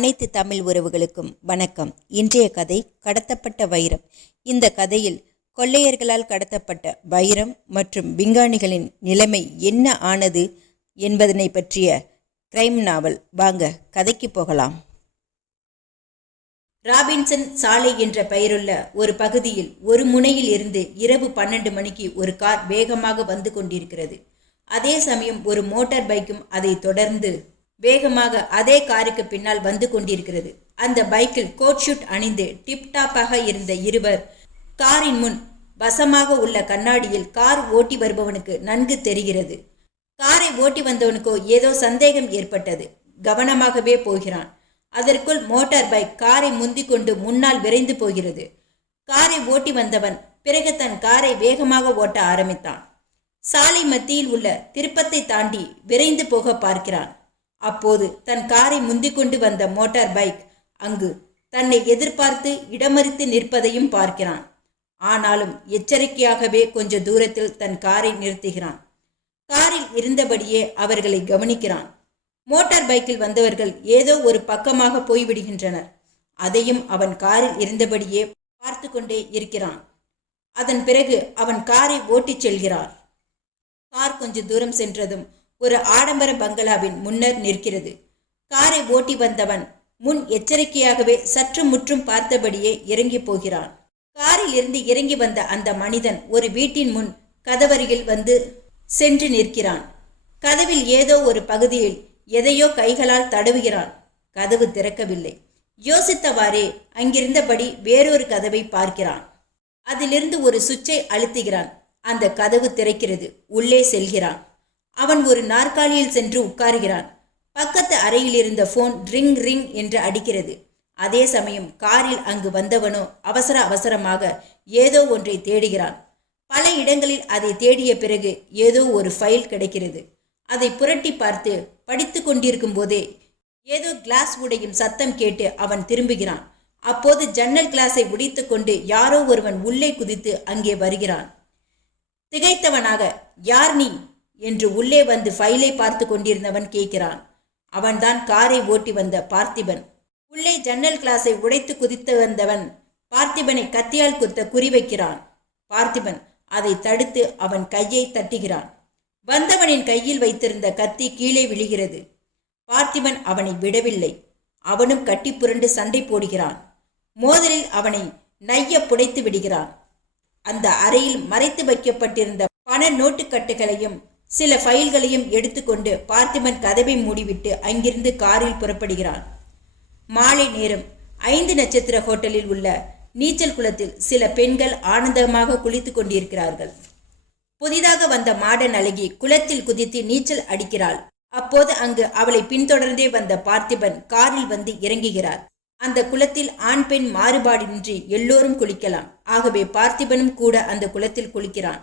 அனைத்து தமிழ் உறவுகளுக்கும் வணக்கம். இன்றைய கதை கடத்தப்பட்ட வைரம். இந்த கதையில் கொள்ளையர்களால் கடத்தப்பட்ட வைரம் மற்றும் விஞ்ஞானிகளின் நிலைமை என்ன ஆனது என்பதனை பற்றிய கிரைம் நாவல். வாங்க கதைக்கு போகலாம். ராபின்சன் சாலை என்ற பெயருள்ள ஒரு பகுதியில் ஒரு முனையில் இருந்து இரவு 12 மணிக்கு ஒரு கார் வேகமாக வந்து கொண்டிருக்கிறது. அதே சமயம் ஒரு மோட்டார் பைக்கும் அதை தொடர்ந்து வேகமாக அதே காருக்கு பின்னால் வந்து கொண்டிருக்கிறது. அந்த பைக்கில் கோட் ஷூட் அணிந்து டிப்டாப்பாக இருந்த இருவர் காரின் முன் வசமாக உள்ள கண்ணாடியில் கார் ஓட்டி வருபவனுக்கு நன்கு தெரிகிறது. காரை ஓட்டி வந்தவனுக்கோ ஏதோ சந்தேகம் ஏற்பட்டது. கவனமாகவே போகிறான். அதற்குள் மோட்டார் பைக் காரை முந்திக் கொண்டு முன்னால் விரைந்து போகிறது. காரை ஓட்டி வந்தவன் பிறகு தன் காரை வேகமாக ஓட்ட ஆரம்பித்தான். சாலை மத்தியில் உள்ள திருப்பத்தை தாண்டி விரைந்து போக பார்க்கிறான். அப்போது தன் காரை முந்திக் கொண்டு வந்த மோட்டார் பைக் அங்கு தன்னை எதிர்பார்த்து இடமறித்து நிற்பதையும் பார்க்கிறான். ஆனாலும் எச்சரிக்கையாகவே கொஞ்ச தூரத்தில் தன் காரை நிறுத்துகிறான். காரில் இருந்தபடியே அவர்களை கவனிக்கிறான். மோட்டார் பைக்கில் வந்தவர்கள் ஏதோ ஒரு பக்கமாக போய்விடுகின்றனர். அதையும் அவன் காரில் இருந்தபடியே பார்த்து கொண்டே இருக்கிறான். அதன் பிறகு அவன் காரை ஓட்டிச் செல்கிறான். கார் கொஞ்ச தூரம் சென்றதும் ஒரு ஆடம்பர பங்களாவின் முன்னர் நிற்கிறது. காரை ஓட்டி வந்தவன் முன் எச்சரிக்கையாகவே சற்று முற்றும் பார்த்தபடியே இறங்கி போகிறான். காரில் இருந்து இறங்கி வந்த அந்த மனிதன் ஒரு வீட்டின் முன் கதவருகில் வந்து சென்று நிற்கிறான். கதவில் ஏதோ ஒரு பகுதியில் எதையோ கைகளால் தடவுகிறான். கதவு திறக்கவில்லை. யோசித்தவாறே அங்கிருந்தபடி வேறொரு கதவை பார்க்கிறான். அதிலிருந்து ஒரு சுவிட்சை அழுத்துகிறான். அந்த கதவு திறக்கிறது. உள்ளே செல்கிறான். அவன் ஒரு நாற்காலியில் சென்று உட்காருகிறான். பக்கத்து அறையில் இருந்த போன் ரிங் ரிங் என்று அடிக்கிறது. அதே சமயம் காரில் அங்கு வந்தவனோ அவசரமாக ஏதோ ஒன்றை தேடுகிறான். பல இடங்களில் அதை தேடிய பிறகு ஏதோ ஒரு ஃபைல் கிடைக்கிறது. அதை புரட்டி பார்த்து படித்து கொண்டிருக்கும் போதே ஏதோ கிளாஸ் உடையும் சத்தம் கேட்டு அவன் திரும்புகிறான். அப்போது ஜன்னல் கிளாஸை உடைத்து கொண்டு யாரோ ஒருவன் உள்ளே குதித்து அங்கே வருகிறான். திகைத்தவனாக, யார் நீ என்று உள்ளே வந்து ஃபைலை பார்த்து கொண்டிருந்தவன் கேட்கிறான். அவன்தான் காரை ஓட்டி வந்த பார்த்திபன். உள்ளே ஜன்னல் கிளாஸை உடைத்து குதித்து வந்தவன் பார்த்திபனை கத்தியால் குத்த குறிவைக்கிறான். பார்த்திபன் அதை தடுத்து அவன் கையை தட்டுகிறான். வந்தவனின் கையில் வைத்திருந்த கத்தி கீழே விழுகிறது. பார்த்திபன் அவனை விடவில்லை. அவனும் கட்டி புரண்டு சண்டை போடுகிறான். மோதலில் அவனை நைய புடைத்து விடுகிறான். அந்த அறையில் மறைத்து வைக்கப்பட்டிருந்த பண நோட்டுக்கட்டுகளையும் சில ஃபைல்களையும் எடுத்துக்கொண்டு பார்த்திபன் கதவை மூடிவிட்டு அங்கிருந்து காரில் புறப்படுகிறான். மாலை நேரம் 5 நட்சத்திர ஹோட்டலில் உள்ள நீச்சல் குளத்தில் சில பெண்கள் ஆனந்தமாக குளித்து கொண்டிருக்கிறார்கள். புதிதாக வந்த மாடன் அழகி குளத்தில் குதித்து நீச்சல் அடிக்கிறாள். அப்போது அங்கு அவளை பின்தொடர்ந்தே வந்த பார்த்திபன் காரில் வந்து இறங்குகிறார். அந்த குளத்தில் ஆண் பெண் மாறுபாடின்றி எல்லோரும் குளிக்கலாம். ஆகவே பார்த்திபனும் கூட அந்த குளத்தில் குளிக்கிறான்.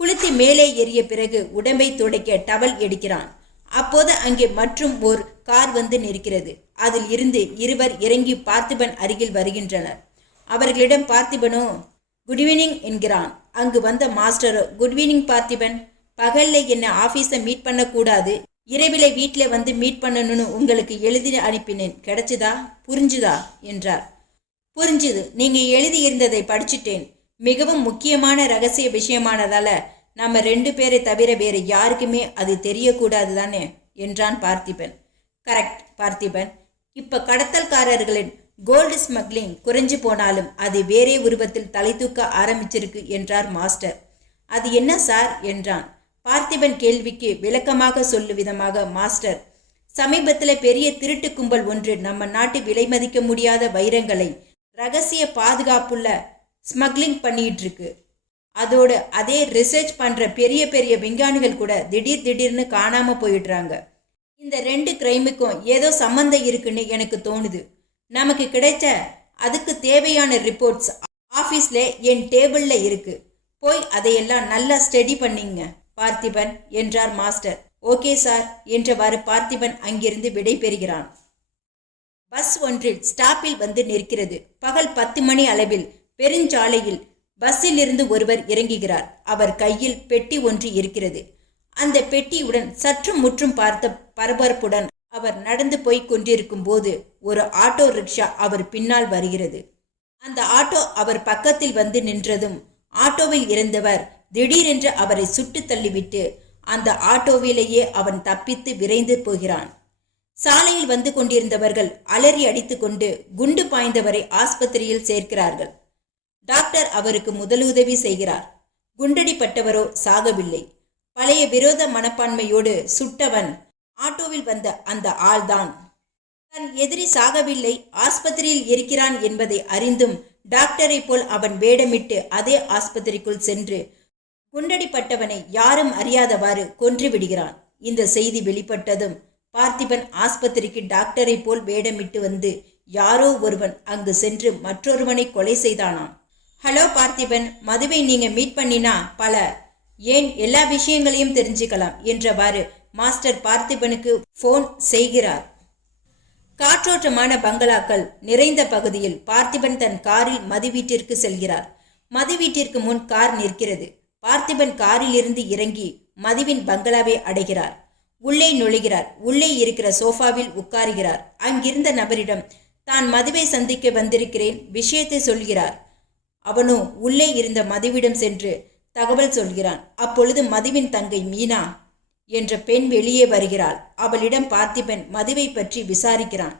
குளித்து மேலே ஏறிய பிறகு உடம்பை துடைக்க டவல் எடுக்கிறான். அப்போது அங்கே மற்றும் ஒரு கார் வந்து நிற்கிறது. அதில் இருந்து இருவர் இறங்கி பார்த்திபன் அருகில் வருகின்றனர். அவர்களிடம் பார்த்திபனோ குட் ஈவினிங் என்கிறான். அங்கு வந்த மாஸ்டரோ குட் ஈவினிங் பார்த்திபன், பகல்ல என்ன ஆஃபீஸை மீட் பண்ணக்கூடாது, இரவில வீட்டில் வந்து மீட் பண்ணணும்னு உங்களுக்கு எழுதி அனுப்பினேன், கிடைச்சுதா, புரிஞ்சுதா என்றார். புரிஞ்சுது, நீங்க எழுதி இருந்ததை படிச்சுட்டேன். மிகவும் முக்கியமான ரகசிய விஷயமானதால நம்ம 2 பேரை தவிர வேறு யாருக்குமே அது தெரியக்கூடாது தானே என்றான் பார்த்திபன். கரெக்ட் பார்த்திபன், இப்ப கடத்தல்காரர்களின் கோல்டு ஸ்மக்லிங் குறைஞ்சு போனாலும் அது வேறே உருவத்தில் தலை தூக்க ஆரம்பிச்சிருக்கு என்றார் மாஸ்டர். அது என்ன சார் என்றான். பார்த்திபன் கேள்விக்கு விளக்கமாக சொல்லும் விதமாக மாஸ்டர், சமீபத்தில் பெரிய திருட்டு கும்பல் ஒன்று நம்ம நாட்டு விலை மதிக்க முடியாத வைரங்களை ரகசிய பாதுகாப்புள்ள ஸ்மக்லிங் பண்ணிட்டு இருக்கு. அதோட அதே ரிசர்ச் பண்ற பெரிய பெரிய விஞ்ஞானிகள் கூட திடீர்னு காணாம போயிடுறாங்க. இந்த 2 கிரைமுக்கும் ஏதோ சம்பந்தம் இருக்குன்னு எனக்கு தோணுது. நமக்கு கிடைச்ச அதுக்கு தேவையான ரிப்போர்ட்ஸ் ஆஃபீஸ்ல என் டேபிள்ல இருக்கு. போய் அதையெல்லாம் நல்லா ஸ்டடி பண்ணிங்க பார்த்திபன் என்றார் மாஸ்டர். ஓகே சார் என்றவாறு பார்த்திபன் அங்கிருந்து விடை பெறுகிறான். பஸ் ஒன்றில் ஸ்டாப்பில் வந்து நிற்கிறது. பகல் 10 மணி அளவில் பெருஞ்சாலையில் பஸ்ஸில் இருந்து ஒருவர் இறங்குகிறார். அவர் கையில் பெட்டி ஒன்று இருக்கிறது. அந்த பெட்டியுடன் சற்று முற்றும் பார்த்த பரபரப்புடன் அவர் நடந்து போய் கொண்டிருக்கும் போது ஒரு ஆட்டோ ரிக்ஷா அவர் பின்னால் வருகிறது. அந்த ஆட்டோ அவர் பக்கத்தில் வந்து நின்றதும் ஆட்டோவில் இருந்தவர் திடீரென்று அவரை சுட்டு தள்ளிவிட்டு அந்த ஆட்டோவிலேயே அவன் தப்பித்து விரைந்து போகிறான். சாலையில் வந்து கொண்டிருந்தவர்கள் அலறி அடித்துக்கொண்டு குண்டு பாய்ந்தவரை ஆஸ்பத்திரியில் சேர்க்கிறார்கள். டாக்டர் அவருக்கு முதலுதவி செய்கிறார். குண்டடிப்பட்டவரோ சாகவில்லை. பழைய விரோத மனப்பான்மையோடு சுட்டவன் ஆட்டோவில் வந்த அந்த ஆள்தான். தன் எதிரி சாகவில்லை, ஆஸ்பத்திரியில் இருக்கிறான் என்பதை அறிந்தும் டாக்டரை போல் அவன் வேடமிட்டு அதே ஆஸ்பத்திரிக்குள் சென்று குண்டடிப்பட்டவனை யாரும் அறியாதவாறு கொன்று விடுகிறான். இந்த செய்தி வெளிப்பட்டதும் பார்த்திபன் ஆஸ்பத்திரிக்கு டாக்டரை போல் வேடமிட்டு வந்து யாரோ ஒருவன் அங்கு சென்று மற்றொருவனை கொலை செய்தானாம். ஹலோ பார்த்திபன், மதுவை நீங்க மீட் பண்ணினா ஏன் எல்லா விஷயங்களையும் தெரிஞ்சுக்கலாம் என்றவாறு மாஸ்டர் பார்த்திபனுக்கு போன் செய்கிறார். காற்றோட்டமான பங்களாக்கள் நிறைந்த பகுதியில் பார்த்திபன் தன் காரில் மது வீட்டிற்கு செல்கிறார். மது வீட்டிற்கு முன் கார் நிற்கிறது. பார்த்திபன் காரில் இருந்து இறங்கி மதுவின் பங்களாவை அடைகிறார். உள்ளே நுழைகிறார். உள்ளே இருக்கிற சோஃபாவில் உட்காருகிறார். அங்கிருந்த நபரிடம் தான் மதுவை சந்திக்க வந்திருக்கிறேன் விஷயத்தை சொல்கிறார். அவனோ உள்ளே இருந்த மதுவிடம் சென்று தகவல் சொல்கிறான். அப்பொழுது மதுவின் தங்கை மீனா என்ற பெண் வெளியே வருகிறாள். அவளிடம் பார்த்திபன் மதுவை பற்றி விசாரிக்கிறான்.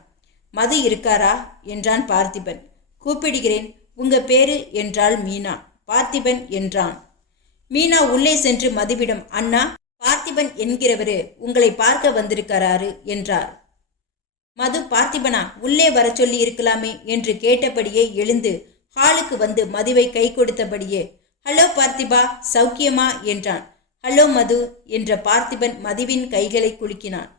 மது இருக்காரா என்றான் பார்த்திபன். கூப்பிடுகிறேன், உங்க பேரு என்றாள் மீனா. பார்த்திபன் என்றான். மீனா உள்ளே சென்று மதுவிடம், அண்ணா, பார்த்திபன் என்கிறவரு உங்களை பார்க்க வந்திருக்கிறாரு என்றார். மது, பார்த்திபனா, உள்ளே வர சொல்லி இருக்கலாமே என்று கேட்டபடியே எழுந்து ஹாலுக்கு வந்து மதுவை கை கொடுத்தபடியே, ஹலோ பார்த்திபா, சௌக்கியமா என்றான். ஹலோ மது என்ற பார்த்திபன் மதுவின் கைகளை குலுக்கினான்.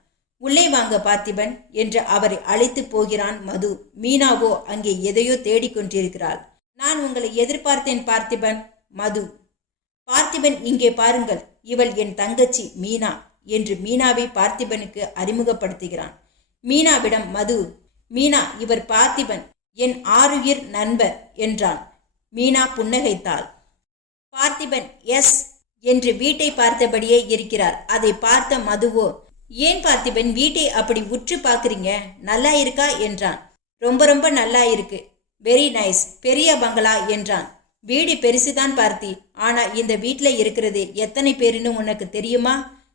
உள்ளே வாங்க பார்த்திபன் என்று அவரை அழைத்து போகிறான் மது. மீனாவோ அங்கே எதையோ தேடிக்கொண்டிருக்கிறாள். நான் உங்களை எதிர்பார்த்தேன் பார்த்திபன். மது, பார்த்திபன் இங்கே பாருங்கள், இவள் என் தங்கச்சி மீனா என்று மீனாவை பார்த்திபனுக்கு அறிமுகப்படுத்துகிறான். மீனாவிடம் மது, மீனா, இவர் பார்த்திபன், என் ஆருயிர் நண்பர் என்றான். மீனா புன்னகைத்தாள். பார்த்திபன் எஸ் என்று வீட்டை பார்த்தபடியே இருக்கிறார். அதை பார்த்த மதுவோ, ஏன் பார்த்திபன் வீட்டை அப்படி உற்று பார்க்குறீங்க, நல்லா இருக்கா என்றான். ரொம்ப ரொம்ப நல்லா இருக்கு, வெரி நைஸ், பெரிய பங்களா என்றான். வீடு பெருசுதான் பார்த்தி, ஆனா இந்த வீட்டில் இருக்கிறது எத்தனை பேருன்னு உனக்கு தெரியுமா?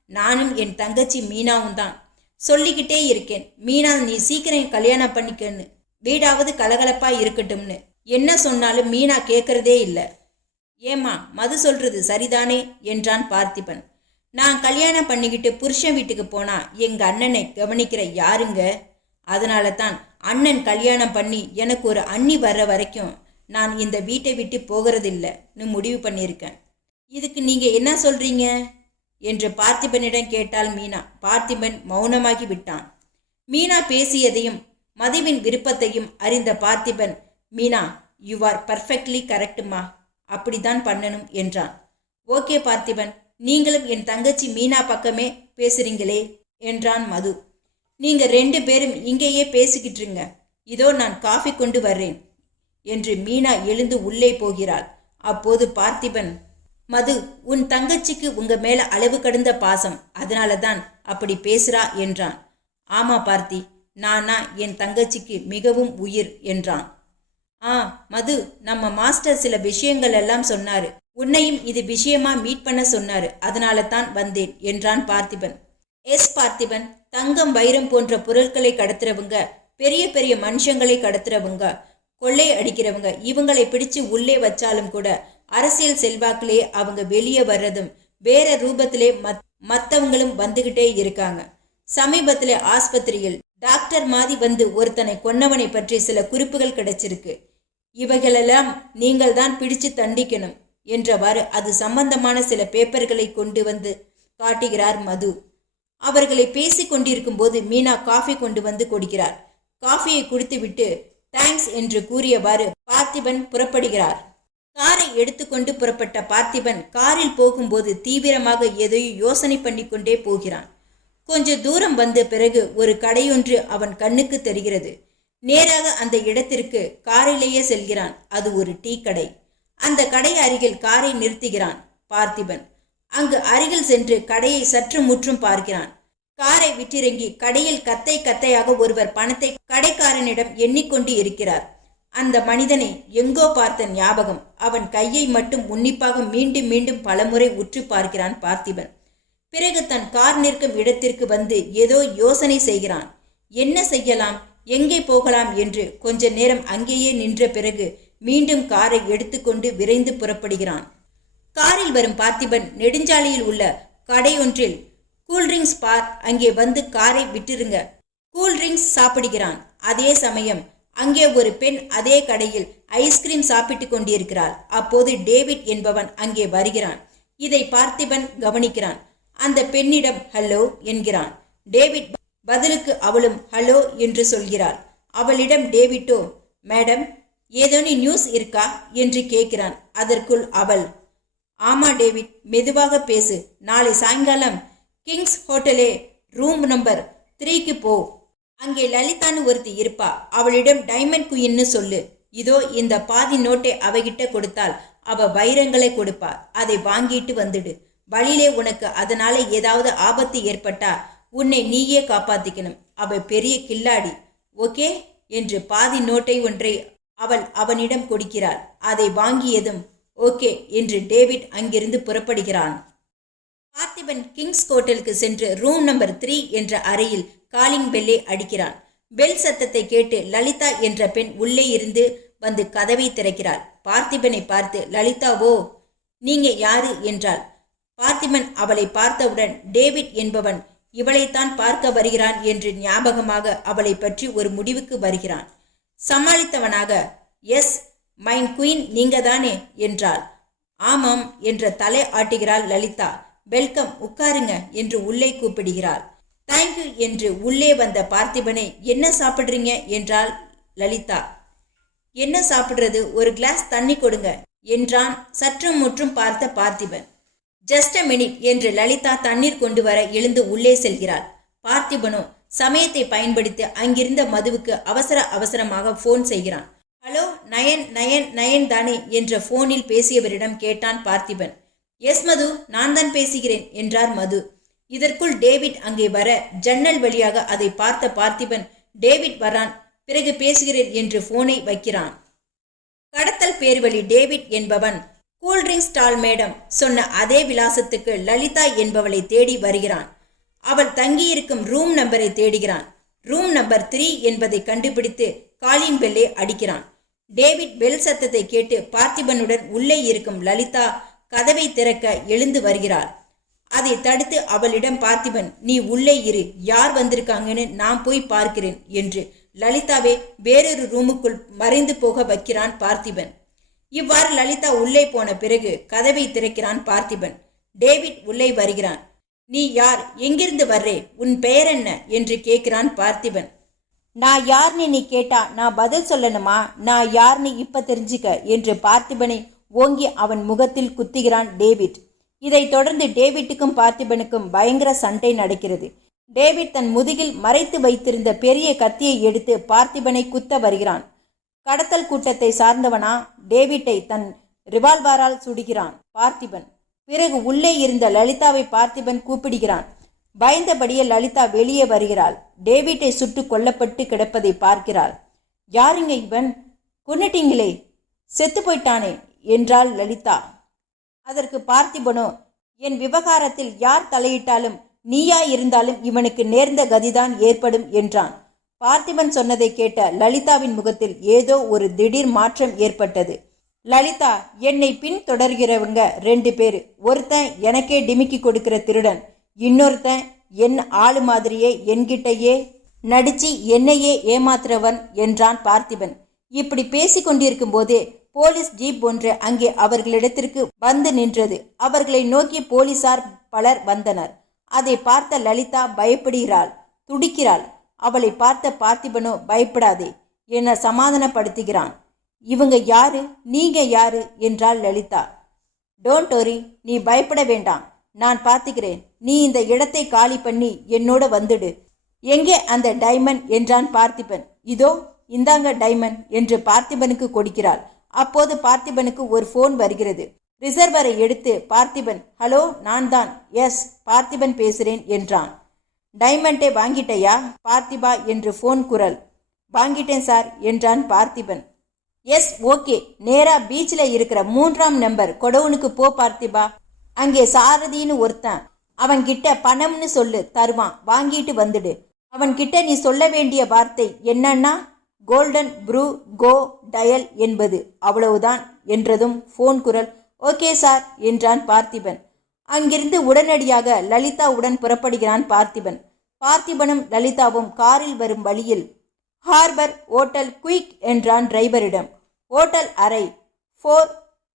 நானும் என் தங்கச்சி மீனாவும் தான். சொல்லிக்கிட்டே இருக்கேன், மீனா நீ சீக்கிரம் கல்யாணம் பண்ணிக்கன்னு, வீடாவது கலகலப்பா இருக்கட்டும்னு. என்ன சொன்னாலும் மீனா கேட்கறதே இல்லை. ஏம்மா, மது சொல்றது சரிதானே என்றான் பார்த்திபன். நான் கல்யாணம் பண்ணிக்கிட்டு புருஷன் வீட்டுக்கு போனா எங்க அண்ணனை கவனிக்கிற யாருங்க? அதனால தான் அண்ணன் கல்யாணம் பண்ணி எனக்கு ஒரு அண்ணி வர்ற வரைக்கும் நான் இந்த வீட்டை விட்டு போகிறதில்லைன்னு முடிவு பண்ணியிருக்கேன். இதுக்கு நீங்க என்ன சொல்றீங்க என்று பார்த்திபனிடம் கேட்டாள் மீனா. பார்த்திபன் மௌனமாகி விட்டான். மீனா பேசியதையும் மதுவின் விருப்பத்தையும் அறிந்த Parthiban, Meena, you are perfectly கரெக்டுமா, அப்படித்தான் பண்ணணும் என்றான். ஓகே பார்த்திபன், நீங்களும் என் தங்கச்சி மீனா பக்கமே பேசுறீங்களே என்றான் மது. நீங்க 2 பேரும் இங்கேயே பேசிக்கிட்டுருங்க, இதோ நான் காஃபி கொண்டு வர்றேன் என்று மீனா எழுந்து உள்ளே போகிறாள். அப்போது பார்த்திபன், மது, உன் தங்கச்சிக்கு உங்க மேல அளவு கடந்த பாசம், அதனால தான் அப்படி பேசுறா என்றான். ஆமா பார்த்தி, நானா என் தங்கச்சிக்கு மிகவும் உயிர் என்றான். மது, நம்ம மாஸ்டர் சில விஷயங்கள் எல்லாம் சொன்னாரு, உன்னையும் இது விஷயமா மீட் பண்ண சொன்னாரு, அதனால தான் வந்தேன் என்றான் பார்த்திபன். எஸ் பார்த்திபன், தங்கம் வைரம் போன்ற பொருட்களை கடத்துறவங்க, பெரிய பெரிய மனுஷங்களை கடத்துறவங்க, கொள்ளை அடிக்கிறவங்க, இவங்களை பிடிச்சு உள்ளே வச்சாலும் கூட அரசியல் செல்வாக்கிலே அவங்க வெளியே வர்றதும் வேற ரூபத்திலே மற்றவங்களும் வந்துகிட்டே இருக்காங்க. சமீபத்திலே ஆஸ்பத்திரியில் டாக்டர் மாதிரி வந்து ஒருத்தனை கொன்னவனை பற்றி சில குறிப்புகள் கிடைச்சிருக்கு. இவைகளெல்லாம் நீங்கள் தான் பிடிச்சு தண்டிக்கணும் என்றவாறு அது சம்பந்தமான சில பேப்பர்களை கொண்டு வந்து காட்டுகிறார் மது. அவர்களை பேசி கொண்டிருக்கும் போது மீனா காஃபி கொண்டு வந்து கொடுக்கிறார். காஃபியை குடித்துவிட்டு தேங்க்ஸ் என்று கூறியவாறு பார்த்திபன் புறப்படுகிறார். காரை எடுத்துக்கொண்டு புறப்பட்ட பார்த்திபன் காரில் போகும்போது தீவிரமாக எதையும் யோசனை பண்ணி கொண்டே போகிறான். கொஞ்ச தூரம் வந்த பிறகு ஒரு கடையொன்று அவன் கண்ணுக்கு தெரிகிறது. நேராக அந்த இடத்திற்கு காரிலேயே செல்கிறான். அது ஒரு டீ கடை. அந்த கடை அருகில் காரை நிறுத்துகிறான் பார்த்திபன். அங்கு அருகில் சென்று கடையை சற்று முற்றும் பார்க்கிறான். காரை விட்டிறங்கி கடையில் கத்தை கத்தையாக ஒருவர் பணத்தை கடைக்காரனிடம் எண்ணிக்கொண்டு இருக்கிறார். அந்த மனிதனை எங்கோ பார்த்த ஞாபகம். அவன் கையை மட்டும் உன்னிப்பாக மீண்டும் மீண்டும் பலமுறை உற்று பார்க்கிறான் பார்த்திபன். பிறகு தன் கார் நிற்கும் இடத்திற்கு வந்து ஏதோ யோசனை செய்கிறான். என்ன செய்யலாம், எங்கே போகலாம் என்று கொஞ்ச நேரம் அங்கேயே நின்ற பிறகு மீண்டும் காரை எடுத்துக்கொண்டு விரைந்து புறப்படுகிறான். காரில் வரும் பார்த்திபன் நெடுஞ்சாலையில் உள்ள கடையொன்றில் கூல்ட்ரிங்க்ஸ் பார், அங்கே வந்து காரை விட்டுருங்க, கூல்ட்ரிங்க்ஸ் சாப்பிடுகிறான். அதே சமயம் அங்கே ஒரு பெண் அதே கடையில் ஐஸ்கிரீம் சாப்பிட்டு கொண்டிருக்கிறாள். அப்போது டேவிட் என்பவன் அங்கே வருகிறான். இதை பார்த்திபன் கவனிக்கிறான். அந்த பெண்ணிடம் ஹலோ என்கிறான். டேவிட் பதிலுக்கு அவளும் ஹலோ என்று சொல்கிறாள். அவளிடம் டேவிட்டோ மேடம் ஏதோனி நியூஸ் இருக்கா என்று கேட்கிறான். அதற்குள் அவள் ஆமா டேவிட், மெதுவாக பேசு, நாளை சாயங்காலம் கிங்ஸ் ஹோட்டலே ரூம் நம்பர் 3க்கு போ. அங்கே லலிதான்னு ஒருத்தி இருப்பா, அவளிடம் டைமண்ட் குயின்னு சொல்லு. இதோ இந்த பாதி நோட்டை அவகிட்ட கொடுத்தால் அவ வைரங்களை கொடுப்பா, அதை வாங்கிட்டு வந்துடு. வழியிலே உனக்கு அதனால ஏதாவது ஆபத்து ஏற்பட்டா உன்னை நீயே காப்பாத்திக்கணும். அவ பெரிய கில்லாடி, ஓகே என்று பாதி நோட்டை ஒன்றை அவள் அவனிடம் கொடுக்கிறாள். அதை வாங்கியதும் ஓகே என்று டேவிட் அங்கிருந்து புறப்படுகிறான். பார்த்திபன் கிங்ஸ் ஹோட்டலுக்கு சென்று ரூம் நம்பர் 3 என்ற அறையில் காலிங் பெல்லை அடிக்கிறான். பெல் சத்தத்தை கேட்டு லலிதா என்ற பெண் உள்ளே இருந்து வந்து கதவை திறக்கிறாள். பார்த்திபனை பார்த்து லலிதாவோ, நீங்க யாரு என்றாள். பார்த்திபன் அவளை பார்த்தவுடன் டேவிட் என்பவன் இவளைத்தான் பார்க்க வருகிறான் என்று ஞாபகமாக அவளை பற்றி ஒரு முடிவுக்கு வருகிறான். சமாளித்தவனாக எஸ் மைன் குயின் நீங்க தானே என்றாள். ஆமாம் என்ற தலை ஆட்டுகிறாள் லலிதா. வெல்கம், உட்காருங்க என்று உள்ளே கூப்பிடுகிறாள். தேங்க்யூ என்று உள்ளே வந்த பார்த்திபனை என்ன சாப்பிட்றீங்க என்றாள் லலிதா. என்ன சாப்பிட்றது, ஒரு கிளாஸ் தண்ணி கொடுங்க என்றான் சற்றும் முற்றும் பார்த்த பார்த்திபன். ஜஸ்ட் அ மினிட் என்று லலிதா தண்ணீர் கொண்டு வர எழுந்து உள்ளே செல்கிறாள். பார்த்திபனோ சமயத்தை பயன்படுத்தி அங்கிருந்த மதுவுக்கு அவசர அவசரமாக போன் செய்கிறான். ஹலோ, நயன் தானே என்று போனில் பேசியவரிடம் கேட்டான் பார்த்திபன். எஸ் மது, நான் தான் பேசுகிறேன் என்றார் மது. இதற்குள் டேவிட் அங்கே வர ஜன்னல் வழியாக அதை பார்த்த பார்த்திபன் டேவிட் வரான், பிறகு பேசுகிறேன் என்று போனை வைக்கிறான். கடத்தல் பேர்வழி டேவிட் என்பவன் கூல்ட்ரிங்க்ஸ் ஸ்டால் மேடம் சொன்ன அதே விலாசத்துக்கு லலிதா என்பவளை தேடி வருகிறான். அவள் தங்கியிருக்கும் ரூம் நம்பரை தேடுகிறான். ரூம் நம்பர் 3 என்பதை கண்டுபிடித்து காலிங் பெல்லை அடிக்கிறான். டேவிட் பெல் சத்தத்தை கேட்டு பார்த்திபனுடன் உள்ளே இருக்கும் லலிதா கதவை திறக்க எழுந்து வருகிறாள். அதை தடுத்து அவளிடம் பார்த்திபன், நீ உள்ளே இரு, யார் வந்திருக்காங்கன்னு நான் போய் பார்க்கிறேன் என்று லலிதாவை வேறொரு ரூமுக்குள் மறைந்து போக வைக்கிறான் பார்த்திபன். இவ்வாறு லலிதா உள்ளே போன பிறகு கதவை திறக்கிறான் பார்த்திபன். டேவிட் உள்ளே வருகிறான். நீ யார், எங்கிருந்து வர்றே, உன் பெயர் என்ன என்று கேட்கிறான் பார்த்திபன். நான் யார்னு நீ கேட்டா நான் பதில் சொல்லணுமா, நான் யார்னு இப்ப தெரிஞ்சுக்க என்று பார்த்திபனை ஓங்கி அவன் முகத்தில் குத்துகிறான் டேவிட். இதைத் தொடர்ந்து டேவிட்டுக்கும் பார்த்திபனுக்கும் பயங்கர சண்டை நடக்கிறது. டேவிட் தன் முதுகில் மறைத்து வைத்திருந்த பெரிய கத்தியை எடுத்து பார்த்திபனை குத்த வருகிறான். கடத்தல் கூட்டத்தை சார்ந்தவனா டேவிட்டை தன் ரிவால்வரால் சுடுகிறான் பார்த்திபன். பிறகு உள்ளே இருந்த லலிதாவை பார்த்திபன் கூப்பிடுகிறான். பயந்தபடியே லலிதா வெளியே வருகிறாள். டேவிட்டை சுட்டு கொல்லப்பட்டு கிடப்பதை பார்க்கிறாள். யாருங்க இவன், கொன்னுட்டீங்களே, செத்து போயிட்டானே என்றாள் லலிதா. அதற்கு பார்த்திபனோ, என் விவகாரத்தில் யார் தலையிட்டாலும் நீயா இருந்தாலும் இவனுக்கு நேர்ந்த கதிதான் ஏற்படும் என்றான். பார்த்திபன் சொன்னதை கேட்ட லலிதாவின் முகத்தில் ஏதோ ஒரு திடீர் மாற்றம் ஏற்பட்டது. லலிதா, என்னை பின் தொடர்கிறவங்க 2 பேர். ஒருத்தன் எனக்கே டிமிக்கி கொடுக்கிற திருடன், இன்னொருத்தன் என் ஆளு மாதிரியே என்கிட்டயே நடிச்சு என்னையே ஏமாத்துறவன் என்றான் பார்த்திபன். இப்படி பேசி கொண்டிருக்கும் போதே போலீஸ் ஜீப் ஒன்று அங்கே அவர்களிடத்திற்கு வந்து நின்றது. அவர்களை நோக்கி போலீசார் பலர் வந்தனர். அதை பார்த்த லலிதா பயப்படுகிறாள், துடிக்கிறாள். அவளை பார்த்த பார்த்திபனோ பயப்படாதே என சமாதானப்படுத்துகிறான். இவங்க யாரு, நீங்க யாரு என்றாள் லலிதா. டோன்ட் வரி, நீ பயப்பட வேண்டாம், நான் பார்த்துக்கிறேன். நீ இந்த இடத்தை காலி பண்ணி என்னோட வந்துடு. எங்கே அந்த டைமண்ட் என்றான் பார்த்திபன். இதோ இந்தாங்க டைமண்ட் என்று பார்த்திபனுக்கு கொடுக்கிறாள். அப்போது பார்த்திபனுக்கு ஒரு போன் வருகிறது. ரிசர்வரை எடுத்து பார்த்திபன், ஹலோ, நான் தான், எஸ் பார்த்திபன் பேசுகிறேன் என்றான். டைமண்டை வாங்கிட்டையா பார்த்திபா என்று ஃபோன் குரல். வாங்கிட்டேன் சார் என்றான் பார்த்திபன். எஸ், ஓகே, நேரா பீச்சில் இருக்கிற 3ஆம் நம்பர் கொடவுனுக்கு போ பார்த்திபா. அங்கே சாரதின்னு ஒருத்தன், அவன்கிட்ட பணம்னு சொல்லு, தருவான், வாங்கிட்டு வந்துடு. அவன்கிட்ட நீ சொல்ல வேண்டிய வார்த்தை என்னன்னா கோல்டன் ப்ரூ கோ டயல் என்பது, அவ்வளவுதான் என்றதும் ஃபோன் குரல். ஓகே சார் என்றான் பார்த்திபன். அங்கிருந்து உடனடியாக லலிதாவுடன் புறப்படுகிறான் பார்த்திபன். பார்த்திபனும் லலிதாவும் காரில் வரும் வழியில் ஹார்பர் ஓட்டல் குயிக் என்றான் டிரைவரிடம். ஓட்டல் அறை 4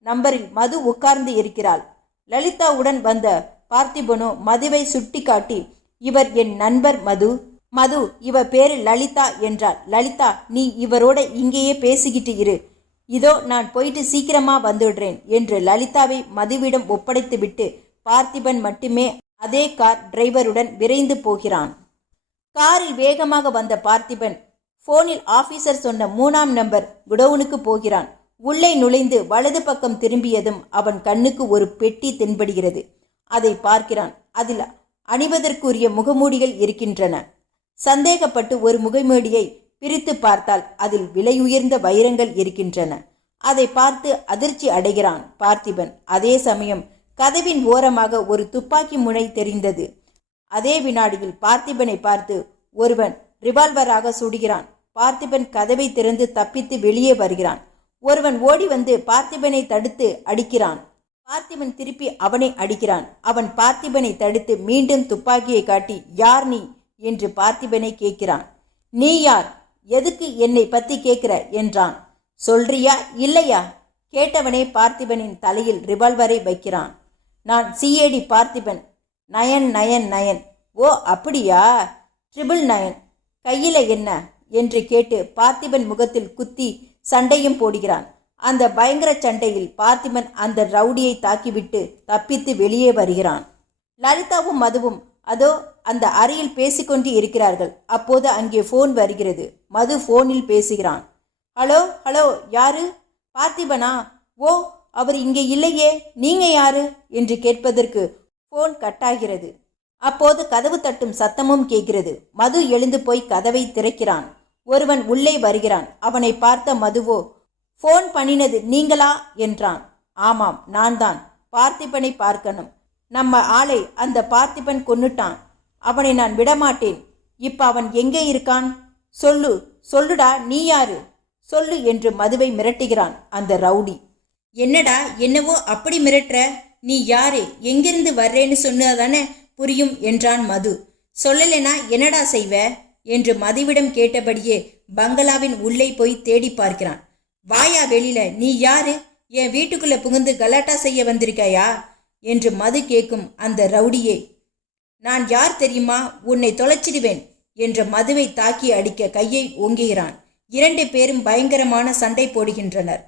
நம்பரில் மது உட்கார்ந்து இருக்கிறாள். லலிதாவுடன் வந்த பார்த்திபனோ மதுவை சுட்டி காட்டி, இவர் என் நண்பர் மது. மது, இவ பேரு லலிதா என்றாள். லலிதா, நீ இவரோட இங்கேயே பேசிக்கிட்டு இரு, இதோ நான் போயிட்டு சீக்கிரமா வந்துடுறேன் என்று லலிதாவை மதுவிடம் ஒப்படைத்துவிட்டு பார்த்திபன் மட்டுமே அதே கார் டிரைவருடன் விரைந்து போகிறான். காரில் வேகமாக வந்த பார்த்திபன் போனில் ஆபீசர் சொன்ன 3ஆம் நம்பர் குடவுனுக்கு போகிறான். உள்ளே நுழைந்து வலது பக்கம் திரும்பியதும் அவன் கண்ணுக்கு ஒரு பெட்டி தென்படுகிறது. அதை பார்க்கிறான். அதில் அணிவதற்குரிய முகமூடிகள் இருக்கின்றன. சந்தேகப்பட்டு ஒரு முகமூடியை பிரித்து பார்த்தால் அதில் விலையுயர்ந்த வைரங்கள் இருக்கின்றன. அதை பார்த்து அதிர்ச்சி அடைகிறான் பார்த்திபன். அதே சமயம் கதவின் ஓரமாக ஒரு துப்பாக்கி முனை தெரிந்தது. அதே வினாடியில் பார்த்திபனை பார்த்து ஒருவன் ரிவால்வராக சுடுகிறான். பார்த்திபன் கதவை திறந்து தப்பித்து வெளியே வருகிறான். ஒருவன் ஓடி வந்து பார்த்திபனை தடுத்து அடிக்கிறான். பார்த்திபன் திருப்பி அவனை அடிக்கிறான். அவன் பார்த்திபனை தடுத்து மீண்டும் துப்பாக்கியை காட்டி, யார் நீ என்று பார்த்திபனை கேட்கிறான். நீ யார், எதுக்கு என்னை பத்தி கேட்கிற என்றான். சொல்றியா இல்லையா? கேட்டவனே பார்த்திபனின் தலையில் ரிவால்வரை வைக்கிறான். நான் சிஏடி பார்த்திபன், 999. ஓ அப்படியா, 999. கையில என்ன என்று கேட்டு பார்த்திபன் முகத்தில் குத்தி சண்டையும் போடுகிறான். அந்த பயங்கர சண்டையில் பார்த்திபன் அந்த ரவுடியை தாக்கிவிட்டு தப்பித்து வெளியே வருகிறான். லலிதாவும் மதுவும் அதோ அந்த அறையில் பேசிக்கொண்டு இருக்கிறார்கள். அப்போது அங்கே ஃபோன் வருகிறது. மது ஃபோனில் பேசுகிறான். ஹலோ ஹலோ, யாரு? பார்த்திபனா? ஓ, அவர் இங்கே இல்லையே, நீங்க யாரு என்று கேட்பதற்கு ஃபோன் கட்டாகிறது. அப்போது கதவு தட்டும் சத்தமும் கேட்கிறது. மது எழுந்து போய் கதவை திறக்கிறான். ஒருவன் உள்ளே வருகிறான். அவனை பார்த்த மதுவோ, ஃபோன் பண்ணினது நீங்களா என்றான். ஆமாம், நான் தான். பார்த்திபனை பார்க்கணும். நம்ம ஆளை அந்த பார்த்திபன் கொன்னுட்டான். அவனை நான் விடமாட்டேன். இப்ப அவன் எங்கே இருக்கான்? சொல்லு, சொல்லுடா, நீ யாரு? சொல்லு என்று மதுவை மிரட்டுகிறான் அந்த ரவுடி. என்னடா என்னவோ அப்படி மிரட்டுற? நீ யாரு, எங்கிருந்து வர்றேன்னு சொன்னதானே புரியும் என்றான் மது. சொல்லலைனா என்னடா செய்வ என்று மதுவிடம் கேட்டபடியே பங்களாவின் உள்ளே போய் தேடி பார்க்கிறான். வாயா வெளியில, நீ யாரு? என் வீட்டுக்குள்ள புகுந்து கலாட்டா செய்ய வந்திருக்காயா என்று மது கேட்கும் அந்த ரவுடியே, நான் யார் தெரியுமா, உன்னை தொலைச்சிடுவேன் என்ற மதுவை தாக்கி அடிக்க கையை ஓங்குகிறான். 2 பேரும் பயங்கரமான சண்டை போடுகின்றனர்.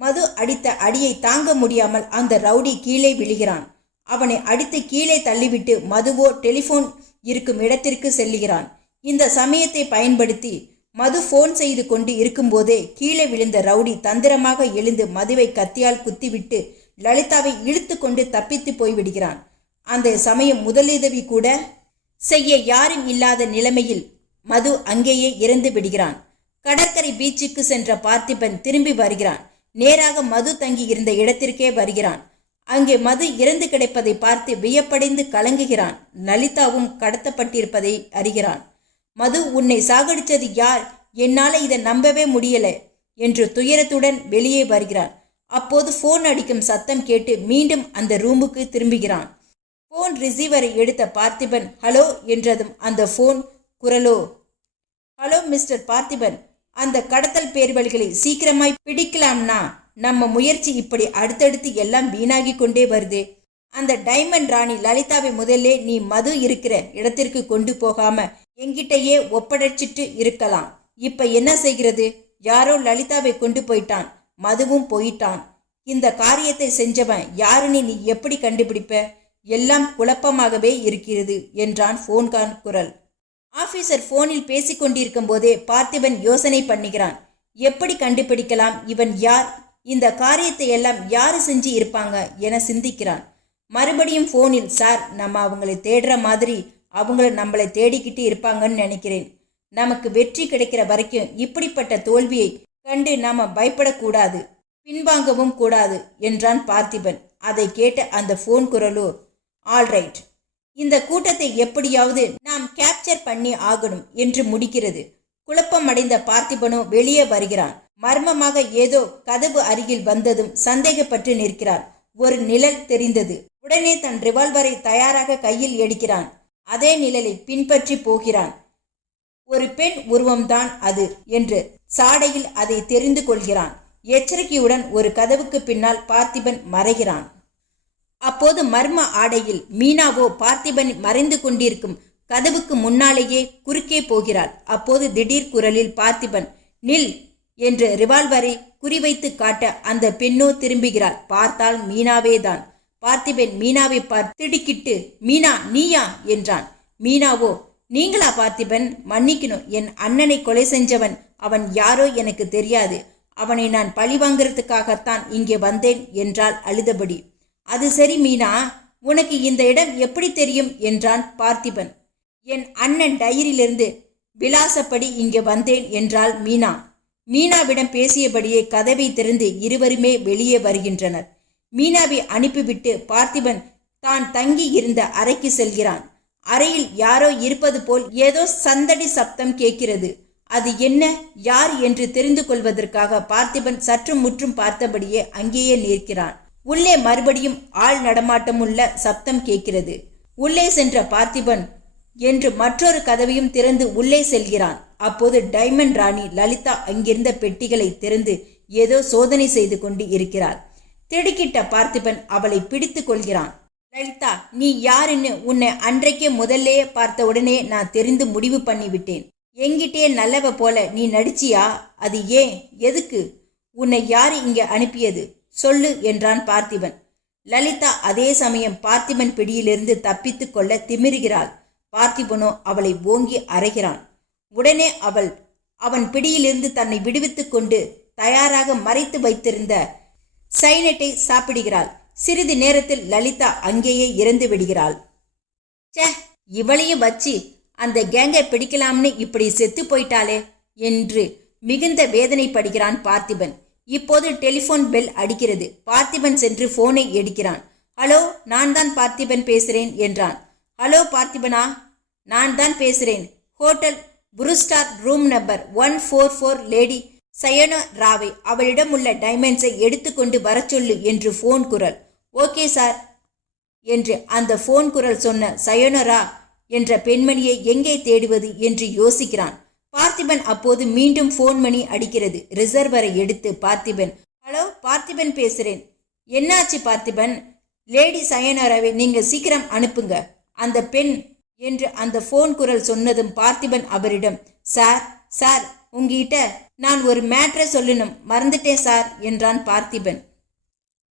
மது அடித்த அடியை தாங்க முடியாமல் அந்த ரவுடி கீழே விழுகிறான். அவனை அடித்து கீழே தள்ளிவிட்டு மதுவோ டெலிஃபோன் இருக்கும் இடத்திற்கு செல்லுகிறான். இந்த சமயத்தை பயன்படுத்தி மது ஃபோன் செய்து கொண்டு இருக்கும்போதே கீழே விழுந்த ரவுடி தந்திரமாக எழுந்து மதுவை கத்தியால் குத்திவிட்டு லலிதாவை இழுத்து கொண்டு தப்பித்து போய்விடுகிறான். அந்த சமயம் முதலுதவி கூட செய்ய யாரும் இல்லாத நிலைமையில் மது அங்கேயே இறந்து விடுகிறான். கடற்கரை பீச்சுக்கு சென்ற பார்த்திபன் திரும்பி வருகிறான். நேராக மது தங்கி இருந்த இடத்திற்கே வருகிறான். அங்கே மது இறந்து கிடப்பதை பார்த்து வியப்படைந்து கலங்குகிறான். லலிதாவும் கடத்தப்பட்டிருப்பதை அறிகிறான். மது, உன்னை சாகடிச்சது யார்? என்னால இதை நம்பவே முடியல என்று துயரத்துடன் வெளியே வருகிறான். அப்போது ஃபோன் அடிக்கும் சத்தம் கேட்டு மீண்டும் அந்த ரூமுக்கு திரும்புகிறான். ஃபோன் ரிசீவரை எடுத்த பார்த்திபன் ஹலோ என்றதும் அந்த ஃபோன் குரலோ, ஹலோ மிஸ்டர் பார்த்திபன், அந்த கடத்தல் பேர்வழிகளை சீக்கிரமாய் பிடிக்கலாம்னா நம்ம முயற்சி இப்படி அடுத்தடுத்து எல்லாம் வீணாகி கொண்டே வருது. அந்த டைமண்ட் ராணி லலிதாவை முதல்ல நீ மது இருக்கிற இடத்திற்கு கொண்டு போகாம என்கிட்டயே ஒப்படைச்சிட்டு இருக்கலாம். இப்ப என்ன செய்கிறது? யாரோ லலிதாவை கொண்டு போயிட்டான், மதுவும் போயிட்டான். இந்த காரியத்தை செஞ்சவன் யாருன்னு நீ எப்படி கண்டுபிடிப்ப? எல்லாம் குழப்பமாகவே இருக்கிறது என்றான் போன்கான் குரல். ஆபீசர் போனில் பேசிக்கொண்டிருக்கும் போதே பார்த்திபன் யோசனை பண்ணுகிறான். எப்படி கண்டுபிடிக்கலாம்? இவன் யார்? இந்த காரியத்தை எல்லாம் யாரு செஞ்சு இருப்பாங்க என சிந்திக்கிறான். மறுபடியும் போனில், சார், நம்ம அவங்களை தேடுற மாதிரி அவங்கள நம்மளை தேடிக்கிட்டு இருப்பாங்கன்னு நினைக்கிறேன். நமக்கு வெற்றி கிடைக்கிற வரைக்கும் இப்படிப்பட்ட தோல்வியை கண்டு நாம பயப்படக்கூடாது, பின்வாங்கவும் கூடாது என்றான் பார்த்திபன். அதை கேட்ட அந்த போன் குரலோ, ஆல்ரைட், இந்த கூட்டத்தை எப்படியாவது நாம் கேப்சர் பண்ணி ஆகணும் என்று முடிக்கிறது. குழப்பமடைந்த பார்த்திபனோ வெளியே வருகிறான். மர்மமாக ஏதோ கதவு அருகில் வந்ததும் சந்தேகப்பட்டு நிற்கிறான். ஒரு நிழல் தெரிந்தது. உடனே தன் ரிவால்வரை தயாராக கையில் எடுக்கிறான். அதே நிழலை பின்பற்றி போகிறான். ஒரு பெண் உருவம்தான் அது என்று சாடையில் அதை தெரிந்து கொள்கிறான். எச்சரிக்கையுடன் ஒரு கதவுக்கு பின்னால் பார்த்திபன் மறைகிறான். அப்போது மர்ம ஆடையில் மீனாவோ பார்த்திபன் மறைந்து கொண்டிருக்கும் கதவுக்கு முன்னாலேயே குறுக்கே போகிறாள். அப்போது திடீர் குரலில் பார்த்திபன், நில் என்று ரிவால்வரை குறிவைத்து காட்ட அந்த பெண்ணோ திரும்புகிறாள். பார்த்தால் மீனாவே தான். பார்த்திபன் மீனாவை பார்த்து திடுக்கிட்டு, மீனா நீயா என்றான். மீனாவோ, நீங்களா பார்த்திபன்? மன்னிக்கணும், என் அண்ணனை கொலை செஞ்சவன் அவன் யாரோ எனக்கு தெரியாது. அவனை நான் பழி வாங்கிறதுக்காகத்தான் இங்கே வந்தேன் என்றாள் அழுதபடி. அது சரி மீனா, உனக்கு இந்த இடம் எப்படி தெரியும் என்றான் பார்த்திபன். என் அண்ணன் டைரியிலிருந்து விலாசப்படி இங்கே வந்தேன் என்றாள் மீனா. மீனாவிடம் பேசியபடியே கதவை திறந்து இருவருமே வெளியே வருகின்றனர். மீனாவை அனுப்பிவிட்டு பார்த்திபன் தான் தங்கி இருந்த அறைக்கு செல்கிறான். அறையில் யாரோ இருப்பது போல் ஏதோ சந்தடி சப்தம் கேட்கிறது. அது என்ன, யார் என்று தெரிந்து கொள்வதற்காக பார்த்திபன் சற்று முற்றும் பார்த்தபடியே அங்கேயே நிற்கிறான். உள்ளே மறுபடியும் ஆள் நடமாட்டமுள்ள சப்தம் கேட்கிறது. உள்ளே சென்ற பார்த்திபன் என்று மற்றொரு கதவையும் திறந்து உள்ளே செல்கிறான். அப்போது டைமண்ட் ராணி லலிதா அங்கிருந்த பெட்டிகளை திறந்து ஏதோ சோதனை செய்து கொண்டு இருக்கிறாள். திடுக்கிட்ட பார்த்திபன் அவளை பிடித்து கொள்கிறான். லலிதா, நீ யாருன்னு உன்னை அன்றைக்கே முதல்லையே பார்த்த உடனே நான் தெரிந்து முடிவு பண்ணிவிட்டேன். எங்கிட்டே நல்லவ போல நீ நடிச்சியா? அது ஏன், எதுக்கு? உன்னை யாரு இங்கே அனுப்பியது சொல்லு என்றான் பார்த்திபன். லலிதா அதே சமயம் பார்த்திபன் பிடியிலிருந்து தப்பித்து கொள்ள திமிருகிறாள். பார்த்திபனோ அவளை ஓங்கி அறைகிறான். உடனே அவன் பிடியிலிருந்து தன்னை விடுவித்துக் கொண்டு தயாராக மறைத்து வைத்திருந்த சைனட்டை சாப்பிடுகிறாள். சிறிது நேரத்தில் லலிதா அங்கேயே இறந்து விடுகிறாள். சே, இவளையும் வச்சு அந்த கேங்கை பிடிக்கலாம்னு இப்படி செத்து போயிட்டாளே என்று மிகுந்த வேதனைப்படுகிறான் பார்த்திபன். இப்போது டெலிபோன் பெல் அடிக்கிறது. பார்த்திபன் சென்று போனை எடுக்கிறான். ஹலோ, நான் தான் பார்த்திபன் பேசுறேன் என்றான். ஹலோ பார்த்திபனா, நான் தான் பேசுறேன். ஹோட்டல் புருஸ்டார் ரூம் நம்பர் 144 லேடி சயனோராவை அவளிடம் உள்ள டைமண்ட்ஸை எடுத்துக்கொண்டு வர சொல்லு என்று போன் குரல். ஓகே சார் என்று அந்த போன் குரல் சொன்ன சயனோரா என்ற பெண்மணியை எங்கே தேடுவது என்று யோசிக்கிறான். பார்த்திபன் அப்போது மீண்டும் போன் மணி அடிக்கிறது. ரிசர்வரை எடுத்து பார்த்திபன், ஹலோ பார்த்திபன் பேசுறேன். என்னாச்சு பார்த்திபன்? லேடி சயனோராவை நீங்க சீக்கிரம் அனுப்புங்க, அந்த பெண் என்று அந்த போன் குரல் சொன்னதும் பார்த்திபன் அவரிடம், சார் உங்ககிட்ட நான் ஒரு மேட்டரை சொல்லணும், மறந்துட்டேன் சார் என்றான் பார்த்திபன்.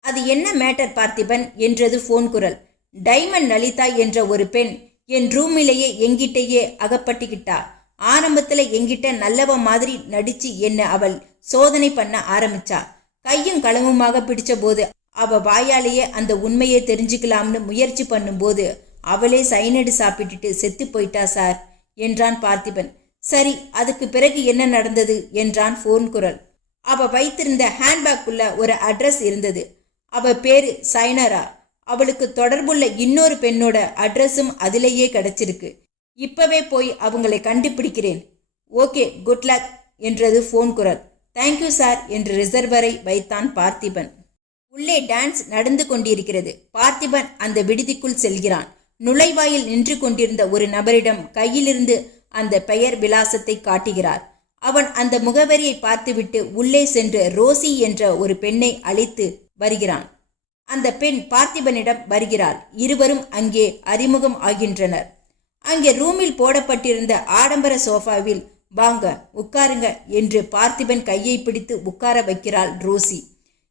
அது என்ன மேட்டர் பார்த்திபன் என்றது போன் குரல். டைமண்ட் லலிதா என்ற ஒரு பெண் என் ரூமிலேயே எங்கிட்டேயே அகப்பட்டுக்கிட்டா. ஆரம்பத்துல எங்கிட்ட நல்லவ மாதிரி நடிச்சு என்ன அவள் சோதனை பண்ண ஆரம்பிச்சா. கையும் களவுமாக பிடிச்ச போது அவ வாயாலேயே அந்த உண்மையை தெரிஞ்சுக்கலாம்னு முயற்சி பண்ணும்போது அவளே சைனடு சாப்பிட்டுட்டு செத்து போயிட்டா சார் என்றான் பார்த்திபன். சரி, அதுக்கு பிறகு என்ன நடந்தது என்றான் போன் குரல். அவ வைத்திருந்த ஹேண்ட்பேக்குள்ள ஒரு அட்ரஸ் இருந்தது. அவ பேரு சைனரா. அவளுக்கு தொடர்புள்ள இன்னொரு பெண்ணோட அட்ரஸும் அதிலேயே கிடைச்சிருக்கு. இப்பவே போய் அவங்களை கண்டுபிடிக்கிறேன். ஓகே, குட் லக் என்றது போன் குரல். தேங்க்யூ சார் என்று ரிசர்வரை வைத்தான் பார்த்திபன். உள்ளே டான்ஸ் நடந்து கொண்டிருக்கிறது. பார்த்திபன் அந்த விடுதிக்குள் செல்கிறான். நுழைவாயில் நின்று கொண்டிருந்த ஒரு நபரிடம் கையிலிருந்து அந்த பெயர் விலாசத்தை காட்டுகிறார். அவன் அந்த முகவரியை பார்த்துவிட்டு உள்ளே சென்று ரோசி என்ற ஒரு பெண்ணை அழைத்து வருகிறான். அந்த பெண் பார்த்திபனிடம் வருகிறாள். இருவரும் அங்கே அறிமுகம் ஆகின்றனர். அங்கே ரூமில் போடப்பட்டிருந்த ஆடம்பர சோஃபாவில் வாங்க உட்காருங்க என்று பார்த்திபன் கையை பிடித்து உட்கார வைக்கிறாள் ரோசி.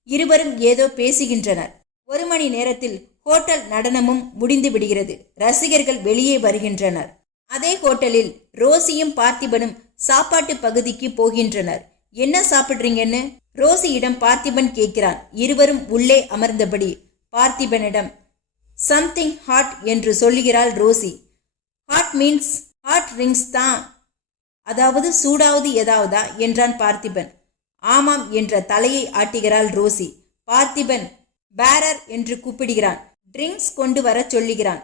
இருவரும் ஏதோ பேசுகின்றனர். 1 மணி நேரத்தில் ஹோட்டல் நடனமும் முடிந்து விடுகிறது. ரசிகர்கள் வெளியே வருகின்றனர். அதே ஹோட்டலில் ரோசியும் பார்த்திபனும் சாப்பாட்டு பகுதிக்கு போகின்றனர். என்ன சாப்பிட்றீங்கன்னு ரோசியிடம் பார்த்திபன் கேட்கிறான். இருவரும் உள்ளே அமர்ந்தபடி பார்த்திபனிடம் சம்திங் ஹாட் என்று சொல்லுகிறாள் Rosie. Hot means hot drinks தான், அதாவது சூடாவது ஏதாவதா என்றான் பார்த்திபன். ஆமாம் என்ற தலையை ஆட்டுகிறாள் ரோசி. பார்த்திபன் பேரர் என்று கூப்பிடுகிறான். ட்ரிங்க்ஸ் கொண்டு வர சொல்லுகிறான்.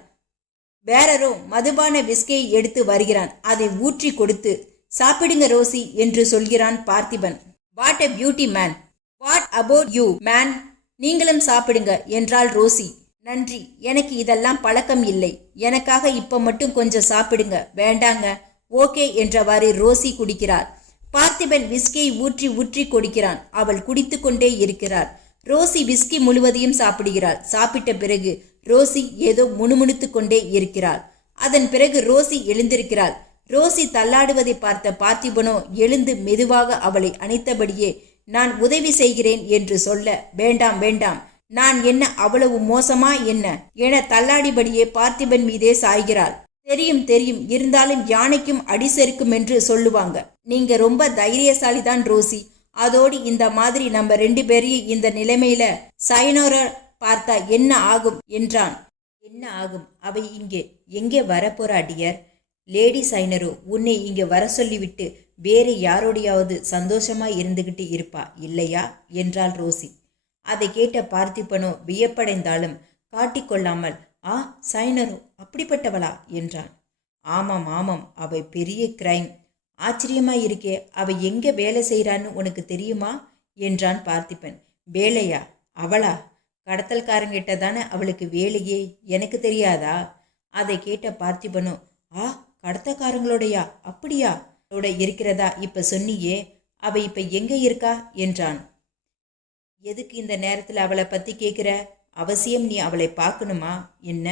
பேரரோ மதுபான விஸ்கியை எடுத்து வருகிறான். அதை ஊற்றி கொடுத்து சாப்பிடுங்க ரோசி என்று சொல்கிறான் Parthiban. What a beauty man. What about you man. நீங்களும் சாப்பிடுங்க என்றாள் ரோசி. நன்றி, எனக்கு இதெல்லாம் பழக்கம் இல்லை. எனக்காக இப்ப மட்டும் கொஞ்சம் சாப்பிடுங்க. வேண்டாங்க. ஓகே என்றவாறு ரோசி குடிக்கிறாள். பார்த்திபன் விஸ்கியை ஊற்றி ஊற்றி கொடுக்கிறான். அவள் குடித்து கொண்டே இருக்கிறாள். ரோசி விஸ்கி முழுவதையும் சாப்பிடுகிறாள். சாப்பிட்ட பிறகு ரோசி ஏதோ முணுமுணுத்து கொண்டே இருக்கிறாள். அதன் பிறகு ரோசி எழுந்திருக்கிறாள். ரோசி தள்ளாடுவதை பார்த்த பார்த்திபனோ எழுந்து மெதுவாக அவளை அணைத்தபடியே, நான் உதவி செய்கிறேன் என்று சொல்ல, வேண்டாம் வேண்டாம், நான் என்ன அவ்வளவு மோசமா என்ன என தள்ளாடிபடியே பார்த்திபன் மீதே சாய்கிறாள். தெரியும் தெரியும், இருந்தாலும் யானைக்கும் அடி செருக்கும் என்று சொல்லுவாங்க. நீங்க ரொம்ப தைரியசாலிதான் ரோசி. அதோடு இந்த மாதிரி நம்ம 2 பேரையும் இந்த நிலைமையில சைனோர பார்த்தா என்ன ஆகும் என்றான். என்ன ஆகும்? அவை இங்கே எங்கே வரப்போறா டியர்? லேடி சைனரோ உன்னை இங்கே வர சொல்லிவிட்டு வேறு யாரோடையாவது சந்தோஷமா இருந்துகிட்டு இருப்பா இல்லையா என்றாள் ரோசி. அதை கேட்ட பார்த்திபனோ வியப்படைந்தாலும் காட்டிக்கொள்ளாமல், ஆ சைனரோ அப்படிப்பட்டவளா என்றான். ஆமாம் ஆமாம், அவை பெரிய கிரைம். ஆச்சரியமாயிருக்கே, அவ எங்க வேலை செய்கிறான்னு உனக்கு தெரியுமா என்றான் பார்த்திபன். வேலையா? அவளா? கடத்தல்காரங்கிட்ட தானே அவளுக்கு வேலையே, எனக்கு தெரியாதா? அதை கேட்ட பார்த்திபனோ, ஆ கடத்தல்காரங்களோடையா? அப்படியா? இருக்கிறதா இப்ப சொன்னியே, அவ இப்ப எங்க இருக்கா என்றான். எதுக்கு இந்த நேரத்தில் அவளை பத்தி கேட்குற? அவசியம் நீ அவளை பார்க்கணுமா என்ன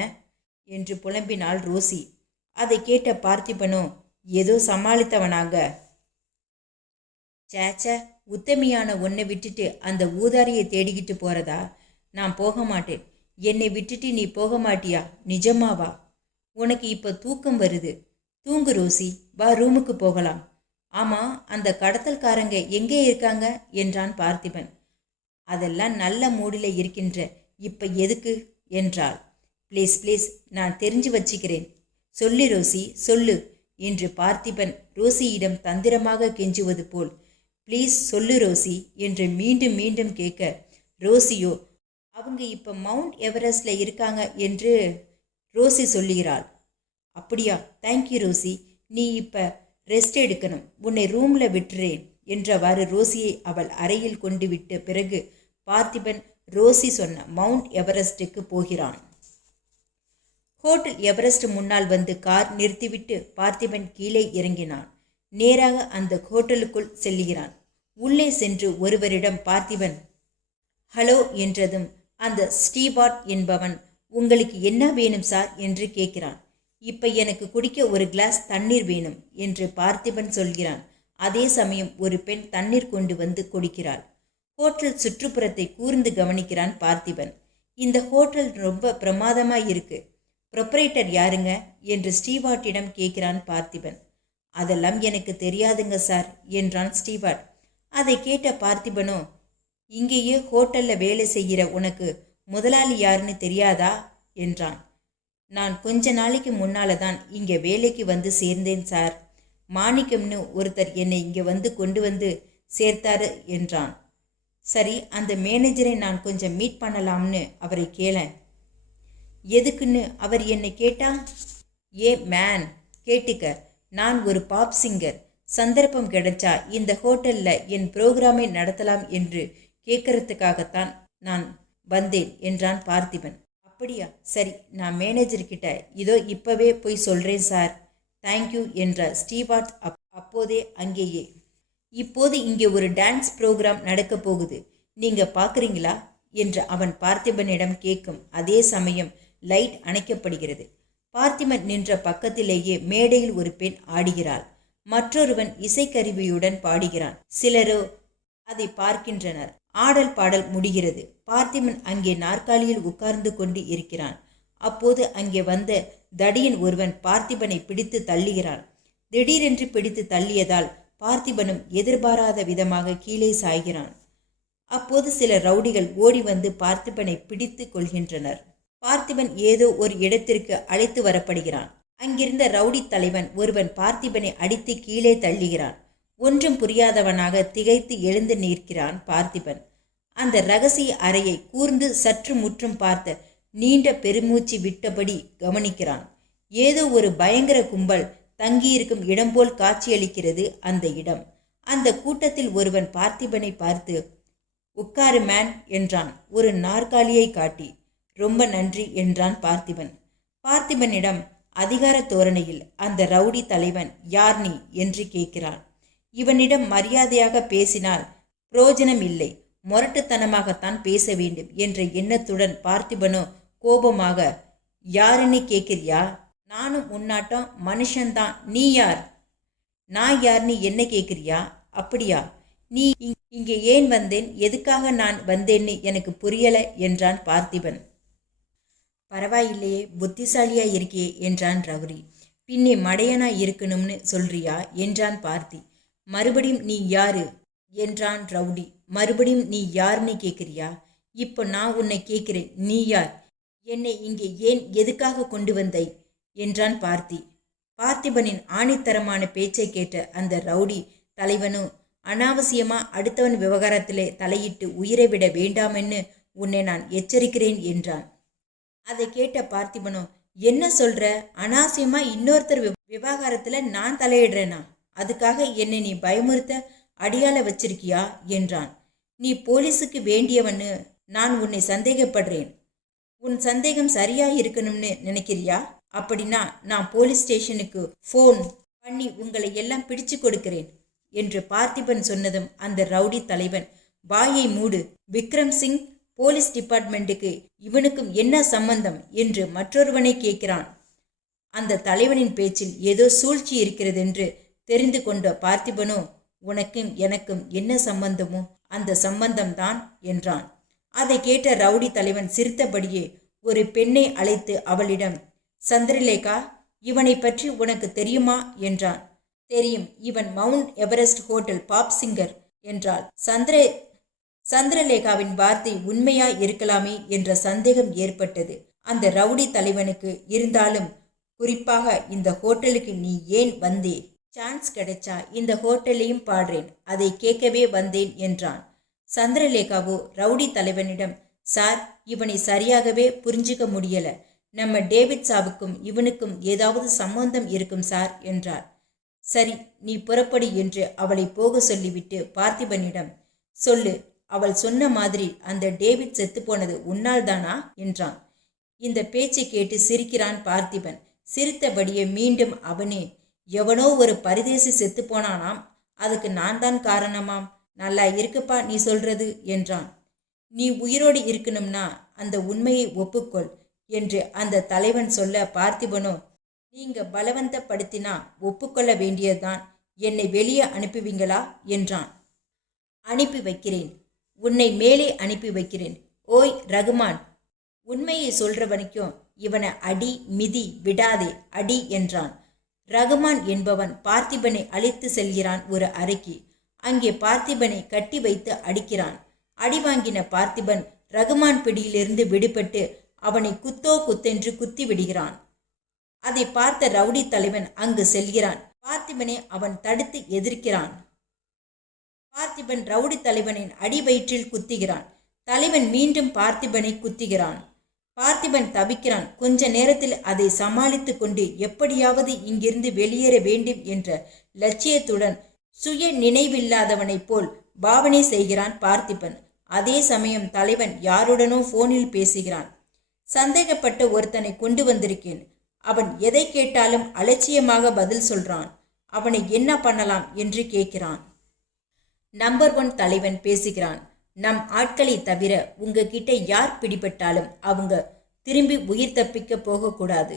என்று புலம்பினாள் ரோசி. அதை கேட்ட பார்த்திபனோ ஏதோ சமாளித்தவனாக, சேச்ச, உத்தமியான உன்னை விட்டுட்டு அந்த ஊதாரியை தேடிக்கிட்டு போறதா? நான் போக மாட்டேன். என்னை விட்டுட்டு நீ போக மாட்டியா? நிஜமாவா? உனக்கு இப்ப தூக்கம் வருது. தூங்கு ரோசி, வா ரூமுக்கு போகலாம். ஆமா, அந்த கடத்தல்காரங்க எங்கே இருக்காங்க என்றான் பார்த்திபன். அதெல்லாம் நல்ல மூடில இருக்கின்ற, இப்ப எதுக்கு என்றாள். ப்ளீஸ் ப்ளீஸ், நான் தெரிஞ்சு வச்சுக்கிறேன். சொல்லு ரோசி சொல்லு என்று பார்த்திபன் ரோசியிடம் தந்திரமாக கெஞ்சுவது போல், ப்ளீஸ் சொல்லு ரோசி என்று மீண்டும் மீண்டும் கேட்க, ரோசியோ அவங்க இப்ப மவுண்ட் எவரெஸ்ட்ல இருக்காங்க என்று ரோசி சொல்லுகிறாள். அப்படியா? தேங்க்யூ ரோசி, நீ இப்ப ரெஸ்ட் எடுக்கணும். உன்னை ரூம்ல விட்டுறேன் என்றவாறு ரோசியை அவள் அறையில் கொண்டு விட்ட பிறகு பார்த்திபன் ரோசி சொன்ன மவுண்ட் எவரெஸ்டுக்கு போகிறான். ஹோட்டல் எவரெஸ்ட் முன்னால் வந்து கார் நிறுத்திவிட்டு பார்த்திபன் கீழே இறங்கினான். நேராக அந்த ஹோட்டலுக்குள் செல்லுகிறான். உள்ளே சென்று ஒருவரிடம் பார்த்திபன் ஹலோ என்றதும் அந்த ஸ்டீவார்ட் என்பவன், உங்களுக்கு என்ன வேணும் சார் என்று கேட்கிறான். இப்ப எனக்கு குடிக்க ஒரு கிளாஸ் தண்ணீர் வேணும் என்று பார்த்திபன் சொல்கிறான். அதே சமயம் ஒரு பெண் தண்ணீர் கொண்டு வந்து கொடுக்கிறாள். ஹோட்டல் சுற்றுப்புறத்தை கூர்ந்து கவனிக்கிறான் பார்த்திபன். இந்த ஹோட்டல் ரொம்ப பிரமாதமா இருக்கு. ப்ரொப்ரைட்டர் யாருங்க என்று ஸ்டீவார்ட்டிடம் கேட்கிறான் பார்த்திபன். அதெல்லாம் எனக்கு தெரியாதுங்க சார் என்றான் ஸ்டீவார்ட். அதை கேட்ட பார்த்திபனோ, இங்கேயே ஹோட்டல்ல வேலை செய்கிற உனக்கு முதலாளி யாருன்னு தெரியாதா என்றான். நான் கொஞ்ச நாளைக்கு முன்னால தான் இங்க வேலைக்கு வந்து சேர்ந்தேன் சார். மாணிக்கம்னு ஒருத்தர் என்னை இங்க வந்து கொண்டு வந்து சேர்த்தாரு என்றான். சரி, அந்த மேனேஜரை நான் கொஞ்சம் மீட் பண்ணலாம்னு அவரை கேளேன். எதுக்குன்னு அவர் என்னை கேட்டா? ஏ மேன், கேட்டுக்க, நான் ஒரு பாப் சிங்கர். சந்தர்ப்பம் கிடைச்சா இந்த ஹோட்டல்ல என் புரோகிராமை நடத்தலாம் என்று கேட்கறதுக்காகத்தான் நான் வந்தேன் என்றான் பார்த்திபன். அப்படியா? சரி, நான் மேனேஜர்கிட்ட இதோ இப்பவே போய் சொல்றேன் சார். தேங்க்யூ என்ற ஸ்டீவார்ட் அப்போதே அங்கேயே. இப்போது இங்கே ஒரு டான்ஸ் ப்ரோக்ராம் நடக்க போகுது, நீங்க பார்க்குறீங்களா என்று அவன் பார்த்திபனிடம் கேட்கும் அதே சமயம் லைட் அணைக்கப்படுகிறது. பார்த்திபன் நின்ற பக்கத்திலேயே மேடையில் ஒரு பெண் ஆடுகிறாள். மற்றொருவன் இசைக்கருவியுடன் பாடுகிறான். சிலரோ அதை பார்க்கின்றனர். ஆடல் பாடல் முடிகிறது. பார்த்திபன் அங்கே நாற்காலியில் உட்கார்ந்து கொண்டு இருக்கிறான். அப்போது அங்கே வந்த தடியன் ஒருவன் பார்த்திபனை பிடித்து தள்ளுகிறான். திடீரென்று பிடித்து தள்ளியதால் பார்த்திபனும் எதிர்பாராத விதமாக கீழே சாய்கிறான். அப்போது சில ரவுடிகள் ஓடி வந்து பார்த்திபனை பிடித்து கொள்கின்றனர். பார்த்திபன் ஏதோ ஒரு இடத்திற்கு அழைத்து வரப்படுகிறான். அங்கிருந்த ரவுடி தலைவன் ஒருவன் பார்த்திபனை அடித்து கீழே தள்ளுகிறான். ஒன்றும் புரியாதவனாக திகைத்து எழுந்து நிற்கிறான் பார்த்திபன். அந்த ரகசிய அறையை கூர்ந்து சற்று முற்றும் பார்த்த நீண்ட பெருமூச்சு விட்டபடி கவனிக்கிறான். ஏதோ ஒரு பயங்கர கும்பல் தங்கியிருக்கும் இடம் போல் காட்சியளிக்கிறது அந்த இடம். அந்த கூட்டத்தில் ஒருவன் பார்த்திபனை பார்த்து, "உட்காரு மேன்" என்றான் ஒரு நாற்காலியை காட்டி. "ரொம்ப நன்றி" என்றான் பார்த்திபன். பார்த்திபனிடம் அதிகார தோரணையில் அந்த ரவுடி தலைவன் யார் நீ என்று கேட்கிறான். இவனிடம் மரியாதையாக பேசினால் புரோஜனம் இல்லை, முரட்டுத்தனமாகத்தான் பேச வேண்டும் என்ற எண்ணத்துடன் பார்த்திபனோ கோபமாக, "யாருன்னு கேட்கிறியா? நானும் உன்னாட்டம் மனுஷன்தான். நீ யார்?" "நான் யார்னு என்ன கேட்குறியா? அப்படியா? நீ இங்கே ஏன் வந்தேன், எதுக்காக நான் வந்தேன்னு எனக்கு புரியலை" என்றான் பார்த்திபன். "பரவாயில்லையே, புத்திசாலியா இருக்கியே" என்றான் ரவுடி. "பின்னே மடையனா இருக்கணும்னு சொல்றியா" என்றான் பார்த்தி. "மறுபடியும் நீ யாரு" என்றான் ரவுடி. "மறுபடியும் நீ யாருன்னு கேட்குறியா? இப்போ நான் உன்னை கேட்கிறேன், நீ யார்? என்னை இங்கே ஏன் எதுக்காக கொண்டு வந்தை என்றான் பார்த்தி. பார்த்திபனின் ஆணித்தரமான பேச்சை கேட்ட அந்த ரவுடி தலைவனும், "அனாவசியமா அடுத்தவன் விவகாரத்திலே தலையிட்டு உயிரை விட வேண்டாமென்னு உன்னை நான் எச்சரிக்கிறேன்" என்றான். அதை கேட்ட பார்த்திபனோ, "என்ன சொல்ற? அனாவசியமா இன்னொருத்தர் விவகாரத்துல நான் தலையிடுறேனா? அதுக்காக என்னை நீ பயமுறுத்த அடியாள வச்சிருக்கியா" என்றான். "நீ போலீஸுக்கு வேண்டியவன்னு நான் உன்னை சந்தேகப்படுறேன். உன் சந்தேகம் சரியா இருக்கணும்னு நினைக்கிறியா? அப்படின்னா நான் போலீஸ் ஸ்டேஷனுக்கு ஃபோன் பண்ணி உங்களை எல்லாம் பிடிச்சு கொடுக்கிறேன்" என்று பார்த்திபன் சொன்னதும் அந்த ரவுடி தலைவன், "வாயை மூடு, விக்ரம் சிங் போலீஸ் டிபார்ட்மெண்ட்டுக்கு இவனுக்கும் என்ன சம்பந்தம் என்று மற்றொருவனை கேட்கிறான். அந்த தலைவனின் பேச்சில் ஏதோ சூழ்ச்சி இருக்கிறதென்று தெரிந்து கொண்ட பார்த்திபனோ, "உனக்கும் எனக்கும் என்ன சம்பந்தமோ அந்த சம்பந்தம்தான்" என்றான். அதை கேட்ட ரவுடி தலைவன் சிரித்தபடியே ஒரு பெண்ணை அழைத்து அவளிடம், "சந்திரலேகா, இவனை பற்றி உனக்கு தெரியுமா" என்றான். "தெரியும், இவன் Mount Everest hotel pop singer" என்றாள். சந்திரலேகாவின் வார்த்தை உண்மையா இருக்கலாமே என்ற சந்தேகம் ஏற்பட்டது அந்த ரவுடி தலைவனுக்கு. இருந்தாலும், "குறிப்பாக இந்த ஹோட்டலுக்கு நீ ஏன் வந்தே? சான்ஸ் கிடைச்சா இந்த ஹோட்டலையும் பாடுறேன், அதை கேட்கவே வந்தேன்" என்றான். சந்திரலேகாவோ ரவுடி தலைவனிடம், "சார், இவனை சரியாகவே புரிஞ்சுக்க முடியல. நம்ம டேவிட் சாவுக்கும் இவனுக்கும் ஏதாவது சம்பந்தம் இருக்கும் சார்" என்றார். "சரி, நீ புறப்படு" என்று அவளை போக சொல்லிவிட்டு பார்த்திபனிடம், "சொல்லு, அவள் சொன்ன மாதிரி அந்த டேவிட் செத்து போனது உன்னால் தானா" என்றான். இந்த பேச்சை கேட்டு சிரிக்கிறான் பார்த்திபன். சிரித்தபடியே மீண்டும் அவனே, "எவனோ ஒரு பரதேசி செத்து போனானாம், அதுக்கு நான் தான் காரணமாம். நல்லா இருக்குப்பா நீ சொல்றது" என்றான். "நீ உயிரோடு இருக்கணும்னா அந்த உண்மையை ஒப்புக்கொள்" என்று அந்த தலைவன் சொல்ல பார்த்திபனோ, "நீங்க பலவந்தப்படுத்தினா ஒப்புக்கொள்ள வேண்டியதுதான். என்னை வெளியே அனுப்புவீங்களா" என்றான். "அனுப்பி வைக்கிறேன், உன்னை மேலே அனுப்பி வைக்கிறேன். ஓய் ரகுமான், உண்மையை சொல்றவனுக்கும் இவனை அடி, மிதி, விடாதே, அடி" என்றான். ரகுமான் என்பவன் பார்த்திபனை அழைத்து செல்கிறான் ஒரு அறைக்கு. அங்கே பார்த்திபனை கட்டி வைத்து அடிக்கிறான். அடி வாங்கின பார்த்திபன் ரகுமான் பிடியிலிருந்து விடுபட்டு அவனை குத்தோ குத்தென்று குத்தி விடுகிறான். அதை பார்த்த ரவுடி தலைவன் அங்கு செல்கிறான். பார்த்திபனை அவன் தடுத்து எதிர்க்கிறான். பார்த்திபன் ரவுடி தலைவனின் அடி வயிற்றில் குத்துகிறான். தலைவன் மீண்டும் பார்த்திபனை குத்துகிறான். பார்த்திபன் தவிக்கிறான். கொஞ்ச நேரத்தில் அதை சமாளித்து கொண்டு எப்படியாவது இங்கிருந்து வெளியேற வேண்டும் என்ற லட்சியத்துடன் சுய நினைவில்லாதவனைப் போல் பாவனை செய்கிறான் பார்த்திபன். அதே சமயம் தலைவன் யாருடனோ போனில் பேசுகிறான். "சந்தேகப்பட்ட ஒருத்தனை கொண்டு வந்திருக்கேன். அவன் எதை கேட்டாலும் அலட்சியமாக பதில் சொல்றான். அவனை என்ன பண்ணலாம் என்று கேட்கிறான்." நம்பர் 1 தலைவன் பேசுகிறான். "நம் ஆட்களை தவிர உங்ககிட்ட யார் பிடிபட்டாலும் அவங்க திரும்பி உயிர் தப்பிக்க போகக்கூடாது."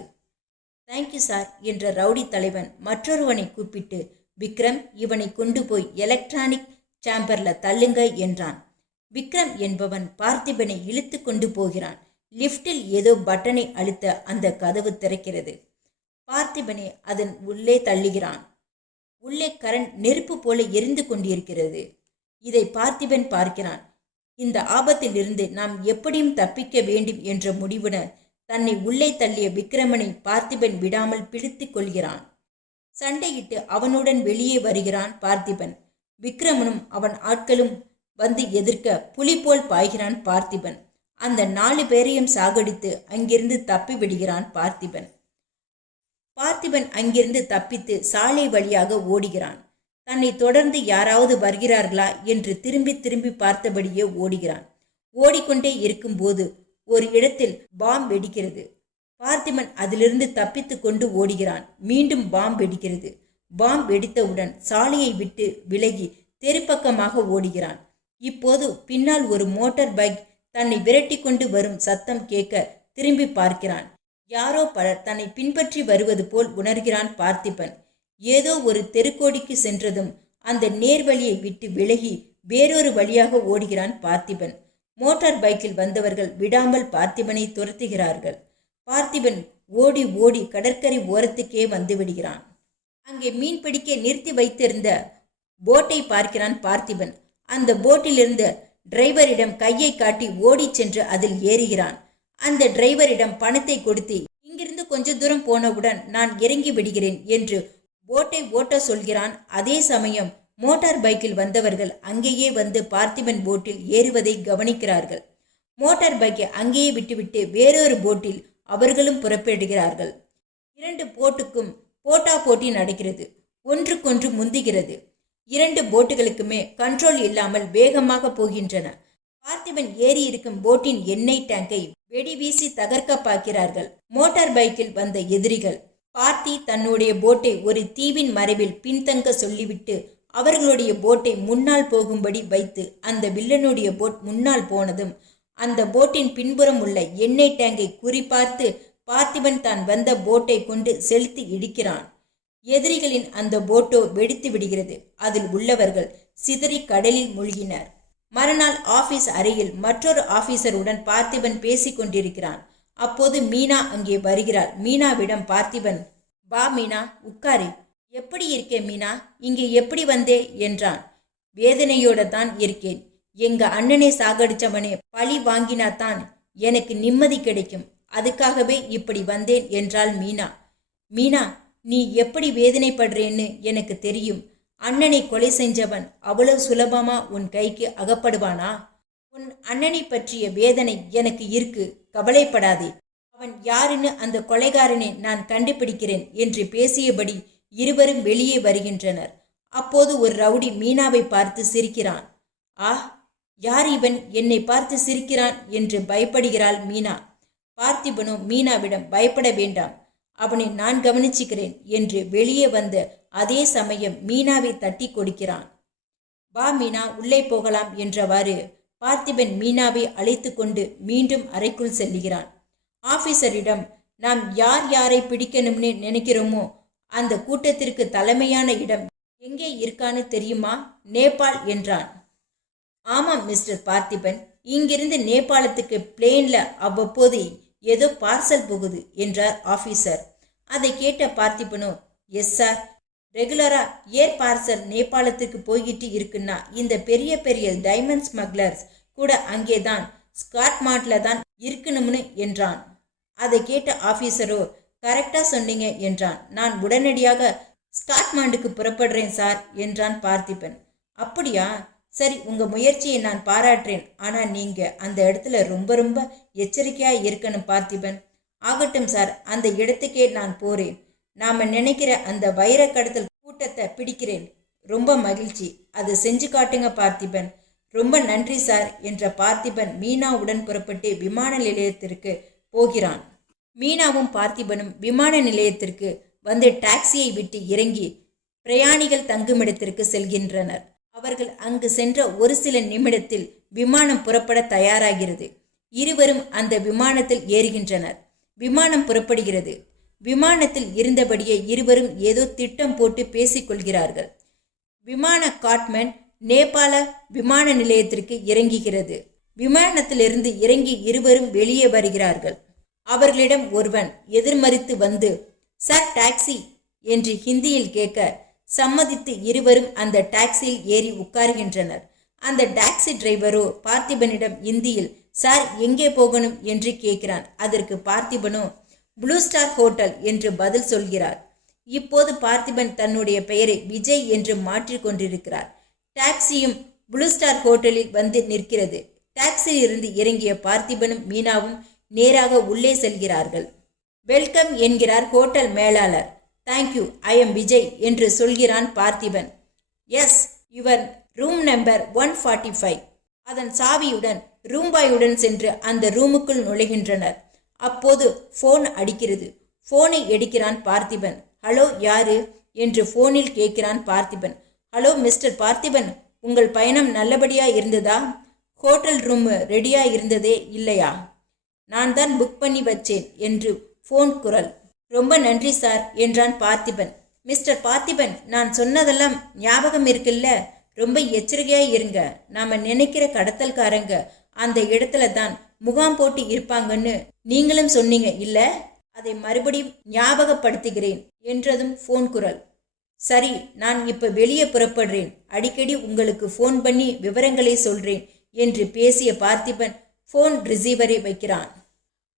"தேங்க்யூ சார்" என்ற ரவுடி தலைவன் மற்றொருவனை கூப்பிட்டு, "விக்ரம், இவனை கொண்டு போய் எலக்ட்ரானிக் சேம்பர்ல தள்ளுங்க" என்றான். விக்ரம் என்பவன் பார்த்திபனை இழுத்து கொண்டு போகிறான். லிப்டில் ஏதோ பட்டனை அழுத்த அந்த கதவு திறக்கிறது. பார்த்திபனை அதன் உள்ளே தள்ளுகிறான். உள்ளே கரண்ட் நெருப்பு போல எரிந்து கொண்டிருக்கிறது. இதை பார்த்திபன் பார்க்கிறான். இந்த ஆபத்திலிருந்து நாம் எப்படியும் தப்பிக்க வேண்டும் என்ற முடிவுடன் தன்னை உள்ளே தள்ளிய விக்ரமனை பார்த்திபன் விடாமல் பிடித்து கொள்கிறான். சண்டையிட்டு அவனுடன் வெளியே வருகிறான் பார்த்திபன். விக்ரமனும் அவன் ஆட்களும் வந்து எதிர்க்க புலி போல் பாய்கிறான் பார்த்திபன். அந்த 4 பேரையும் சாகடித்து அங்கிருந்து தப்பி விடுகிறான் பார்த்திபன். பார்த்திபன் அங்கிருந்து தப்பித்து சாலை வழியாக ஓடுகிறான். தன்னை தொடர்ந்து யாராவது வருகிறார்களா என்று திரும்பி திரும்பி பார்த்தபடியே ஓடுகிறான். ஓடிக்கொண்டே இருக்கும்போது ஒரு இடத்தில் பாம் வெடிக்கிறது. பார்த்திபன் அதிலிருந்து தப்பித்து கொண்டு ஓடுகிறான். மீண்டும் பாம் வெடிக்கிறது. பாம் வெடித்தவுடன் சாலையை விட்டு விலகி தெருப்பக்கமாக ஓடுகிறான். இப்போது பின்னால் ஒரு மோட்டார் பைக் தன்னை விரட்டி கொண்டு வரும் சத்தம் கேட்க திரும்பி பார்க்கிறான். யாரோ பலர் தன்னை பின்பற்றி வருவது போல் உணர்கிறான் பார்த்திபன். ஏதோ ஒரு தெருக்கோடிக்கு சென்றதும் அந்த நேர்வழியை விட்டு விலகி வேறொரு வழியாக ஓடுகிறான் பார்த்திபன். மோட்டார் பைக்கில் வந்தவர்கள் விடாமல் பார்த்திபனை துரத்துகிறார்கள். பார்த்திபன் ஓடி ஓடி கடற்கரை ஓரத்துக்கே வந்து விடுகிறான். அங்கே மீன் பிடிக்க நிறுத்தி வைத்திருந்த போட்டை பார்க்கிறான் பார்த்திபன். அந்த போட்டிலிருந்த டிரைவரிடம் கையை காட்டி ஓடி சென்று அதில் ஏறுகிறான். அந்த டிரைவரிடம் பணத்தை கொடுத்து இங்கிருந்து கொஞ்ச தூரம் போனவுடன் நான் இறங்கி விடுகிறேன் என்று போட்டை ஓட்ட சொல்கிறான். அதே சமயம் மோட்டார் பைக்கில் வந்தவர்கள் அங்கேயே வந்து பார்த்திபன் போட்டில் ஏறுவதை கவனிக்கிறார்கள். மோட்டார் பைக்கை அங்கேயே விட்டுவிட்டு வேறொரு போட்டில் அவர்களும் புறப்படுகிறார்கள். 2 போட்டுக்கும் போட்டா போட்டி நடக்கிறது. ஒன்றுக்கொன்று முந்துகிறது. 2 போட்டுகளுக்குமே கண்ட்ரோல் இல்லாமல் வேகமாக போகின்றன. பார்த்திபன் ஏறி இருக்கும் போட்டின் எண்ணெய் டேங்கை வெடி வீசி தகர்க்க பார்க்கிறார்கள் மோட்டார் பைக்கில் வந்த எதிரிகள். பார்த்தி தன்னுடைய போட்டை ஒரு தீவின் மறைவில் பின்தங்க சொல்லிவிட்டு அவர்களுடைய போட்டை முன்னால் போகும்படி வைத்து அந்த வில்லனுடைய போட் முன்னால் போனதும் அந்த போட்டின் பின்புறம் உள்ள எண்ணெய் டேங்கை குறிப்பார்த்து பார்த்திபன் தான் வந்த போட்டை கொண்டு செலுத்தி இடிக்கிறான். எதிரிகளின் அந்த போட்டோ வெடித்து விடுகிறது. அதில் உள்ளவர்கள் சிதறி கடலில் மூழ்கினர். மறுநாள் ஆபீஸ் அறையில் மற்றொரு ஆபீசருடன் பார்த்திபன் பேசி கொண்டிருக்கிறான். அப்போது மீனா அங்கே வருகிறார். மீனாவிடம் பார்த்திபன், வா மீனா, உட்காரு. எப்படி இருக்கே மீனா, இங்கே எப்படி வந்தே என்றான். வேதனையோட தான் இருக்கேன். எங்க அண்ணனை சாகடிச்சவனே பழி வாங்கினாதான் எனக்கு நிம்மதி கிடைக்கும். அதுக்காகவே இப்படி வந்தேன் என்றாள் மீனா. மீனா, நீ எப்படி வேதனைப்படுறேன்னு எனக்கு தெரியும். அண்ணனை கொலை செஞ்சவன் அவ்வளவு சுலபமா உன் கைக்கு அகப்படுவானா? உன் அண்ணனை பற்றிய வேதனை எனக்கு இருக்கு, கவலைப்படாதே. அவன் யாருன்னு அந்த கொலைகாரனை நான் கண்டுபிடிக்கிறேன் என்று பேசியபடி இருவரும் வெளியே வருகின்றனர். அப்போது ஒரு ரவுடி மீனாவை பார்த்து சிரிக்கிறான். ஆ, யார் இவன் என்னை பார்த்து சிரிக்கிறான் என்று பயப்படுகிறாள் மீனா. பார்த்திபனோ மீனாவிடம், பயப்பட வேண்டாம், அவனை நான் கவனிச்சுக்கிறேன் என்று வெளியே வந்த அதே சமயம் மீனாவை தட்டி கொடுக்கிறான். வா மீனா, உள்ளே போகலாம் என்றவாறு பார்த்திபன் மீனாவை அழைத்து கொண்டு மீண்டும் அறைக்குள் செல்லுகிறான். ஆபீசரிடம், நாம் யார் யாரை பிடிக்கணும்னு நினைக்கிறோமோ அந்த கூட்டத்திற்கு தலைமையான இடம் எங்கே இருக்கான்னு தெரியுமா? நேபாள் என்றான். ஆமாம் மிஸ்டர் பார்த்திபன், இங்கிருந்து நேபாளத்துக்கு பிளேன்ல அவ்வப்போது ஏதோ பார்சல் போகுது என்றார் ஆபீசர். அதை கேட்ட பார்த்திபனோ, எஸ் சார், ரெகுலரா ஏர் பார்சல் நேபாளத்துக்கு போய்கிட்டு இருக்குன்னா இந்த பெரிய பெரிய டைமண்ட் ஸ்மக்லர்ஸ் கூட அங்கேதான் ஸ்காட்மாண்ட்ல தான் இருக்கணும்னு என்றான். அதை கேட்ட ஆபீசரோ, கரெக்டா சொன்னீங்க என்றான். நான் உடனடியாக ஸ்காட்மாண்டுக்கு புறப்படுறேன் சார் என்றான் பார்த்திபன். அப்படியா, சரி, உங்க முயற்சியை நான் பாராட்டுறேன். ஆனா நீங்க அந்த இடத்துல ரொம்ப ரொம்ப எச்சரிக்கையா இருக்கணும் பார்த்திபன். ஆகட்டும் சார், அந்த இடத்துக்கே நான் போறேன். நாம நினைக்கிற அந்த வைர கடத்தல் கூட்டத்தை பிடிக்கிறேன். ரொம்ப மகிழ்ச்சி, அதை செஞ்சு காட்டுங்க பார்த்திபன். ரொம்ப நன்றி சார் என்ற பார்த்திபன் மீனாவுடன் புறப்பட்டு விமான நிலையத்திற்கு போகிறான். மீனாவும் பார்த்திபனும் விமான நிலையத்திற்கு வந்து டாக்ஸியை விட்டு இறங்கி பிரயாணிகள் தங்குமிடத்திற்கு செல்கின்றனர். அவர்கள் அங்கு சென்ற ஒரு சில நிமிடத்தில் விமானம் புறப்பட தயாராகிறது. இருவரும் அந்த விமானத்தில் ஏறுகின்றனர். விமானம் புறப்படுகிறது. விமானத்தில் இருந்தபடியே இருவரும் ஏதோ திட்டம் போட்டு பேசிக்கொள்கிறார்கள். விமான காட்மண்ட் நேபாள விமான நிலையத்திற்கு இறங்குகிறது. விமானத்திலிருந்து இறங்கி இருவரும் வெளியே வருகிறார்கள். அவர்களிடம் ஒருவன் எதிர்மறித்து வந்து, சார் டாக்ஸி என்று ஹிந்தியில் கேட்க சம்மதித்து இருவரும் அந்த டாக்ஸியில் ஏறி உட்காருகின்றனர். அந்த டாக்ஸி டிரைவரோ பார்த்திபனிடம் இந்தியில் சார் எங்கே போகணும் என்று கேட்கிறான். அதற்கு பார்த்திபனோ ப்ளூ ஸ்டார் ஹோட்டல் என்று பதில் சொல்கிறார். இப்போது பார்த்திபன் தன்னுடைய பெயரை விஜய் என்று மாற்றிக் கொண்டிருக்கிறார். டாக்ஸியும் ப்ளூ ஸ்டார் ஹோட்டலில் வந்து நிற்கிறது. டாக்ஸியில் இருந்து இறங்கிய பார்த்திபனும் மீனாவும் நேராக உள்ளே செல்கிறார்கள். வெல்கம் என்கிறார் ஹோட்டல் மேலாளர். தேங்க்யூ, ஐ எம் விஜய் என்று சொல்கிறான் Parthiban. Yes, your room number 145. அதன் சாவியுடன் ரூம்பாயுடன் சென்று அந்த ரூமுக்குள் நுழைகின்றனர். அப்போது போன் அடிக்கிறது. போனை எடுக்கிறான் பார்த்திபன். ஹலோ, யாரு என்று போனில் கேட்கிறான் பார்த்திபன். ஹலோ மிஸ்டர் பார்த்திபன், உங்கள் பயணம் நல்லபடியா இருந்ததா? ஹோட்டல் ரூம் ரெடியா இருந்ததே இல்லையா? நான் தான் புக் பண்ணி வச்சேன் என்று போன் குரல். ரொம்ப நன்றி சார் என்றான் பார்த்திபன். மிஸ்டர் பார்த்திபன், நான் சொன்னதெல்லாம் ஞாபகம் இருக்குல்ல? ரொம்ப எச்சரிக்கையா இருங்க. நாம நினைக்கிற கடத்தல்காரங்க அந்த இடத்துல தான் முகாம் போட்டு இருப்பாங்கன்னு நீங்களும் சொன்னீங்க இல்ல? அதை மறுபடியும் ஞாபகப்படுத்துகிறேன் என்றதும் போன் குரல். சரி, நான் இப்ப வெளியே புறப்படுறேன். அடிக்கடி உங்களுக்கு போன் பண்ணி விவரங்களை சொல்றேன் என்று பேசிய பார்த்திபன் போன் ரிசீவரை வைக்கிறான்.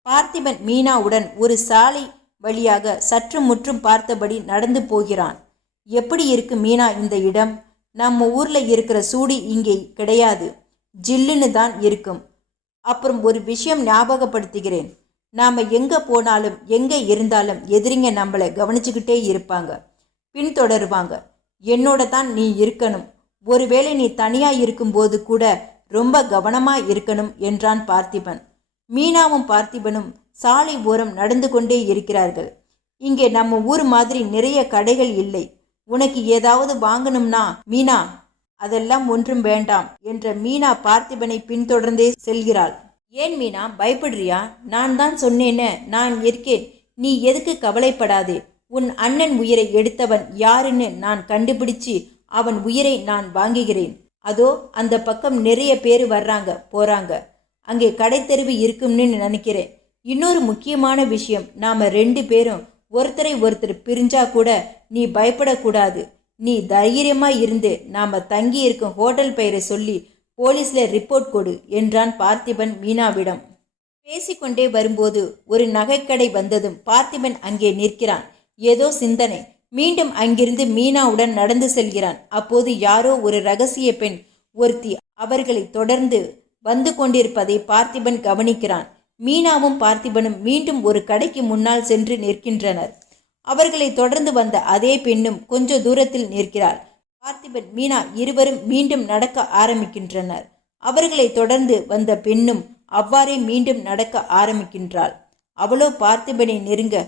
பார்த்திபன் மீனாவுடன் ஒரு சாலை வழியாக சற்று முற்றும் பார்த்தபடி நடந்து போகிறான். எப்படி இருக்கு மீனா இந்த இடம்? நம்ம ஊர்ல இருக்கிற சூடு இங்கே கிடையாது, ஜில்லுன்னு தான் இருக்கும். அப்புறம் ஒரு விஷயம் ஞாபகப்படுத்துகிறேன். நாம எங்க போனாலும் எங்க இருந்தாலும் எதிரிங்க நம்மளை கவனிச்சுக்கிட்டே இருப்பாங்க, பின்தொடருவாங்க. என்னோட தான் நீ இருக்கணும். ஒருவேளை நீ தனியா இருக்கும்போது கூட ரொம்ப கவனமா இருக்கணும் என்றான் பார்த்திபன். மீனாவும் பார்த்திபனும் சாலை ஓரம் நடந்து கொண்டே இருக்கிறார்கள். இங்கே நம்ம ஊர் மாதிரி நிறைய கடைகள் இல்லை. உனக்கு ஏதாவது வாங்கணும்னா மீனா, அதெல்லாம் ஒன்றும் வேண்டாம் என்ற மீனா பார்த்திபனை பின்தொடர்ந்தே செல்கிறாள். ஏன் மீனா, பயப்படுறியா? நான் தான் சொன்னேன்னு, நான் இருக்கேன். நீ எதுக்கு கவலைப்படாதே. உன் அண்ணன் உயிரை எடுத்தவன் யாருன்னு நான் கண்டுபிடிச்சு அவன் உயிரை நான் வாங்குகிறேன். அதோ அந்த பக்கம் நிறைய பேர் வர்றாங்க போறாங்க. அங்கே கடைத்தெருவு இருக்கும்னு நினைக்கிறேன். இன்னொரு முக்கியமான விஷயம், நாம 2 பேரும் ஒருத்தரை ஒருத்தர் பிரிஞ்சா கூட நீ பயப்படக்கூடாது. நீ தைரியமா இருந்து நாம தங்கி இருக்கும் ஹோட்டல் பெயரை சொல்லி போலீஸ்ல ரிப்போர்ட் கொடு என்றான் பார்த்திபன் மீனாவிடம். பேசிக்கொண்டே வரும்போது ஒரு நகைக்கடை வந்ததும் பார்த்திபன் அங்கே நிற்கிறான். ஏதோ சிந்தனை. மீண்டும் அங்கிருந்து மீனாவுடன் நடந்து செல்கிறான். அப்போது யாரோ ஒரு ரகசிய பெண் ஒருத்தி அவர்களை தொடர்ந்து வந்து கொண்டிருப்பதை பார்த்திபன் கவனிக்கிறான். மீனாவும் பார்த்திபனும் மீண்டும் ஒரு கடைக்கு முன்னால் சென்று நிற்கின்றனர். அவர்களை தொடர்ந்து வந்த அதே பெண்ணும் கொஞ்ச தூரத்தில் நிற்கிறாள். பார்த்திபன், மீனா இருவரும் மீண்டும் நடக்க ஆரம்பிக்கின்றனர். அவர்களை தொடர்ந்து வந்த பெண்ணும் அவ்வாறே மீண்டும் நடக்க ஆரம்பிக்கின்றாள். அவளோ பார்த்திபனை நெருங்க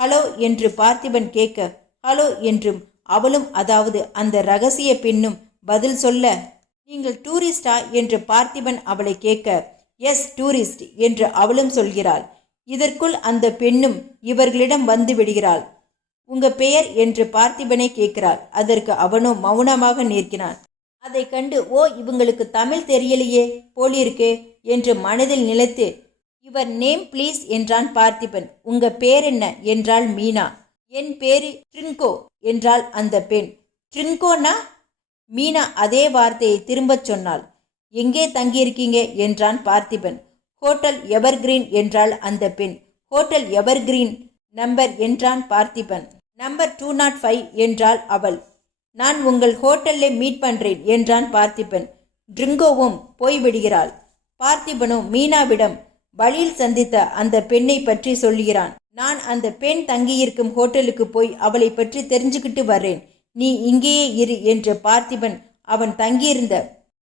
ஹலோ என்று பார்த்திபன் கேட்க ஹலோ என்றும் அவளும், அதாவது அந்த ரகசிய பெண்ணும் பதில் சொல்ல, நீங்கள் டூரிஸ்டா என்று பார்த்திபன் அவளை கேட்க, எஸ் டூரிஸ்ட் என்று அவளும் சொல்கிறாள். இதற்குள் அந்த பெண்ணும் இவர்களிடம் வந்து விடுகிறாள். உங்க பெயர் என்று பார்த்திபனை கேட்கிறாள். அதற்கு அவனோ மௌனமாக நிற்கிறான். அதை கண்டு, ஓ இவங்களுக்கு தமிழ் தெரியலையே போலிருக்கே என்று மனதில் நிலைத்து, யுவர் நேம் ப்ளீஸ் என்றான் பார்த்திபன். உங்க பேர் என்ன என்றாள் மீனா. என் பேரு ட்ரிங்கோ என்றாள் அந்த பெண். ட்ரிங்கோனா? மீனா அதே வார்த்தையை திரும்பச் சொன்னாள். எங்கே தங்கியிருக்கீங்க என்றான் பார்த்திபன். ஹோட்டல் எவர்கிரீன் என்றாள் அந்த பெண். ஹோட்டல் எவர்கிரீன் நம்பர் என்றான் பார்த்திபன். நம்பர் 205 என்றாள் அவள். நான் உங்கள் ஹோட்டல்ல மீட் பண்றேன் என்றான் பார்த்திபன். ட்ரிங்கோவும் போய்விடுகிறாள். பார்த்திபனோ மீனாவிடம் வழியில் சந்தித்த அந்த பெண்ணை பற்றி சொல்கிறான். நான் அந்த பெண் தங்கியிருக்கும் ஹோட்டலுக்கு போய் அவளை பற்றி தெரிஞ்சுக்கிட்டு வர்றேன், நீ இங்கேயே இரு என்று பார்த்திபன் அவன் தங்கியிருந்த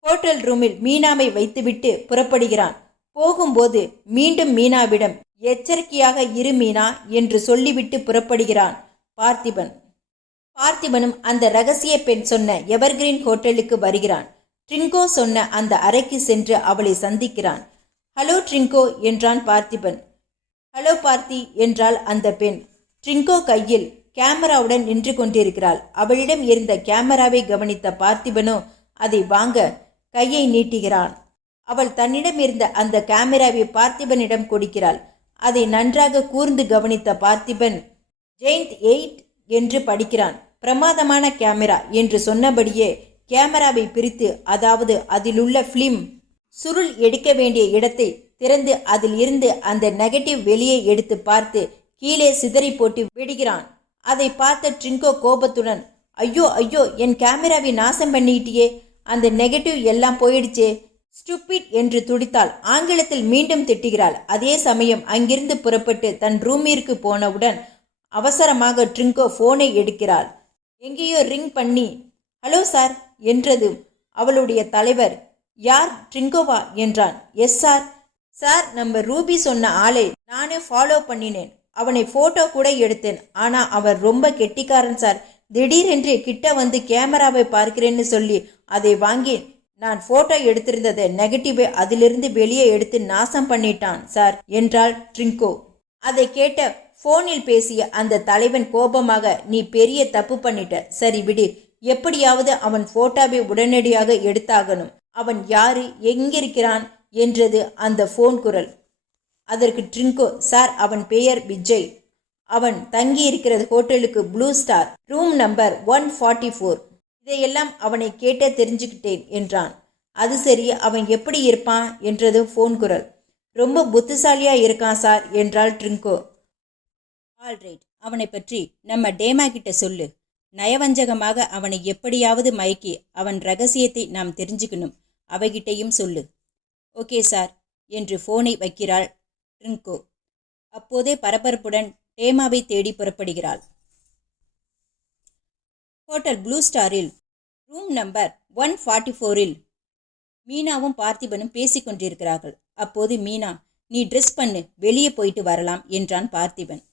ஹோட்டல் ரூமில் மீனாவை வைத்துவிட்டு புறப்படுகிறான். போகும்போது மீண்டும் மீனாவிடம் எச்சரிக்கையாக இரு மீனா என்று சொல்லிவிட்டு புறப்படுகிறான் பார்த்திபன். பார்த்திபனும் அந்த ரகசிய பெண் சொன்ன எவர்கிரீன் ஹோட்டலுக்கு வருகிறான். ட்ரிங்கோ சொன்ன அந்த அறைக்கு சென்று அவளை சந்திக்கிறான். ஹலோ ட்ரிங்கோ என்றான் பார்த்திபன். ஹலோ பார்த்தி என்றாள் அந்த பெண். ட்ரிங்கோ கையில் கேமராவுடன் நின்று கொண்டிருக்கிறாள். அவளிடம் இருந்த கேமராவை கவனித்த பார்த்திபனோ அதை வாங்க கையை நீட்டுகிறான். அவள் தன்னிடம் இருந்த அந்த கேமராவை பார்த்திபனிடம் கொடுக்கிறாள். அதை நன்றாக கூர்ந்து கவனித்த பார்த்திபன் ஜெயந்த் 8 என்று படிக்கிறான். பிரமாதமான கேமரா என்று சொன்னபடியே கேமராவை பிரித்து, அதாவது அதிலுள்ள ஃபிலிம் சுருள் எடுக்க வேண்டிய இடத்தை திறந்து அதில் இருந்து அந்த நெகட்டிவ் வெளியே எடுத்து பார்த்து கீழே சிதறி போட்டு விடுகிறான். அதை பார்த்த ட்ரிங்கோ கோபத்துடன், ஐயோ ஐயோ, என் கேமராவை நாசம் பண்ணிட்டியே, அந்த நெகட்டிவ் எல்லாம் போயிடுச்சே, ஸ்டூபிட் என்று துடித்தாள். ஆங்கிலத்தில் மீண்டும் திட்டுகிறாள். அதே சமயம் அங்கிருந்து புறப்பட்டு தன் ரூமிற்கு போனவுடன் அவசரமாக ட்ரிங்கோ போனை எடுக்கிறாள். எங்கேயோ ரிங் பண்ணி ஹலோ சார் என்றதும் அவளுடைய தலைவர், யார், ட்ரிங்கோவா என்றான். Yes sir. சார், நம்ம ரூபி சொன்ன ஆளை நானே ஃபாலோ பண்ணினேன். அவனை ஃபோட்டோ கூட எடுத்தேன். ஆனால் அவர் ரொம்ப கெட்டிக்காரன் சார். திடீரென்று கிட்ட வந்து கேமராவை பார்க்கிறேன்னு சொல்லி அதை வாங்கி நான் ஃபோட்டோ எடுத்திருந்ததை நெகட்டிவை அதிலிருந்து வெளியே எடுத்து நாசம் பண்ணிட்டான் சார் என்றாள் ட்ரிங்கோ. அதை கேட்ட ஃபோனில் பேசிய அந்த தலைவன் கோபமாக, நீ பெரிய தப்பு பண்ணிட்ட. சரி விடு, எப்படியாவது அவன் ஃபோட்டோவை உடனடியாக எடுத்தாகணும். அவன் யாரு, எங்கிருக்கிறான் என்றது அந்த ஃபோன் குரல். அதற்கு ட்ரிங்கோ, சார், அவன் பெயர் விஜய். அவன் தங்கி இருக்கிறது ஹோட்டலுக்கு ப்ளூ ஸ்டார், ரூம் நம்பர் 144. இதையெல்லாம் அவனை கேட்ட தெரிஞ்சுக்கிட்டேன் என்றான். அது சரி, அவன் எப்படி இருப்பான் என்றது ஃபோன் குரல். ரொம்ப புத்திசாலியா இருக்கான் சார் என்றாள் ட்ரிங்கோ. ஆல்ரைட், அவனை பற்றி நம்ம டேமா கிட்ட சொல்லு. நயவஞ்சகமாக அவனை எப்படியாவது மயக்கி அவன் ரகசியத்தை நாம் தெரிஞ்சுக்கணும். அவகிட்டையும் சொல்லு. ஓகே சார் என்று ஃபோனை வைக்கிறாள் ட்ரிங்கோ. அப்போதே பரபரப்புடன் டேமாவை தேடி புறப்படுகிறாள். ஹோட்டல் ப்ளூ ஸ்டாரில் ரூம் நம்பர் 144இல் மீனாவும் பார்த்திபனும் பேசிக்கொண்டிருக்கிறார்கள். அப்போது மீனா, நீ ட்ரெஸ் பண்ணு, வெளியே போயிட்டு வரலாம் என்றான் பார்த்திபன்.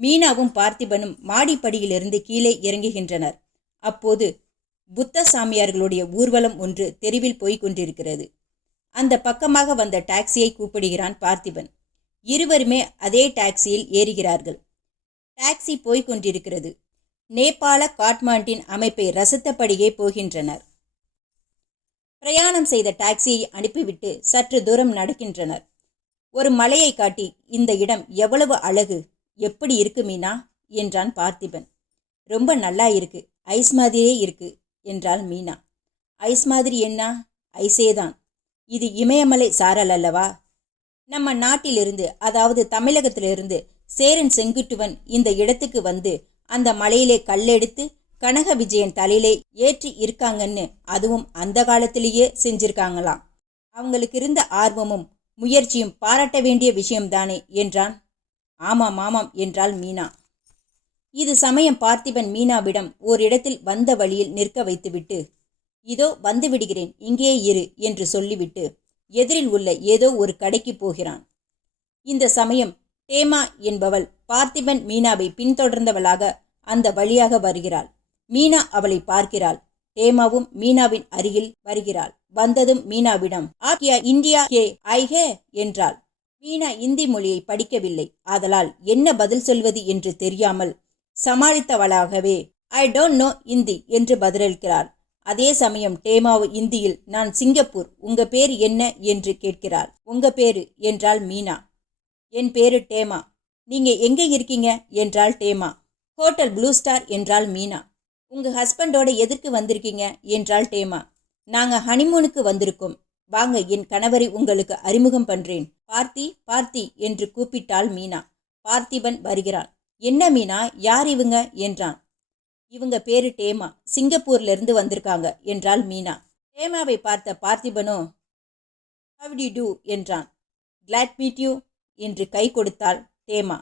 மீனாவும் பார்த்திபனும் மாடிப்படியிலிருந்து கீழே இறங்குகின்றனர். அப்போது புத்த சாமியார்களுடைய ஊர்வலம் ஒன்று தெருவில் போய்க் கொண்டிருக்கிறது. அந்த பக்கமாக வந்த டாக்ஸியை கூப்பிடுகிறான் பார்த்திபன். இருவருமே அதே டாக்ஸியில் ஏறுகிறார்கள். டாக்ஸி போய்க் கொண்டிருக்கிறது. நேபாள காட்மாண்டின் அமைப்பை ரசித்தபடியே போகின்றனர். பிரயாணம் செய்த டாக்ஸியை அனுப்பிவிட்டு சற்று தூரம் நடக்கின்றனர். ஒரு மலையை காட்டி, இந்த இடம் எவ்வளவு அழகு, எப்படி இருக்கு மீனா என்றான் பார்த்திபன். ரொம்ப நல்லா இருக்கு, ஐஸ் மாதிரியே இருக்கு என்றாள் மீனா. ஐஸ் மாதிரி என்ன? ஐஸேதான். இது இமயமலை சாரல் அல்லவா? நம்ம நாட்டிலிருந்து, அதாவது தமிழகத்திலிருந்து சேரன் செங்குட்டுவன் இந்த இடத்துக்கு வந்து அந்த மலையிலே கல்லெடுத்து கனக விஜயன் தலையிலே ஏற்றி இருக்காங்கன்னு, அதுவும் அந்த காலத்திலேயே செஞ்சிருக்காங்களாம். அவங்களுக்கு இருந்த ஆர்வமும் முயற்சியும் பாராட்ட வேண்டிய விஷயம்தானே என்றான். ஆமாம் ஆமாம் என்றாள் மீனா. இது சமயம் பார்த்திபன் மீனாவிடம் ஓரிடத்தில் வந்த வழியில் நிற்க வைத்துவிட்டு, இதோ வந்து விடுகிறேன், இங்கே இரு என்று சொல்லிவிட்டு எதிரில் உள்ள ஏதோ ஒரு கடைக்கு போகிறான். இந்த சமயம் டேமா என்பவள் பார்த்திபன் மீனாவை பின்தொடர்ந்தவளாக அந்த வழியாக வருகிறாள். மீனா அவளை பார்க்கிறாள். டேமாவும் மீனாவின் அருகில் வருகிறாள். வந்ததும் மீனாவிடம், ஆக்கியா இந்தியா கே ஐஹே என்றாள். மீனா இந்தி மொழியை படிக்கவில்லை. ஆதலால் என்ன பதில் சொல்வது என்று தெரியாமல் சமாளித்தவளாகவே ஐ டோன்ட் நோ இந்தி என்று பதிலளிக்கிறாள். அதே சமயம் டேமாவு இந்தியில், நான் சிங்கப்பூர், உங்க பேரு என்ன என்று கேட்கிறாள். உங்க பேரு என்றாள் மீனா. என் பேரு டேமா. நீங்க எங்கே இருக்கீங்க என்றாள் டேமா. ஹோட்டல் ப்ளூ ஸ்டார் என்றாள் மீனா. உங்க ஹஸ்பண்டோட எதற்கு வந்திருக்கீங்க என்றாள் டேமா. நாங்க ஹனிமூனுக்கு வந்திருக்கோம். வாங்க, என் கணவரை உங்களுக்கு அறிமுகம் பண்றேன். பார்த்தி பார்த்தி என்று கூப்பிட்டாள் மீனா. பார்த்திபன் வருகிறான். என்ன மீனா, யார் இவங்க என்றான். இவங்க பேரு டேமா, சிங்கப்பூர்ல இருந்து வந்திருக்காங்க என்றாள் மீனா. டேமாவை பார்த்த பார்த்திபனோ ஹவ் டு டு என்றான். கிளாட் மீட் யூ என்று கை கொடுத்தாள் டேமா.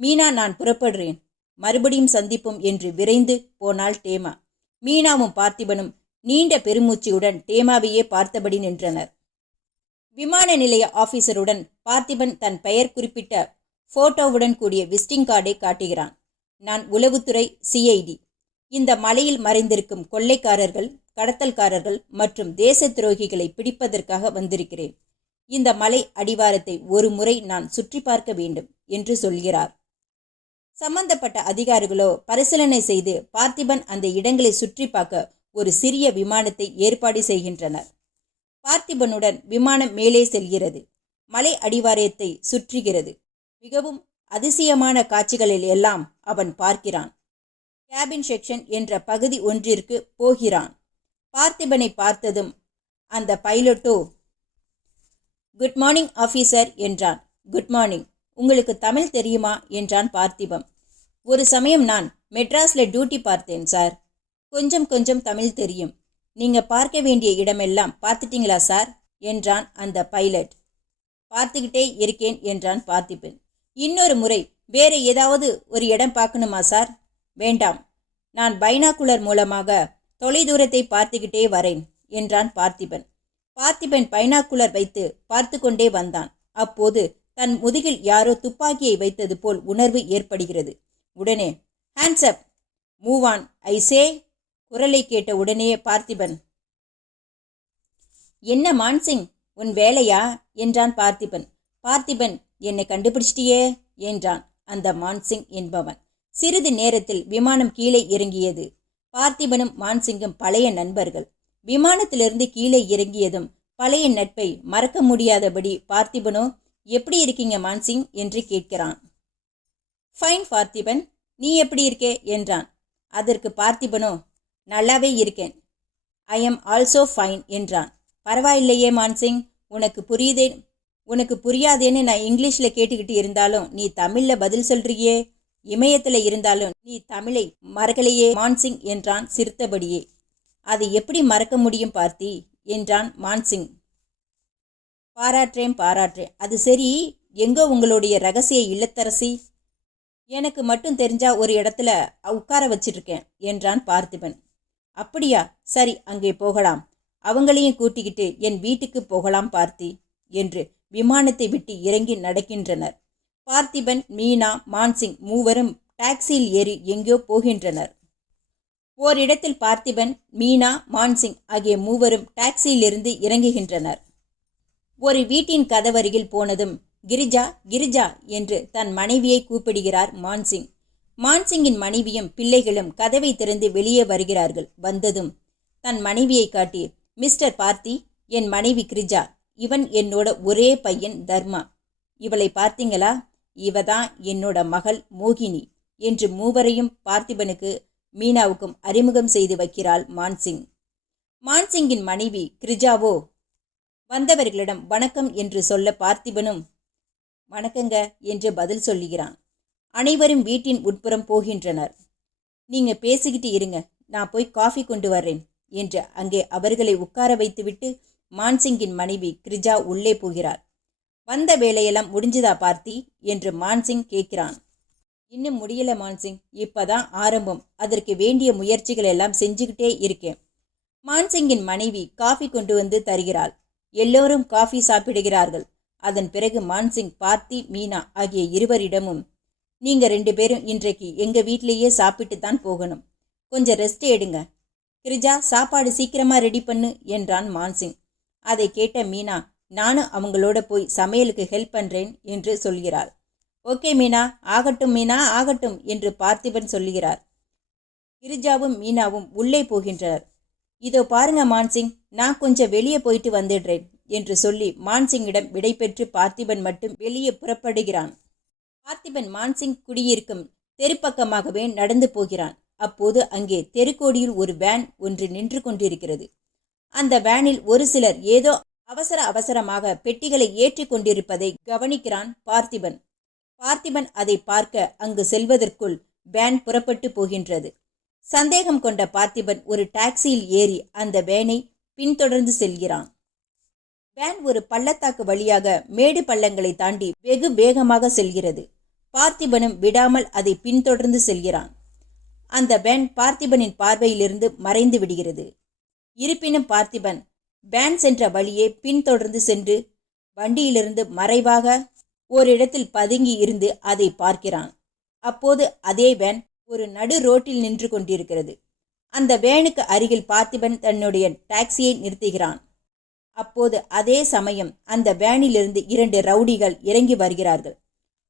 மீனா, நான் புறப்படுறேன், மறுபடியும் சந்திப்போம் என்று விரைந்து போனாள் டேமா. மீனாவும் பார்த்திபனும் நீண்ட பெருமூச்சியுடன் டேமாவையே பார்த்தபடி நின்றனர். விமான நிலைய ஆபீசருடன் பார்த்திபன் தன் பெயர் குறிப்பிட்ட போட்டோவுடன் கூடிய விசிட்டிங் கார்டை காட்டுகிறான். நான் உளவுத்துறை சிஐடி. இந்த மலையில் மறைந்திருக்கும் கொள்ளைக்காரர்கள், கடத்தல்காரர்கள் மற்றும் தேச துரோகிகளை பிடிப்பதற்காக வந்திருக்கிறேன். இந்த மலை அடிவாரத்தை ஒரு முறை நான் சுற்றி பார்க்க வேண்டும் என்று சொல்கிறார். சம்பந்தப்பட்ட அதிகாரிகளோ பரிசீலனை செய்து பார்த்திபன் அந்த இடங்களை சுற்றி பார்க்க ஒரு சிறிய விமானத்தை ஏற்பாடு செய்கின்றனர். பார்த்திபனுடன் விமானம் மேலே செல்கிறது. மலை அடிவாரத்தை சுற்றுகிறது. மிகவும் அதிசயமான காட்சிகளில் எல்லாம் அவன் பார்க்கிறான். கேபின் செக்ஷன் என்ற பகுதி ஒன்றிற்கு போகிறான். பார்த்திபனை பார்த்ததும் அந்த பைலட்டோ குட் மார்னிங் ஆஃபீஸர் என்றான். Good morning. உங்களுக்கு தமிழ் தெரியுமா என்றான் பார்த்திபன். ஒரு சமயம் நான் மெட்ராஸில் டியூட்டி பார்த்தேன் சார். கொஞ்சம் கொஞ்சம் தமிழ் தெரியும். நீங்க பார்க்க வேண்டிய இடமெல்லாம் பார்த்துட்டீங்களா சார் என்றான் அந்த பைலட். பார்த்துக்கிட்டே இருக்கேன் என்றான் பார்த்திபன். இன்னொரு முறை வேற ஏதாவது ஒரு இடம் பார்க்கணுமா சார்? வேண்டாம், நான் பைனாகுலர் மூலமாக தொலைதூரத்தை பார்த்துக்கிட்டே வரேன் என்றான் பார்த்திபன். பார்த்திபன் பைனாகுலர் வைத்து பார்த்து கொண்டே வந்தான். அப்போது தன் முதுகில் யாரோ துப்பாக்கியை வைத்தது போல் உணர்வு ஏற்படுகிறது. உடனே hands up, move on I say. குரலை கேட்ட உடனே பார்த்திபன், என்ன மான்சிங், உன் வேலையா என்றான் பார்த்திபன். பார்த்திபன், என்னை கண்டுபிடிச்சிட்டியே என்றான் அந்த மான்சிங் என்பவன். சிறிது நேரத்தில் விமானம் கீழே இறங்கியது. பார்த்திபனும் மான்சிங்கும் பழைய நண்பர்கள். விமானத்திலிருந்து கீழே இறங்கியதும் பழைய நட்பை மறக்க முடியாதபடி பார்த்திபனோ, எப்படி இருக்கீங்க மான்சிங் என்று கேட்கிறான். ஃபைன் பார்த்திபன், நீ எப்படி இருக்கே என்றான். அதற்கு பார்த்திபனோ, நல்லாவே இருக்கேன். ஐ எம் ஆல்சோ ஃபைன் என்றான். பரவாயில்லையே மான்சிங், உனக்கு புரியாதேன்னு நான் இங்கிலீஷில் கேட்டுக்கிட்டு இருந்தாலும் நீ தமிழில் பதில் சொல்றியே. இமயத்தில் இருந்தாலும் நீ தமிழை மறக்கலையே மான்சிங் என்றான் சிரித்தபடியே. அதை எப்படி மறக்க முடியும் பார்த்தி என்றான் மான்சிங். பாராட்டுறேன். அது சரி, எங்கோ உங்களுடைய ரகசிய இல்லத்தரசி? எனக்கு மட்டும் தெரிஞ்சா ஒரு இடத்துல உட்கார வச்சிருக்கேன் என்றான் பார்த்திபன். அப்படியா, சரி, அங்கே போகலாம். அவங்களையும் கூட்டிக்கிட்டு என் வீட்டுக்கு போகலாம் பார்த்தி என்று விமானத்தை விட்டு இறங்கி நடக்கின்றனர். பார்த்திபன், மீனா, மான்சிங் மூவரும் டாக்ஸியில் ஏறி எங்கோ போகின்றனர். ஓரிடத்தில் பார்த்திபன், மீனா, மான்சிங் ஆகிய மூவரும் டாக்ஸியிலிருந்து இறங்குகின்றனர். ஒரு வீட்டின் கதவருகில் போனதும் கிரிஜா கிரிஜா என்று தன் மனைவியை கூப்பிடுகிறார் மான்சிங். மான்சிங்கின் மனைவியும் பிள்ளைகளும் கதவை திறந்து வெளியே வருகிறார்கள். வந்ததும் தன் மனைவியை காட்டி, மிஸ்டர் பார்த்தி, என் மனைவி கிரிஜா, இவன் என்னோட ஒரே பையன் தர்மா. இவளை பார்த்தீங்களா? இவதான் என்னோட மகள் மோகினி என்று மூவரையும் பார்த்திபனுக்கு மீனாவுக்கும் அறிமுகம் செய்து வைக்கிறாள் மான்சிங். மான்சிங்கின் மனைவி கிரிஜாவோ வந்தவர்களிடம் வணக்கம் என்று சொல்ல பார்த்திபனும் வணக்கங்க என்று பதில் சொல்லுகிறான். அனைவரும் வீட்டின் உட்புறம் போகின்றனர். நீங்க பேசிக்கிட்டு இருங்க, நான் போய் காஃபி கொண்டு வர்றேன் என்று அங்கே அவர்களை உட்கார வைத்துவிட்டு மான்சிங்கின் மனைவி கிரிஜா உள்ளே போகிறார். வந்த வேலையெல்லாம் முடிஞ்சுதா பார்த்தி என்று மான்சிங் கேட்கிறான். இன்னும் முடியல மான்சிங், இப்பதான் ஆரம்பம். அதற்கு வேண்டிய முயற்சிகள் எல்லாம் செஞ்சுக்கிட்டே இருக்கேன். மான்சிங்கின் மனைவி காஃபி கொண்டு வந்து தருகிறாள். எல்லோரும் காஃபி சாப்பிடுகிறார்கள். அதன் பிறகு மான்சிங் பார்த்தி, மீனா ஆகிய இருவரிடமும், நீங்க 2 பேரும் இன்றைக்கு எங்க வீட்டிலேயே சாப்பிட்டு தான் போகணும். கொஞ்சம் ரெஸ்ட் எடுங்க. கிரிஜா, சாப்பாடு சீக்கிரமா ரெடி பண்ணு என்றான் மான்சிங். அதை கேட்ட மீனா, நானும் அவங்களோட போய் சமையலுக்கு ஹெல்ப் பண்றேன் என்று சொல்கிறாள். ஓகே மீனா, ஆகட்டும் மீனா, ஆகட்டும் என்று பார்த்திபன் சொல்லுகிறார். கிரிஜாவும் மீனாவும் உள்ளே போகின்றனர். இதோ பாருங்க மான்சிங், நான் கொஞ்சம் வெளியே போயிட்டு வந்துடுறேன் என்று சொல்லி மான்சிங்கிடம் விடை பெற்று பார்த்திபன் மட்டும் வெளியே புறப்படுகிறான். பார்த்திபன் மான்சிங் குடியிருக்கும் தெருப்பக்கமாகவே நடந்து போகிறான். அப்போது அங்கே தெருக்கோடியில் ஒரு வேன் ஒன்று நின்று கொண்டிருக்கிறது. அந்த வேனில் ஒரு சிலர் ஏதோ அவசரமாக பெட்டிகளை ஏற்றி கொண்டிருப்பதை கவனிக்கிறான் பார்த்திபன். பார்த்திபன் அதை பார்க்க அங்கு செல்வதற்குள் வேன் புறப்பட்டு போகின்றது. சந்தேகம் கொண்ட பார்த்திபன் ஒரு டாக்ஸியில் ஏறி அந்த வேனை பின்தொடர்ந்து செல்கிறான். வேன் ஒரு பள்ளத்தாக்கு வழியாக மேடு பள்ளங்களை தாண்டி வெகு வேகமாக செல்கிறது. பார்த்திபனும் விடாமல் அதை பின்தொடர்ந்து செல்கிறான். அந்த வேன் பார்த்திபனின் பார்வையிலிருந்து மறைந்து விடுகிறது. இருப்பினும் பார்த்திபன் வேன் சென்ற வழியே பின்தொடர்ந்து சென்று வண்டியிலிருந்து மறைவாக ஓரிடத்தில் பதுங்கி இருந்து அதை பார்க்கிறான். அப்போது அதே வேன் ஒரு நடு ரோட்டில் நின்று கொண்டிருக்கிறது. அந்த வேனுக்கு அருகில் பார்த்திபன் தன்னுடைய டாக்ஸியை நிறுத்துகிறான். அப்போது அதே சமயம் அந்த வேனிலிருந்து 2 ரவுடிகள் இறங்கி வருகிறார்கள்.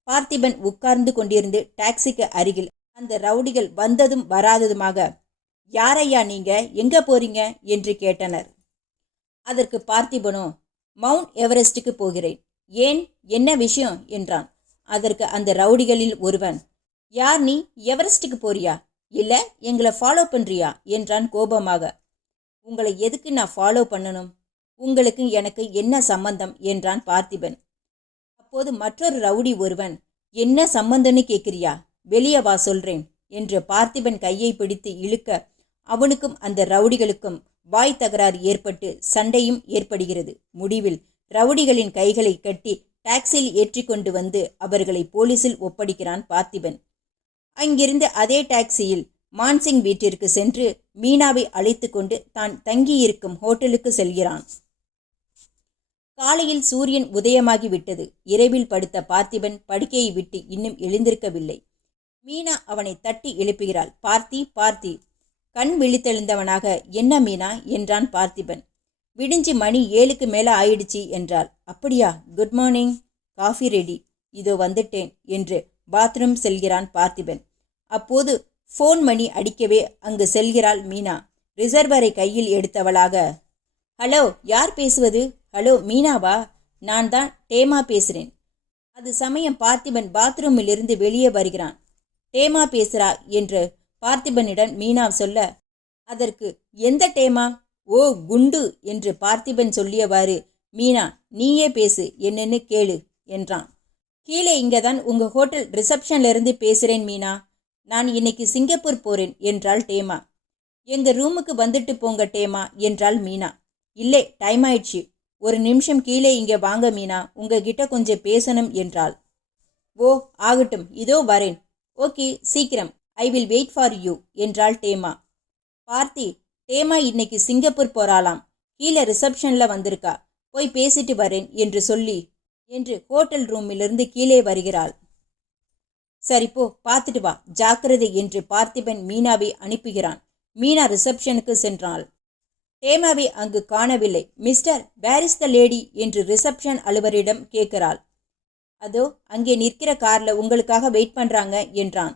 பார்த்திபன் உட்கார்ந்து கொண்டிருந்து டாக்ஸிக்கு அருகில் அந்த ரவுடிகள் வந்ததும் வராததுமாக, யாரையா நீங்க, எங்க போறீங்க என்று கேட்டனர். அதற்கு பார்த்திபனோ, மவுண்ட் எவரெஸ்டுக்கு போகிறேன். ஏன், என்ன விஷயம் என்றான். அதற்கு அந்த ரவுடிகளில் ஒருவன், யார் நீ, எவரெஸ்டுக்கு போறியா, இல்ல எங்களை ஃபாலோ பண்றியா என்றான் கோபமாக. உங்களை எதுக்கு நான் ஃபாலோ பண்ணணும்? உங்களுக்கு எனக்கு என்ன சம்பந்தம் என்றான் பார்த்திபன். அப்போது மற்றொரு ரவுடி ஒருவன், என்ன சம்பந்தம்னு கேட்கிறியா, வெளியே வா சொல்றேன் என்று பார்த்திபன் கையை பிடித்து இழுக்க அவனுக்கும் அந்த ரவுடிகளுக்கும் வாய் தகராறு ஏற்பட்டு சண்டையும் ஏற்படுகிறது. முடிவில் ரவுடிகளின் கைகளை கட்டி டாக்ஸியில் ஏற்றி கொண்டு வந்து அவர்களை போலீசில் ஒப்படைக்கிறான் பார்த்திபன். அங்கிருந்து அதே டாக்ஸியில் மான்சிங் வீட்டிற்கு சென்று மீனாவை அழைத்து கொண்டு தான் தங்கியிருக்கும் ஹோட்டலுக்கு செல்கிறான். காலையில் சூரியன் உதயமாகி விட்டது. இரவில் படுத்த பார்த்திபன் படுக்கையை விட்டு இன்னும் எழுந்திருக்கவில்லை. மீனா அவனை தட்டி எழுப்புகிறாள். பார்த்தி பார்த்தி. கண் விழித்தெழுந்தவனாக, என்ன மீனா என்றான் பார்த்திபன். விடிஞ்சு மணி 7க்கு மேலே ஆயிடுச்சு என்றாள். அப்படியா, குட் மார்னிங். காஃபி ரெடி, இதோ வந்துட்டேன் என்று பாத்ரூம் செல்கிறான் பார்த்திபன். அப்போது ஃபோன் மணி அடிக்கவே அங்கு செல்கிறாள் மீனா. ரிசர்வரை கையில் எடுத்தவளாக, ஹலோ, யார் பேசுவது? ஹலோ மீனாவா? நான் தான் டேமா பேசுகிறேன். அது சமயம் பார்த்திபன் பாத்ரூமிலிருந்து வெளியே வருகிறான். டேமா பேசுறா என்று பார்த்திபனிடம் மீனா சொல்ல, அதற்கு எந்த டேமா? ஓ குண்டு என்று பார்த்திபன் சொல்லியவாறு, மீனா நீயே பேசு, என்னன்னு கேளு என்றான். கீழே இங்கதான் உங்க ஹோட்டல் ரிசப்ஷன்லேருந்து பேசுகிறேன் மீனா. நான் இன்னைக்கு சிங்கப்பூர் போகிறேன் என்றாள் டேமா. எங்கள் ரூமுக்கு வந்துட்டு போங்க டேமா என்றாள் மீனா. இல்லை, டைம் ஆயிடுச்சு, ஒரு நிமிஷம் கீழே இங்கே வாங்க மீனா, உங்ககிட்ட கொஞ்சம் பேசணும் என்றாள். ஓ ஆகட்டும், இதோ வரேன். ஓகே, சீக்கிரம், I will wait for you என்றாள் டேமா. பார்த்தி, டேமா இன்னைக்கு சிங்கப்பூர் போறாளாம், கீழே ரிசப்ஷனில் வந்திருக்கா, போய் பேசிட்டு வரேன் என்று ஹோட்டல் ரூமிலிருந்து கீழே வருகிறாள். சரி போ, பார்த்துட்டு வா, ஜாக்கிரதை என்று பார்த்திபன் மீனாவை அனுப்புகிறான். மீனா ரிசப்ஷனுக்கு சென்றாள். டேமாவை அங்கு காணவில்லை. Mister, where is the lady என்று ரிசப்ஷன் அலுவலரிடம் கேட்கிறாள். அதோ அங்கே நிற்கிற காரில் உங்களுக்காக வெயிட் பண்ணுறாங்க என்றான்.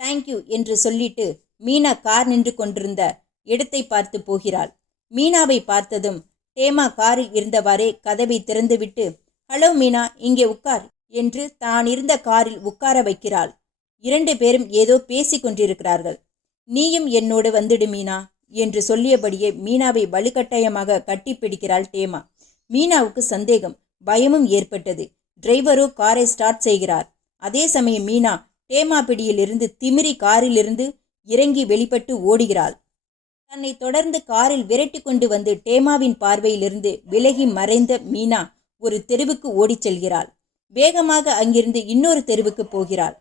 தேங்க்யூ என்று சொல்லிட்டு மீனா கார் நின்று கொண்டிருந்த இடத்தை பார்த்து போகிறாள். மீனாவை பார்த்ததும் டேமா காரில் இருந்தவாறே கதவை திறந்துவிட்டு, ஹலோ மீனா, இங்கே உட்கார் என்று தான் இருந்த காரில் உட்கார வைக்கிறாள். 2 பேரும் ஏதோ பேசி கொண்டிருக்கிறார்கள். நீயும் என்னோடு வந்துடு மீனா என்று சொல்லியபடியே மீனாவை வலுக்கட்டாயமாக கட்டிப்பிடிக்கிறாள் டேமா. மீனாவுக்கு சந்தேகம், பயமும் ஏற்பட்டது. டிரைவரோ காரை ஸ்டார்ட் செய்கிறார். அதே சமயம் மீனா டேமா பிடியிலிருந்து திமிரி காரிலிருந்து இறங்கி வெளிப்பட்டு ஓடுகிறாள். தன்னை தொடர்ந்து காரில் விரட்டி கொண்டு வந்து டேமாவின் பார்வையிலிருந்து விலகி மறைந்த மீனா ஒரு தெருவுக்கு ஓடிச் செல்கிறாள். வேகமாக அங்கிருந்து இன்னொரு தெருவுக்கு போகிறாள்.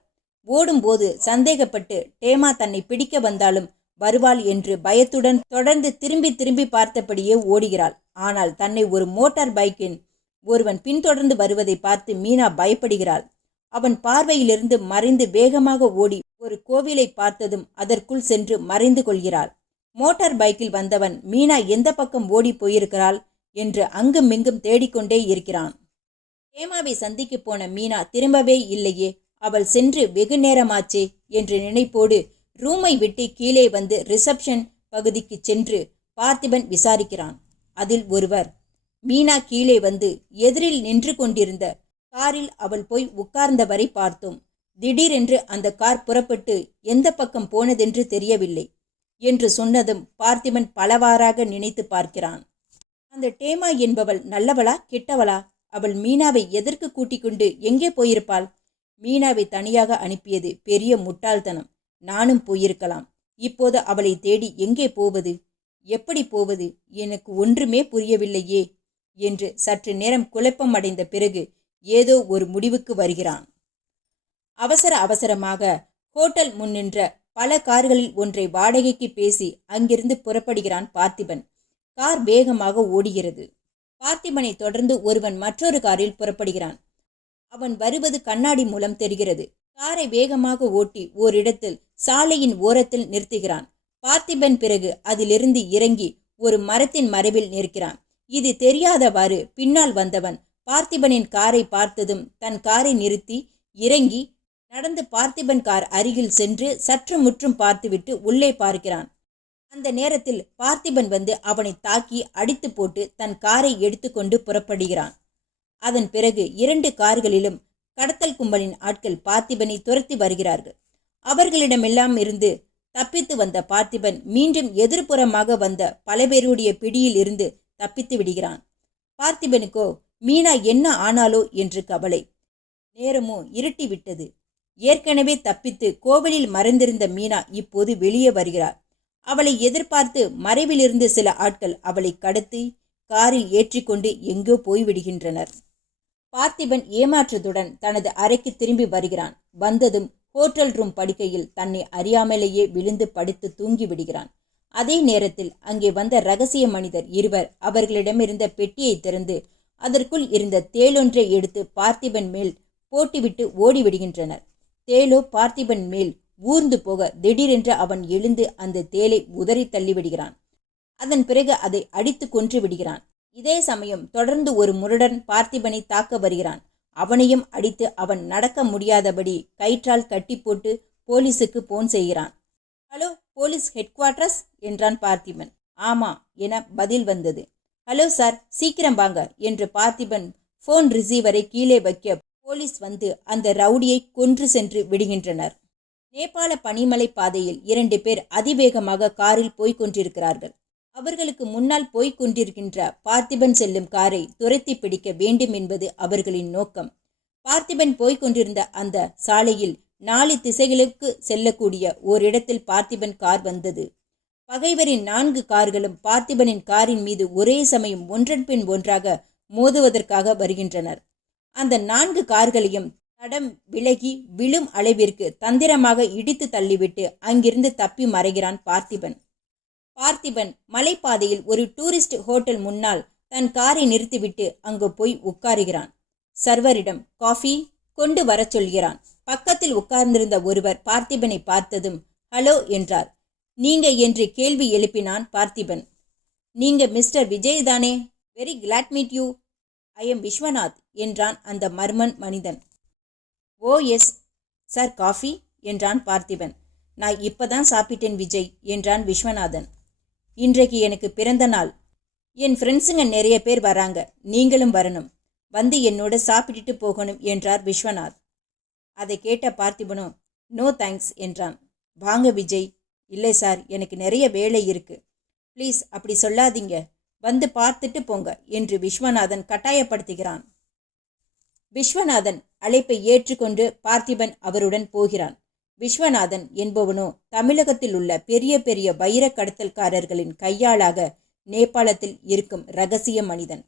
ஓடும்போது சந்தேகப்பட்டு டேமா தன்னை பிடிக்க வந்தாலும் வருவாள் என்று பயத்துடன் தொடர்ந்து திரும்பி திரும்பி பார்த்தபடியே ஓடுகிறாள். ஆனால் தன்னை ஒரு மோட்டார் பைக்கின் ஒருவன் பின்தொடர்ந்து வருவதை பார்த்து மீனா பயப்படுகிறாள். அவன் பார்வையிலிருந்து மறைந்து வேகமாக ஓடி ஒரு கோவிலை பார்த்ததும் அதற்குள் சென்று மறைந்து கொள்கிறாள். மோட்டார் பைக்கில் வந்தவன் மீனா எந்த பக்கம் ஓடி போயிருக்கிறாள் என்று அங்கும் இங்கும் தேடிக்கொண்டே இருக்கிறான். ஹேமாவை சந்திக்க போன மீனா திரும்பவே இல்லையே, அவள் சென்று வெகு நேரமாச்சே என்று நினைப்போடு ரூமை விட்டு கீழே வந்து ரிசப்ஷன் பகுதிக்கு சென்று பார்த்திபன் விசாரிக்கிறான். அதில் ஒருவர், மீனா கீழே வந்து எதிரில் நின்று கொண்டிருந்த காரில் அவள் போய் உட்கார்ந்தவரை பார்த்தோம். திடீரென்று அந்த கார் புறப்பட்டு எந்த பக்கம் போனதென்று தெரியவில்லை என்று சொன்னதும் பார்த்திபன் பலவாறாக நினைத்து பார்க்கிறான். அந்த டேமா என்பவள் நல்லவளா கெட்டவளா? அவள் மீனாவை எதற்கு கூட்டிக் கொண்டு எங்கே போயிருப்பாள்? மீனாவை தனியாக அனுப்பியது பெரிய முட்டாள்தனம். நானும் போயிருக்கலாம். இப்போது அவளை தேடி எங்கே போவது, எப்படி போவது, எனக்கு ஒன்றுமே புரியவில்லையே என்று சற்று நேரம் குழப்பம் அடைந்த பிறகு ஏதோ ஒரு முடிவுக்கு வருகிறான். அவசர அவசரமாக ஹோட்டல் முன் நின்ற பல கார்களில் ஒன்றை வாடகைக்கு பேசி அங்கிருந்து புறப்படுகிறான் பார்த்திபன். கார் வேகமாக ஓடுகிறது. பார்த்திபனை தொடர்ந்து ஒருவன் மற்றொரு காரில் புறப்படுகிறான். அவன் வருவது கண்ணாடி மூலம் தெரிகிறது. காரை வேகமாக ஓட்டி ஓரிடத்தில் சாலையின் ஓரத்தில் நிறுத்துகிறான். பார்த்திபன் பிறகு அதிலிருந்து இறங்கி ஒரு மரத்தின் மறைவில் நிற்கிறான். இது தெரியாதவாறு பின்னால் வந்தவன் பார்த்திபனின் காரை பார்த்ததும் தன் காரை நிறுத்தி இறங்கி நடந்து பார்த்திபன் கார் அருகில் சென்று சற்று முற்றும் பார்த்துவிட்டு உள்ளே பார்க்கிறான். அந்த நேரத்தில் பார்த்திபன் வந்து அவனை தாக்கி அடித்து போட்டு தன் காரை எடுத்துக்கொண்டு புறப்படுகிறான். அதன் பிறகு 2 கார்களிலும் கடத்தல் கும்பலின் ஆட்கள் பார்த்திபனை துரத்தி வருகிறார்கள். அவர்களிடமெல்லாம் இருந்து தப்பித்து வந்த பார்த்திபன் மீண்டும் எதிர்ப்புறமாக வந்த பல பேருடைய பிடியில் இருந்து தப்பித்து விடுகிறான். பார்த்திபனுக்கோ மீனா என்ன ஆனாலோ என்று கவலை. நேரமோ இருட்டி விட்டது. ஏற்கனவே தப்பித்து கோவிலில் மறைந்திருந்த மீனா இப்போது வெளியே வருகிறார். அவளை எதிர்பார்த்து மறைவிலிருந்து சில ஆட்கள் அவளை கடத்தி காரில் ஏற்றிக்கொண்டு எங்கோ போய்விடுகின்றனர். பார்த்திபன் ஏமாற்றத்துடன் தனது அறைக்கு திரும்பி வருகிறான். வந்ததும் ஹோட்டல் ரூம் படுக்கையில் தன்னை அறியாமலேயே விழுந்து படுத்து தூங்கி விடுகிறான். அதே நேரத்தில் அங்கே வந்த ரகசிய மனிதர் இருவர் அவர்களிடமிருந்த பெட்டியை திறந்து அதற்குள் இருந்த தேளொன்றை எடுத்து பார்த்திபன் மேல் போட்டுவிட்டு ஓடிவிடுகின்றனர். தேளோ பார்த்திபன் மேல் ஊர்ந்து போக திடீரென்று அவன் எழுந்து அந்த தேளை உதறி தள்ளிவிடுகிறான். அதன் பிறகு அதை அடித்து கொன்று விடுகிறான். இதே சமயம் தொடர்ந்து ஒரு முரடன் பார்த்திபனை தாக்க வருகிறான். அவனையும் அடித்து அவன் நடக்க முடியாதபடி கயிற்றால் கட்டி போட்டு போலீஸுக்கு போன் செய்கிறான். ஹலோ, போலீஸ் ஹெட் குவார்ட்டர்ஸ் என்றான் பார்த்திபன். ஆமா என பதில் வந்தது. ஹலோ சார், சீக்கிரம் வாங்க என்று பார்த்திபன் போன் ரிசீவரை கீழே வைக்க போலீஸ் வந்து அந்த ரவுடியை கொன்று சென்று விடுகின்றனர். நேபாள பனிமலை பாதையில் 2 பேர் அதிவேகமாக காரில் போய்க் கொண்டிருக்கிறார்கள். அவர்களுக்கு முன்னால் போய்க் கொண்டிருக்கின்ற பார்த்திபன் செல்லும் காரை துரத்தி பிடிக்க வேண்டும் என்பது அவர்களின் நோக்கம். பார்த்திபன் போய்க் கொண்டிருந்த அந்த சாலையில் 4 திசைகளுக்கு செல்லக்கூடிய ஓரிடத்தில் பார்த்திபன் கார் வந்தது. பகைவரின் 4 கார்களும் பார்த்திபனின் காரின் மீது ஒரே சமயம் ஒன்றன் பின் ஒன்றாக மோதுவதற்காக வருகின்றனர். அந்த 4 கார்களையும் தடம் விலகி விழும் அளவிற்கு தந்திரமாக இடித்து தள்ளிவிட்டு அங்கிருந்து தப்பி மறைகிறான் பார்த்திபன். பார்த்திபன் மலைப்பாதையில் ஒரு டூரிஸ்ட் ஹோட்டல் முன்னால் தன் காரை நிறுத்திவிட்டு அங்கு போய் உட்காருகிறான். சர்வரிடம் காஃபி கொண்டு வர சொல்கிறான். பக்கத்தில் உட்கார்ந்திருந்த ஒருவர் பார்த்திபனை பார்த்ததும் ஹலோ என்றார். நீங்க என்று கேள்வி எழுப்பினான் பார்த்திபன். நீங்க மிஸ்டர் விஜய் தானே? Very glad meet you. I am Viswanath என்றான் அந்த மர்மன் மனிதன். ஓ எஸ் சார், காஃபி என்றான் பார்த்திபன். நான் இப்பதான் சாப்பிட்டேன் விஜய் என்றான் விஸ்வநாதன். இன்றைக்கு எனக்கு பிறந்த நாள். என் ஃப்ரெண்ட்ஸுங்க நிறைய பேர் வராங்க, நீங்களும் வரணும். வந்து என்னோட சாப்பிட்டுட்டு போகணும் என்றார் விஸ்வநாத். அதை கேட்ட பார்த்திபனோ நோ தேங்க்ஸ் என்றான். வாங்க விஜய். இல்லை சார், எனக்கு நிறைய வேலை இருக்கு. ப்ளீஸ் அப்படி சொல்லாதீங்க, வந்து பார்த்துட்டு போங்க என்று விஸ்வநாதன் கட்டாயப்படுத்துகிறான். விஸ்வநாதன் அழைப்பை ஏற்றுக்கொண்டு பார்த்திபன் அவருடன் போகிறான். விஸ்வநாதன் என்பவனோ தமிழகத்தில் உள்ள பெரிய பெரிய வைர கடத்தல்காரர்களின் கையாளாக நேபாளத்தில் இருக்கும் இரகசிய மனிதன்.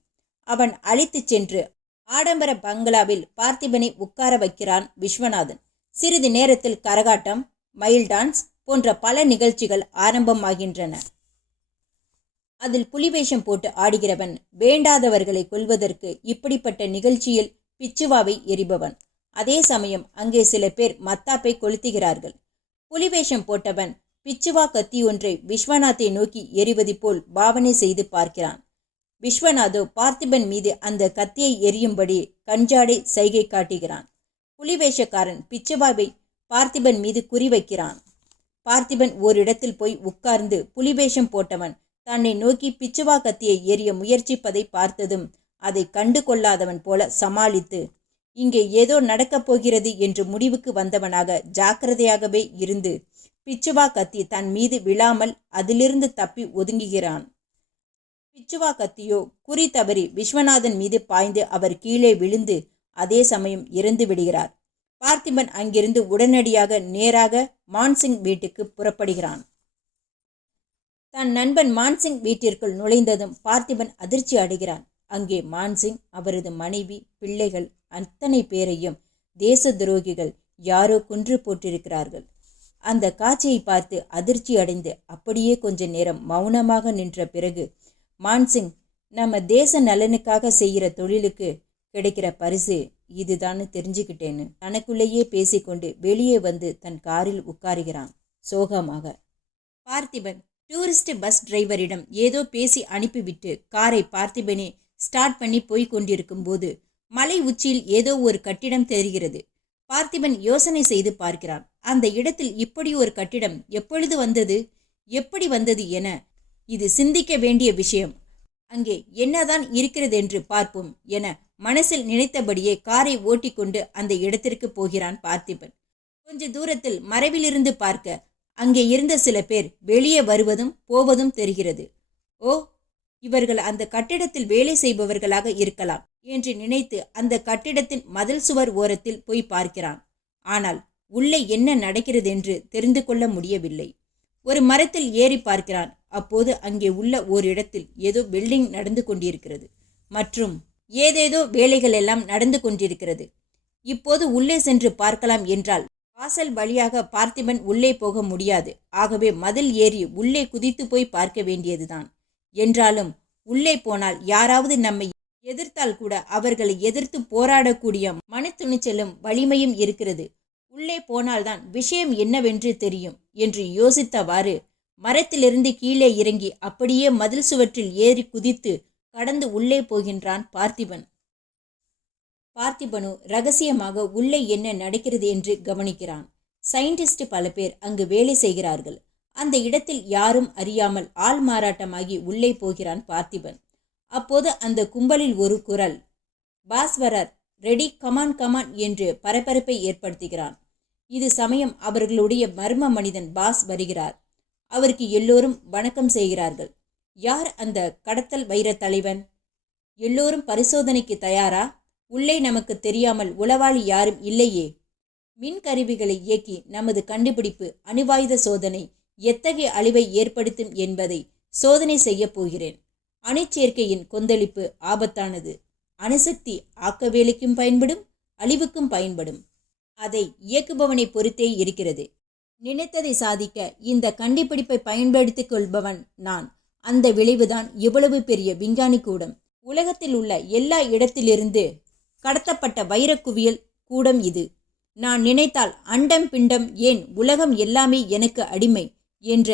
அவன் அழைத்துச் சென்று ஆடம்பர பங்களாவில் பார்த்திபனை உட்கார வைக்கிறான் விஸ்வநாதன். சிறிது நேரத்தில் கரகாட்டம், மயில் டான்ஸ் போன்ற பல நிகழ்ச்சிகள் ஆரம்பமாகின்றன. அதில் புலிவேஷம் போட்டு ஆடுகிறவன் வேண்டாதவர்களை கொல்வதற்கு இப்படிப்பட்ட நிகழ்ச்சியில் பிச்சுவாவை எரிபவன். அதே சமயம் அங்கே சில பேர் மத்தாப்பை கொளுத்துகிறார்கள். புலிவேஷம் போட்டவன் பிச்சுவா கத்தி ஒன்றை விஸ்வநாத்தை நோக்கி எரிவது போல் பாவனை செய்து பார்க்கிறான். விஸ்வநாதோ பார்த்திபன் மீது அந்த கத்தியை எரியும்படி கஞ்சாடை சைகை காட்டுகிறான். புலிவேஷக்காரன் பிச்சுவாவை பார்த்திபன் மீது குறிவைக்கிறான். பார்த்திபன் ஓரிடத்தில் போய் உட்கார்ந்து புலிவேஷம் போட்டவன் தன்னை நோக்கி பிச்சுவா கத்தியை எரிய முயற்சிப்பதை பார்த்ததும் அதை கண்டு கொள்ளாதவன் போல சமாளித்து இங்கே ஏதோ நடக்கப் போகிறது என்று முடிவுக்கு வந்தவனாக ஜாக்கிரதையாகவே இருந்து பிச்சுவா கத்தி தன் மீது விழாமல் அதிலிருந்து தப்பி ஒதுங்குகிறான். பிச்சுவா கத்தியோ குறி தவறி விஸ்வநாதன் மீது பாய்ந்து அவர் கீழே விழுந்து அதே சமயம் இறந்து விடுகிறார். பார்த்திபன் அங்கிருந்து உடனடியாக நேராக மான்சிங் வீட்டுக்கு புறப்படுகிறான். தன் நண்பன் மான்சிங் வீட்டிற்குள் நுழைந்ததும் பார்த்திபன் அதிர்ச்சி அடைகிறான். அங்கே மான்சிங், அவரது மனைவி, பிள்ளைகள் அத்தனை பேரையும் தேச துரோகிகள் யாரோ கொன்று போட்டிருக்கிறார்கள். அந்த காட்சியை பார்த்து அதிர்ச்சி அடைந்து அப்படியே கொஞ்ச நேரம் மௌனமாக நின்ற பிறகு மான்சிங், நம்ம தேச நலனுக்காக செய்கிற தொழிலுக்கு கிடைக்கிற பரிசு இதுதான்னு தெரிஞ்சுக்கிட்டேன்னு தனக்குள்ளேயே பேசிக்கொண்டு வெளியே வந்து தன் காரில் உட்காருகிறான் சோகமாக. பார்த்திபன் டூரிஸ்ட் பஸ் டிரைவரிடம் ஏதோ பேசி அனுப்பிவிட்டு காரை பார்த்திபனே ஸ்டார்ட் பண்ணி போய் கொண்டிருக்கும் போது மலை உச்சியில் ஏதோ ஒரு கட்டிடம் தெரிகிறது. பார்த்திபன் யோசனை செய்து பார்க்கிறான். அந்த இடத்தில் இப்படி ஒரு கட்டிடம் எப்பொழுது வந்தது, எப்படி வந்தது என இது சிந்திக்க வேண்டிய விஷயம். அங்கே என்னதான் இருக்கிறது என்று பார்ப்போம் என மனசில் நினைத்தபடியே காரை ஓட்டிக்கொண்டு அந்த இடத்திற்கு போகிறான் பார்த்திபன். கொஞ்ச தூரத்தில் மறைவிலிருந்து பார்க்க அங்கே இருந்த சில பேர் வெளியே வருவதும் போவதும் தெரிகிறது. ஓ, இவர்கள் அந்த கட்டிடத்தில் வேலை செய்பவர்களாக இருக்கலாம் என்று நினைத்து அந்த கட்டிடத்தின் மதில் சுவர் ஓரத்தில் போய் பார்க்கிறான். ஆனால் உள்ளே என்ன நடக்கிறது என்று தெரிந்து கொள்ள முடியவில்லை. ஒரு மரத்தில் ஏறி பார்க்கிறான். அப்போது அங்கே உள்ள ஓரிடத்தில் ஏதோ வெல்டிங் நடந்து கொண்டிருக்கிறது மற்றும் ஏதேதோ வேலைகள் எல்லாம் நடந்து கொண்டிருக்கிறது. இப்போது உள்ளே சென்று பார்க்கலாம் என்றால் வாசல் வழியாக பார்த்திபன் உள்ளே போக முடியாது. ஆகவே மதில் ஏறி உள்ளே குதித்து போய் பார்க்க வேண்டியதுதான். என்றாலும் உள்ளே போனால் யாராவது நம்மை எதிர்த்தால் கூட அவர்களை எதிர்த்து போராடக்கூடிய மன துணிச்சலும் வலிமையும் இருக்கிறது. உள்ளே போனால்தான் விஷயம் என்னவென்று தெரியும் என்று யோசித்தவாறு மரத்திலிருந்து கீழே இறங்கி அப்படியே மதில் சுவற்றில் ஏறி குதித்து கடந்து உள்ளே போகின்றான் பார்த்திபன். பார்த்திபனு ரகசியமாக உள்ளே என்ன நடக்கிறது என்று கவனிக்கிறான். சயின்டிஸ்ட் பல பேர் அங்கு வேலை செய்கிறார்கள். அந்த இடத்தில் யாரும் அறியாமல் ஆள் மாறாட்டமாகி உள்ளே போகிறான் பார்த்திபன். அப்போது அந்த கும்பலில் ஒரு குரல், பாஸ்வரர், ரெடி, கமான் கமான் என்று பரபரப்பை ஏற்படுத்துகிறான். இது சமயம் அவர்களுடைய மர்ம மனிதன் பாஸ் வருகிறார். அவருக்கு எல்லோரும் வணக்கம் செய்கிறார்கள். யார் அந்த கடத்தல் வைர தலைவன்? எல்லோரும் பரிசோதனைக்கு தயாரா? உள்ளே நமக்கு தெரியாமல் உளவாளி யாரும் இல்லையே. மின்கருவிகளை இயக்கி நமது கண்டுபிடிப்பு அணுவாயுத சோதனை எத்தகைய அழிவை ஏற்படுத்தும் என்பதை சோதனை செய்ய போகிறேன். அணுச்சேர்க்கையின் கொந்தளிப்பு ஆபத்தானது. அணுசக்தி ஆக்க வேலைக்கும் பயன்படும், அழிவுக்கும் பயன்படும். அதை இயக்குபவனை பொறுத்தே இருக்கிறது. நினைத்ததை சாதிக்க இந்த கண்டுபிடிப்பை பயன்படுத்திக் கொள்பவன் நான். அந்த விளைவுதான் இவ்வளவு பெரிய விஞ்ஞானி கூடம். உலகத்தில் உள்ள எல்லா இடத்திலிருந்து கடத்தப்பட்ட வைரக்குவியல் கூடம் இது. நான் நினைத்தால் அண்டம் பிண்டம் ஏன் உலகம் எல்லாமே எனக்கு அடிமை என்ற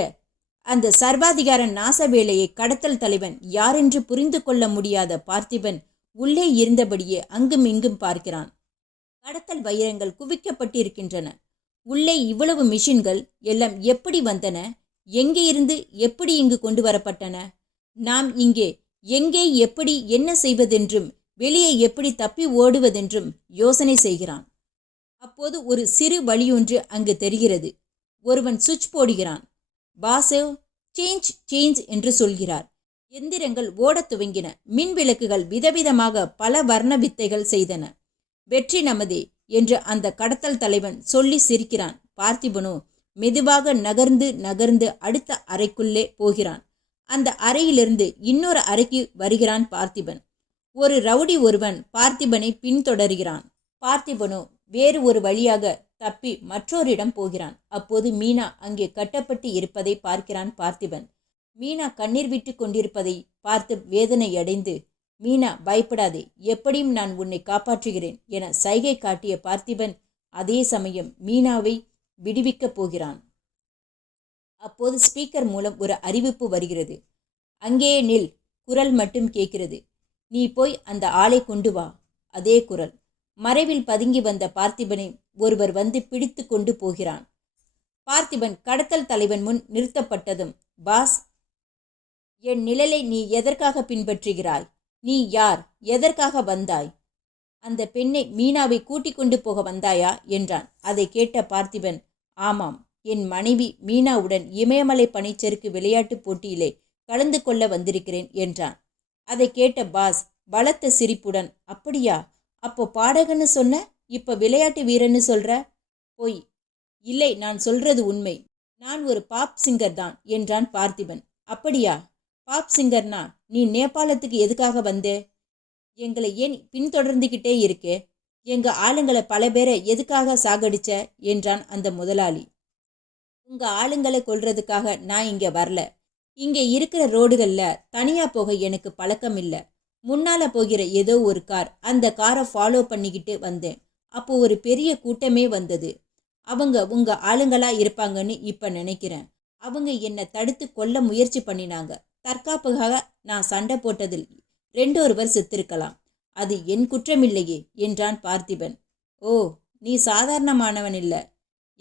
அந்த சர்வாதிகார நாச வேலையை கடத்தல் தலைவன் யாரென்று புரிந்து கொள்ள முடியாத பார்த்திபன் உள்ளே இருந்தபடியே அங்கும் இங்கும் பார்க்கிறான். கடத்தல் வைரங்கள் குவிக்கப்பட்டிருக்கின்றன. உள்ளே இவ்வளவு மிஷின்கள் எல்லாம் எப்படி வந்தன? எங்கே இருந்து எப்படி இங்கு கொண்டு வரப்பட்டன? நாம் இங்கே எங்கே எப்படி என்ன செய்வதென்றும் வெளியே எப்படி தப்பி ஓடுவதென்றும் யோசனை செய்கிறான். அப்போது ஒரு சிறு வழியொன்று அங்கு தெரிகிறது. ஒருவன் சுவிட்ச் போடுகிறான். பாசேவ், சேஞ்ச் சேஞ்ச் என்று சொல்கிறார். எந்திரங்கள் ஓடத் துவங்கின. மின் விளக்குகள் விதவிதமாக பல வர்ண வித்தைகள் செய்தன. வெற்றி நமதே என்று அந்த கடத்தல் தலைவன் சொல்லி சிரிக்கிறான். பார்த்திபனோ மெதுவாக நகர்ந்து நகர்ந்து அடுத்த அறைக்குள்ளே போகிறான். அந்த அறையிலிருந்து இன்னொரு அறைக்கு வருகிறான் பார்த்திபன். ஒரு ரவுடி ஒருவன் பார்த்திபனை பின்தொடர்கிறான். பார்த்திபனோ வேறு ஒரு வழியாக தப்பி மற்றோரிடம் போகிறான். அப்போது மீனா அங்கே கட்டப்பட்டு இருப்பதை பார்க்கிறான் பார்த்திபன். மீனா கண்ணீர் விட்டு கொண்டிருப்பதை பார்த்து வேதனையடைந்து, மீனா பயப்படாதே, எப்படியும் நான் உன்னை காப்பாற்றுகிறேன் என சைகை காட்டிய பார்த்திபன் அதே சமயம் மீனாவை விடுவிக்கப் போகிறான். அப்போது ஸ்பீக்கர் மூலம் ஒரு அறிவிப்பு வருகிறது. அங்கேயே நில். குரல் மட்டும் கேட்கிறது. நீ போய் அந்த ஆளை கொண்டு வா. அதே குரல். மறைவில் பதுங்கி வந்த பார்த்திபனை ஒருவர் வந்து பிடித்து கொண்டு போகிறான். பார்த்திபன் கடத்தல் தலைவன் முன் நிறுத்தப்பட்டதும், பாஸ், என் நிழலை நீ எதற்காக பின்பற்றுகிறாய்? நீ யார்? எதற்காக வந்தாய்? அந்த பெண்ணை மீனாவை கூட்டிக் கொண்டு போக வந்தாயா என்றான். அதை கேட்ட பார்த்திபன், ஆமாம், என் மனைவி மீனாவுடன் இமயமலை பனிச்சறுக்கு விளையாட்டுப் போட்டியிலே கலந்து கொள்ள வந்திருக்கிறேன் என்றான். அதை கேட்ட பாஸ் பலத்த சிரிப்புடன், அப்படியா? அப்போ பாடகன்னு சொன்ன, இப்ப விளையாட்டு வீரன்னு சொல்ற? பொய். இல்லை, நான் சொல்றது உண்மை. நான் ஒரு பாப் சிங்கர் தான் என்றான் பார்த்திபன். அப்படியா? பாப் சிங்கர்னா நீ நேபாளத்துக்கு எதுக்காக வந்தே? எங்களை ஏன் பின்தொடர்ந்துகிட்டே இருக்கே? எங்க ஆளுங்களை பல பேரை எதுக்காக சாகடிச்ச என்றான் அந்த முதலாளி. உங்க ஆளுங்களை கொல்றதுக்காக நான் இங்க வரல. இங்க இருக்கிற ரோடுகள்ல தனியா போக எனக்கு பழக்கம் இல்லை. முன்னால போகிற ஏதோ ஒரு கார், அந்த காரை ஃபாலோ பண்ணிக்கிட்டு வந்தேன். அப்போ ஒரு பெரிய கூட்டமே வந்தது. அவங்க உங்க ஆளுங்களா இருப்பாங்கன்னு இப்ப நினைக்கிறேன். அவங்க என்னை தடுத்து கொல்ல முயற்சி பண்ணினாங்க. தற்காப்புக்காக நான் சண்டை போட்டதில் 2 செத்திருக்கலாம். அது என் குற்றமில்லையே என்றான் பார்த்திபன். ஓ, நீ சாதாரணமானவன் இல்லை.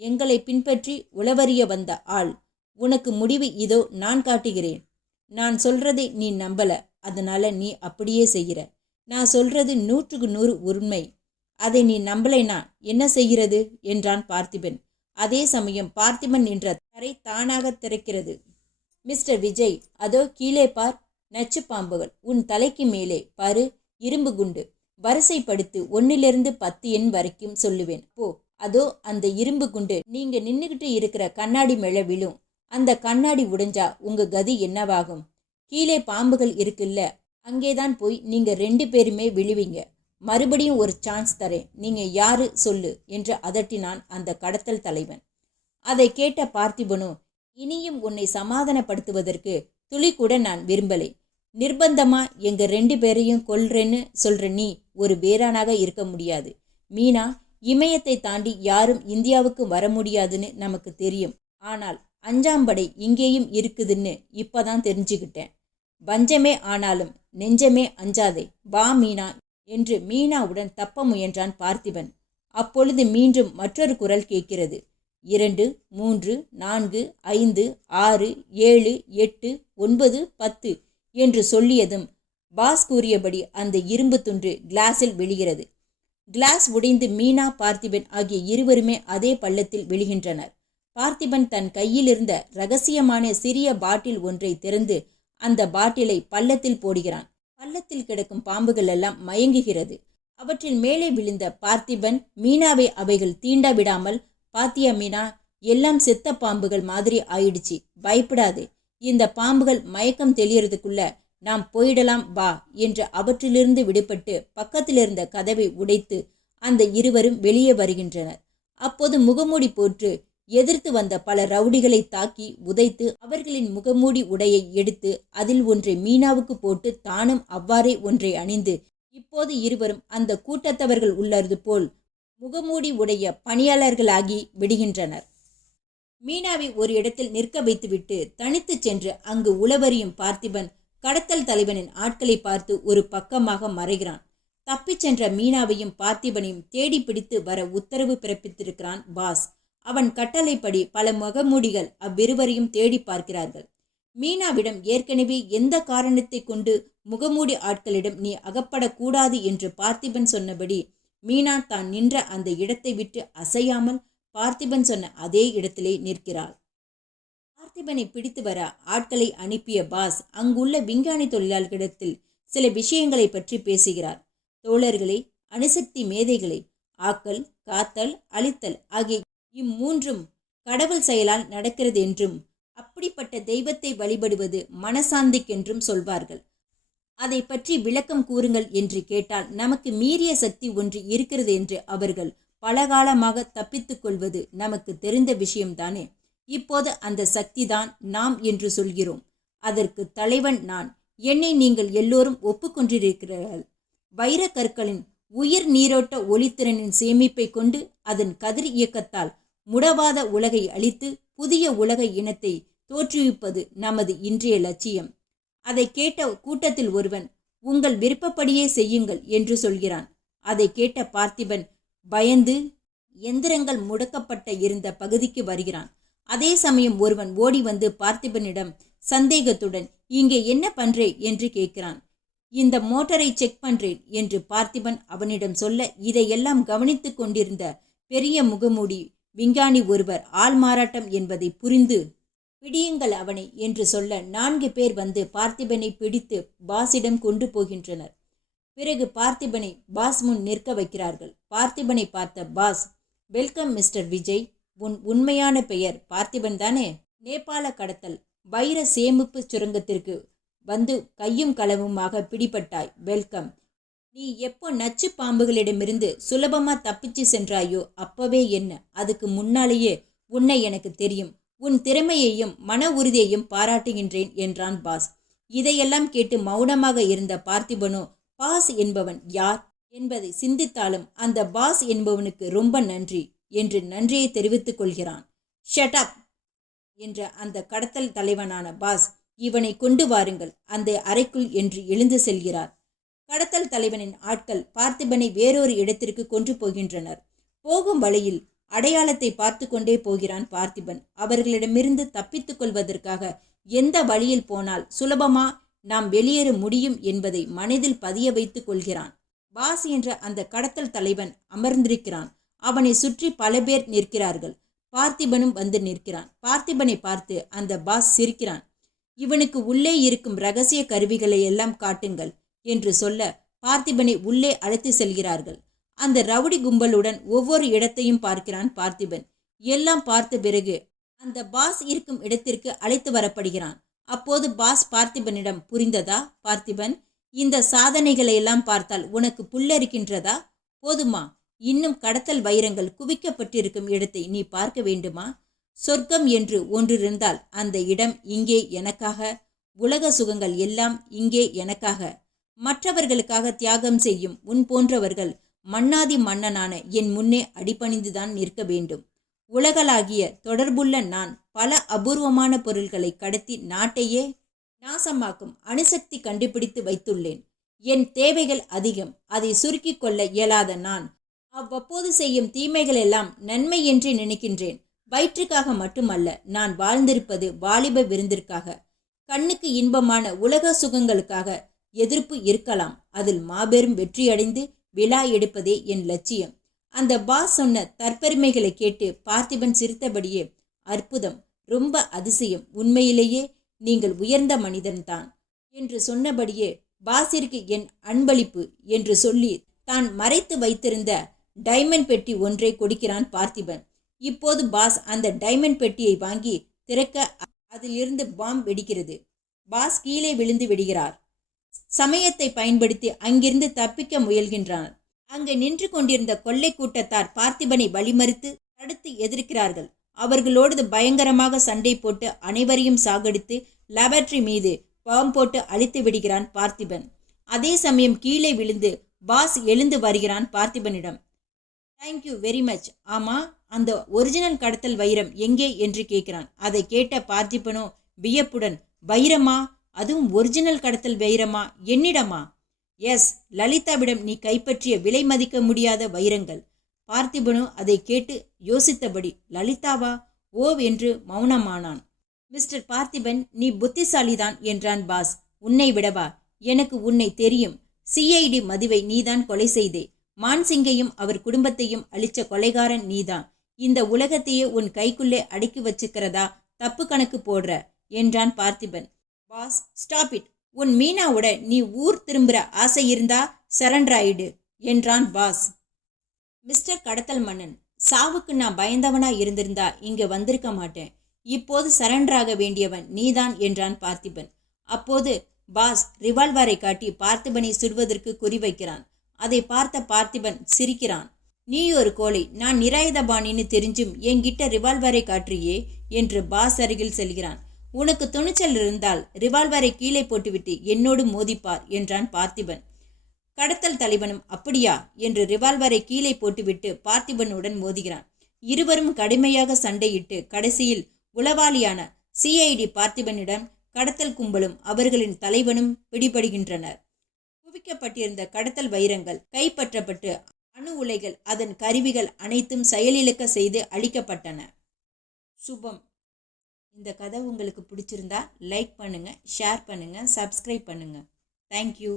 எங்களை பின்பற்றி உளவறிய வந்த ஆள். உனக்கு முடிவு இதோ நான் காட்டுகிறேன். நான் சொல்றதை நீ நம்பல, அதனால நீ அப்படியே செய்கிற. நான் சொல்றது 100% உண்மை. அதை நீ நம்பலைனா என்ன செய்கிறது என்றான் பார்த்திபன். அதே சமயம் பார்த்திபன் நின்ற தரை தானாக திறக்கிறது. மிஸ்டர் விஜய், அதோ கீழே பார். நச்சு பாம்புகள் உன் தலைக்கு மேலே பாரு, இரும்பு குண்டு. வரிசைப்படுத்து, 1லிருந்து 10 எண் வரைக்கும் சொல்லுவேன். போ. அதோ அந்த இரும்பு குண்டு நீங்க நின்னுகிட்டு இருக்கிற கண்ணாடி மேல விழும். அந்த கண்ணாடி உடைஞ்சா உங்க கதி என்னவாகும்? கீழே பாம்புகள் இருக்குல்ல, அங்கேதான் போய் நீங்க 2 பேருமே விழுவீங்க. மறுபடியும் ஒரு சான்ஸ் தரேன். நீங்க யாரு சொல்லு என்று அதட்டினான் அந்த கடத்தல் தலைவன். அதை கேட்ட பார்த்திபனோ, இனியும் உன்னை சமாதானப்படுத்துவதற்கு துளி கூட நான் விரும்பலை. நிர்பந்தமா எங்க 2 பேரையும் கொல்றேன்னு சொல்ற நீ ஒரு வேறானாக இருக்க முடியாது. மீனா, இமயத்தை தாண்டி யாரும் இந்தியாவுக்கு வர முடியாதுன்னு நமக்கு தெரியும். ஆனால் 5ஆம் படை இங்கேயும் இருக்குதுன்னு இப்பதான் தெரிஞ்சுக்கிட்டேன். பஞ்சமே ஆனாலும் நெஞ்சமே அஞ்சாதே. வா மீனா என்று மீனாவுடன் தப்ப முயன்றான் பார்த்திபன். அப்பொழுது மீண்டும் மற்றொரு குரல் கேட்கிறது. 2, 3, 4, 5, 6, 7, 8, 9, 10 என்று சொல்லியதும் பாஸ் கூறியபடி அந்த இரும்பு துண்டு கிளாஸில் விழுகிறது. கிளாஸ் உடைந்து மீனா, பார்த்திபன் ஆகிய இருவருமே அதே பள்ளத்தில் விழுகின்றனர். பார்த்திபன் தன் கையில் இருந்த ரகசியமான சிறிய பாட்டில் ஒன்றை திறந்து அந்த பாட்டிலை பள்ளத்தில் போடுகிறான். பள்ளத்தில் கிடக்கும் பாம்புகள் எல்லாம் மயங்குகிறது. அவற்றில் மேலே விழுந்த பார்த்திபன் மீனாவை அவைகள் தீண்ட விடாமல், பாத்தியா மீனா, எல்லாம் செத்த பாம்புகள் மாதிரி ஆயிடுச்சு. பயப்படாது. இந்த பாம்புகள் மயக்கம் தெளியறதுக்குள்ள நாம் போயிடலாம் வா என்று அவற்றிலிருந்து விடுபட்டு பக்கத்திலிருந்த கதவை உடைத்து அந்த இருவரும் வெளியே வருகின்றனர். அப்போது முகமூடி போட்டு எதிர்த்து வந்த பல ரவுடிகளை தாக்கி உதைத்து அவர்களின் முகமூடி உடையை எடுத்து அதில் ஒன்றை மீனாவுக்கு போட்டு தானும் அவ்வாறே ஒன்றை அணிந்து இப்போது இருவரும் அந்த கூட்டத்தவர்கள் உள்ளது போல் முகமூடி உடைய பணியாளர்களாகி விடுகின்றனர். மீனாவை ஒரு இடத்தில் நிற்க வைத்துவிட்டு தனித்து சென்று அங்கு உளவறியும் பார்த்திபன் கடத்தல் தலைவனின் ஆட்களை பார்த்து ஒரு பக்கமாக மறைகிறான். தப்பிச் சென்ற மீனாவையும் பார்த்திபனையும் தேடி பிடித்து வர உத்தரவு பிறப்பித்திருக்கிறான் பாஸ். அவன் கட்டளைப்படி பல முகமூடிகள் அவ்விருவரையும் தேடி பார்க்கிறார்கள். மீனாவிடம் ஏற்கனவே எந்த காரணத்தை கொண்டு முகமூடி ஆட்களிடம் நீ அகப்படக்கூடாது என்று பார்த்திபன் சொன்னபடி மீனா தான் நின்ற அந்த இடத்தை விட்டு அசையாமல் பார்த்திபன் சொன்ன அதே இடத்திலே நிற்கிறாள். பார்த்திபனை பிடித்து வர ஆட்களை அனுப்பிய பாஸ் அங்குள்ள விஞ்ஞானி தொழிலாளர்களிடத்தில் சில விஷயங்களை பற்றி பேசுகிறார். தோழர்களே, அணுசக்தி மேதைகளை, ஆக்கல், காத்தல், அழித்தல் ஆகிய இம்மூன்றும் கடவுள் செயலால் நடக்கிறது என்றும் அப்படிப்பட்ட தெய்வத்தை வழிபடுவது மனசாந்திக்கென்றும் சொல்வார்கள். அதை பற்றி விளக்கம் கூறுங்கள் என்று கேட்டால் நமக்கு மீறிய சக்தி ஒன்று இருக்கிறது என்று அவர்கள் பலகாலமாக தப்பித்துக் கொள்வது நமக்கு தெரிந்த விஷயம்தானே. இப்போது அந்த சக்தி தான் நாம் என்று சொல்கிறோம். அதற்கு தலைவன் நான். என்னை நீங்கள் எல்லோரும் ஒப்புக்கொண்டிருக்கிறீர்கள். வைரக்கற்களின் உயிர் நீரோட்ட ஒளித்திறனின் சேமிப்பை கொண்டு அதன் கதிர் இயக்கத்தால் முடவாத உலகை அழித்து புதிய உலக இனத்தை தோற்றுவிப்பது நமது இன்றைய லட்சியம். அதை கேட்ட கூட்டத்தில் ஒருவன், உங்கள் விருப்பப்படியே செய்யுங்கள் என்று சொல்கிறான். அதை கேட்ட பார்த்திபன் பயந்து எந்திரங்கள் முடக்கப்பட்ட இருந்த பகுதிக்கு வருகிறான். அதே சமயம் ஒருவன் ஓடி வந்து பார்த்திபனிடம் சந்தேகத்துடன், இங்கே என்ன பண்றே என்று கேட்கிறான். இந்த மோட்டரை செக் பண்றேன் என்று பார்த்திபன் அவனிடம் சொல்ல, இதையெல்லாம் கவனித்து கொண்டிருந்த பெரிய முகமூடி விஞ்ஞானி ஒருவர் ஆள் மாறாட்டம் என்பதை புரிந்து, பிடியுங்கள் அவனை என்று சொல்ல 4 பேர் வந்து பார்த்திபனை பிடித்து பாஸிடம் கொண்டு போகின்றனர். பிறகு பார்த்திபனை பாஸ் முன் நிற்க வைக்கிறார்கள். பார்த்திபனை பார்த்த பாஸ், வெல்கம் மிஸ்டர் விஜய். உன் உண்மையான பெயர் பார்த்திபன் தானே? நேபாள கடத்தல் வைர சேமிப்பு சுரங்கத்திற்கு வந்து கையும் களவுமாக பிடிபட்டாய். வெல்கம். நீ எப்போ நச்சு பாம்புகளிடமிருந்து சுலபமா தப்பிச்சு சென்றாயோ அப்பவே என்ன, அதுக்கு முன்னாலேயே உன்னை எனக்கு தெரியும். உன் திறமையையும் மன உறுதியையும் பாராட்டுகின்றேன் என்றான் பாஸ். இதையெல்லாம் கேட்டு மௌனமாக இருந்த பார்த்திபனோ, பாஸ் என்பவன் யார் என்பதை சிந்தித்தாலும் அந்த பாஸ் என்பவனுக்கு ரொம்ப நன்றி என்று நன்றியை தெரிவித்துக் கொள்கிறான். ஷட் அப் என்ற அந்த கடத்தல் தலைவனான பாஸ், இவனை கொண்டு வாருங்கள் அந்த அறைக்குள் என்று எழுந்து செல்கிறார். கடத்தல் தலைவனின் ஆட்கள் பார்த்திபனை வேறொரு இடத்திற்கு கொண்டு போகின்றனர். போகும் வழியில் அடையாளத்தை பார்த்து கொண்டே போகிறான் பார்த்திபன். அவர்களிடமிருந்து தப்பித்துக் கொள்வதற்காக எந்த வழியில் போனால் சுலபமா நாம் வெளியேற முடியும் என்பதை மனதில் பதிய வைத்துக் கொள்கிறான். பாஸ் என்ற அந்த கடத்தல் தலைவன் அமர்ந்திருக்கிறான். அவனை சுற்றி பல பேர் நிற்கிறார்கள். பார்த்திபனும் வந்து நிற்கிறான். பார்த்திபனை பார்த்து அந்த பாஸ் சிரிக்கிறான். இவனுக்கு உள்ளே இருக்கும் ரகசிய கருவிகளை எல்லாம் காட்டுங்கள் என்று சொல்ல பார்த்திபனை உள்ளே அழைத்து செல்கிறார்கள். அந்த ரவுடி கும்பலுடன் ஒவ்வொரு இடத்தையும் பார்க்கிறான் பார்த்திபன். எல்லாம் பார்த்த பிறகு அந்த பாஸ் இருக்கும் இடத்திற்கு அழைத்து வரப்படுகிறான். அப்போது பாஸ் பார்த்திபனிடம், புரிந்ததா பார்த்திபன், இந்த சாதனைகளை எல்லாம் பார்த்தால் உனக்கு புல்லரிக்கின்றதா? போதுமா? இன்னும் கடத்தல் வைரங்கள் குவிக்கப்பட்டிருக்கும் இடத்தை நீ பார்க்க வேண்டுமா? சொர்க்கம் என்று ஒன்றிருந்தால் அந்த இடம் இங்கே எனக்காக, உலக சுகங்கள் எல்லாம் இங்கே எனக்காக. மற்றவர்களுக்காக தியாகம் செய்யும் உன் போன்றவர்கள் மன்னாதி மன்னனான என் முன்னே அடிபணிந்துதான் நிற்க வேண்டும். உலகளாகிய தொடர்புள்ள நான் பல அபூர்வமான பொருள்களை கடத்தி நாட்டையே நாசமாக்கும் அணுசக்தி கண்டுபிடித்து வைத்துள்ளேன். என் தேவைகள் அதிகம். அதை சுருக்கி கொள்ள இயலாத நான் அவ்வப்போது செய்யும் தீமைகள் எல்லாம் நன்மை என்று நினைக்கின்றேன். வயிற்றுக்காக மட்டுமல்ல, நான் வாழ்ந்திருப்பது வாலிப விருந்திற்காக, கண்ணுக்கு இன்பமான உலக சுகங்களுக்காக. எதிர்ப்பு இருக்கலாம், அதில் மாபெரும் வெற்றியடைந்து விழா எடுப்பதே என் லட்சியம். அந்த பாஸ் சொன்ன தற்பெருமைகளை கேட்டு பார்த்திபன் சிரித்தபடியே, அற்புதம், ரொம்ப அதிசயம், உண்மையிலேயே நீங்கள் உயர்ந்த மனிதன்தான் என்று சொன்னபடியே பாஸிற்கு என் அன்பளிப்பு என்று சொல்லி தான் மறைத்து வைத்திருந்த டைமண்ட் பெட்டி ஒன்றை கொடுக்கிறான் பார்த்திபன். இப்போது பாஸ் அந்த டைமண்ட் பெட்டியை வாங்கி திறக்க அதிலிருந்து பாம் வெடிக்கிறது. பாஸ் கீழே விழுந்து விடுகிறார். சமயத்தை பயன்படுத்தி அங்கிருந்து தப்பிக்க முயல்கின்றான். அங்கு நின்று கொண்டிருந்த கொள்ளை கூட்டத்தார் பார்த்திபனை வழிமறித்து தடுத்து எதிர்க்கிறார்கள். அவர்களோடு பயங்கரமாக சண்டை போட்டு அனைவரையும் சாகடித்து லேபரட்டரி மீது பாம் போட்டு அழித்து விடுகிறான் பார்த்திபன். அதே சமயம் கீழே விழுந்து பாஸ் எழுந்து வருகிறான் பார்த்திபனிடம். Thank you very much. ஆமா, அந்த ஒரிஜினல் கடத்தல் வைரம் எங்கே என்று கேட்கிறான். அதை கேட்ட பார்த்திபனோ வியப்புடன், வைரமா? அதுவும் ஒரிஜினல் கடத்தல் வைரமா? என்னிடமா? எஸ், லலிதாவிடம் நீ கைப்பற்றிய விலை மதிக்க முடியாத வைரங்கள். பார்த்திபனோ அதை கேட்டு யோசித்தபடி, லலிதாவா? ஓவென்று மௌனமானான். மிஸ்டர் பார்த்திபன், நீ புத்திசாலிதான் என்றான் பாஸ். உன்னை விடவா? எனக்கு உன்னை தெரியும். சிஐடி மதுவை நீதான் கொலை செய்தே. மான்சிங்கையும் அவர் குடும்பத்தையும் அழிச்ச கொலைகாரன் நீதான். இந்த உலகத்தையே உன் கைக்குள்ளே அடக்கி வச்சுக்கிறதா தப்பு கணக்கு போடுற என்றான் பார்த்திபன். Pass, stop it. உன் மீனாவோட நீ ஊர் திரும்புற ஆசை இருந்தா சரண்டர் ஆயிடு என்றான் பாஸ். மிஸ்டர் கடத்தல் மன்னன், சாவுக்கு நான் பயந்தவனா இருந்திருந்தா இங்க வந்திருக்க மாட்டேன். இப்போது சரண்டராக வேண்டியவன் நீதான் என்றான் பார்த்திபன். அப்போது பாஸ் ரிவால்வரை காட்டி பார்த்திபனை சுடுவதற்கு குறிவைக்கிறான். அதை பார்த்த பார்த்திபன் சிரிக்கிறான். நீ ஒரு கோழை, நான் நிராயுதபாணின்னு தெரிஞ்சும் என்கிட்ட ரிவால்வரை காட்டுறியே என்று பாஸ் அருகில் செல்கிறான். உனக்கு துணிச்சல் இருந்தால் ரிவால்வரை கீழே போட்டுவிட்டு என்னோடு மோதிப்பார் என்றான் பார்த்திபன். கடத்தல் தலைவனும் அப்படியா என்று ரிவால்வரை கீழே போட்டுவிட்டு பார்த்திபனுடன் மோதுகிறான். இருவரும் கடுமையாக சண்டையிட்டு கடைசியில் உளவாளியான சிஐடி பார்த்திபனிடம் கடத்தல் கும்பலும் அவர்களின் தலைவனும் பிடிபடுகின்றனர். குவிக்கப்பட்டிருந்த கடத்தல் வைரங்கள் கைப்பற்றப்பட்டு அணு உலைகள் அதன் கருவிகள் அனைத்தும் செயலிழக்க செய்து அழிக்கப்பட்டன. சுபம். இந்த கதை உங்களுக்கு பிடிச்சிருந்தா லைக் பண்ணுங்க, ஷேர் பண்ணுங்க, சப்ஸ்கிரைப் பண்ணுங்க. தேங்க்யூ.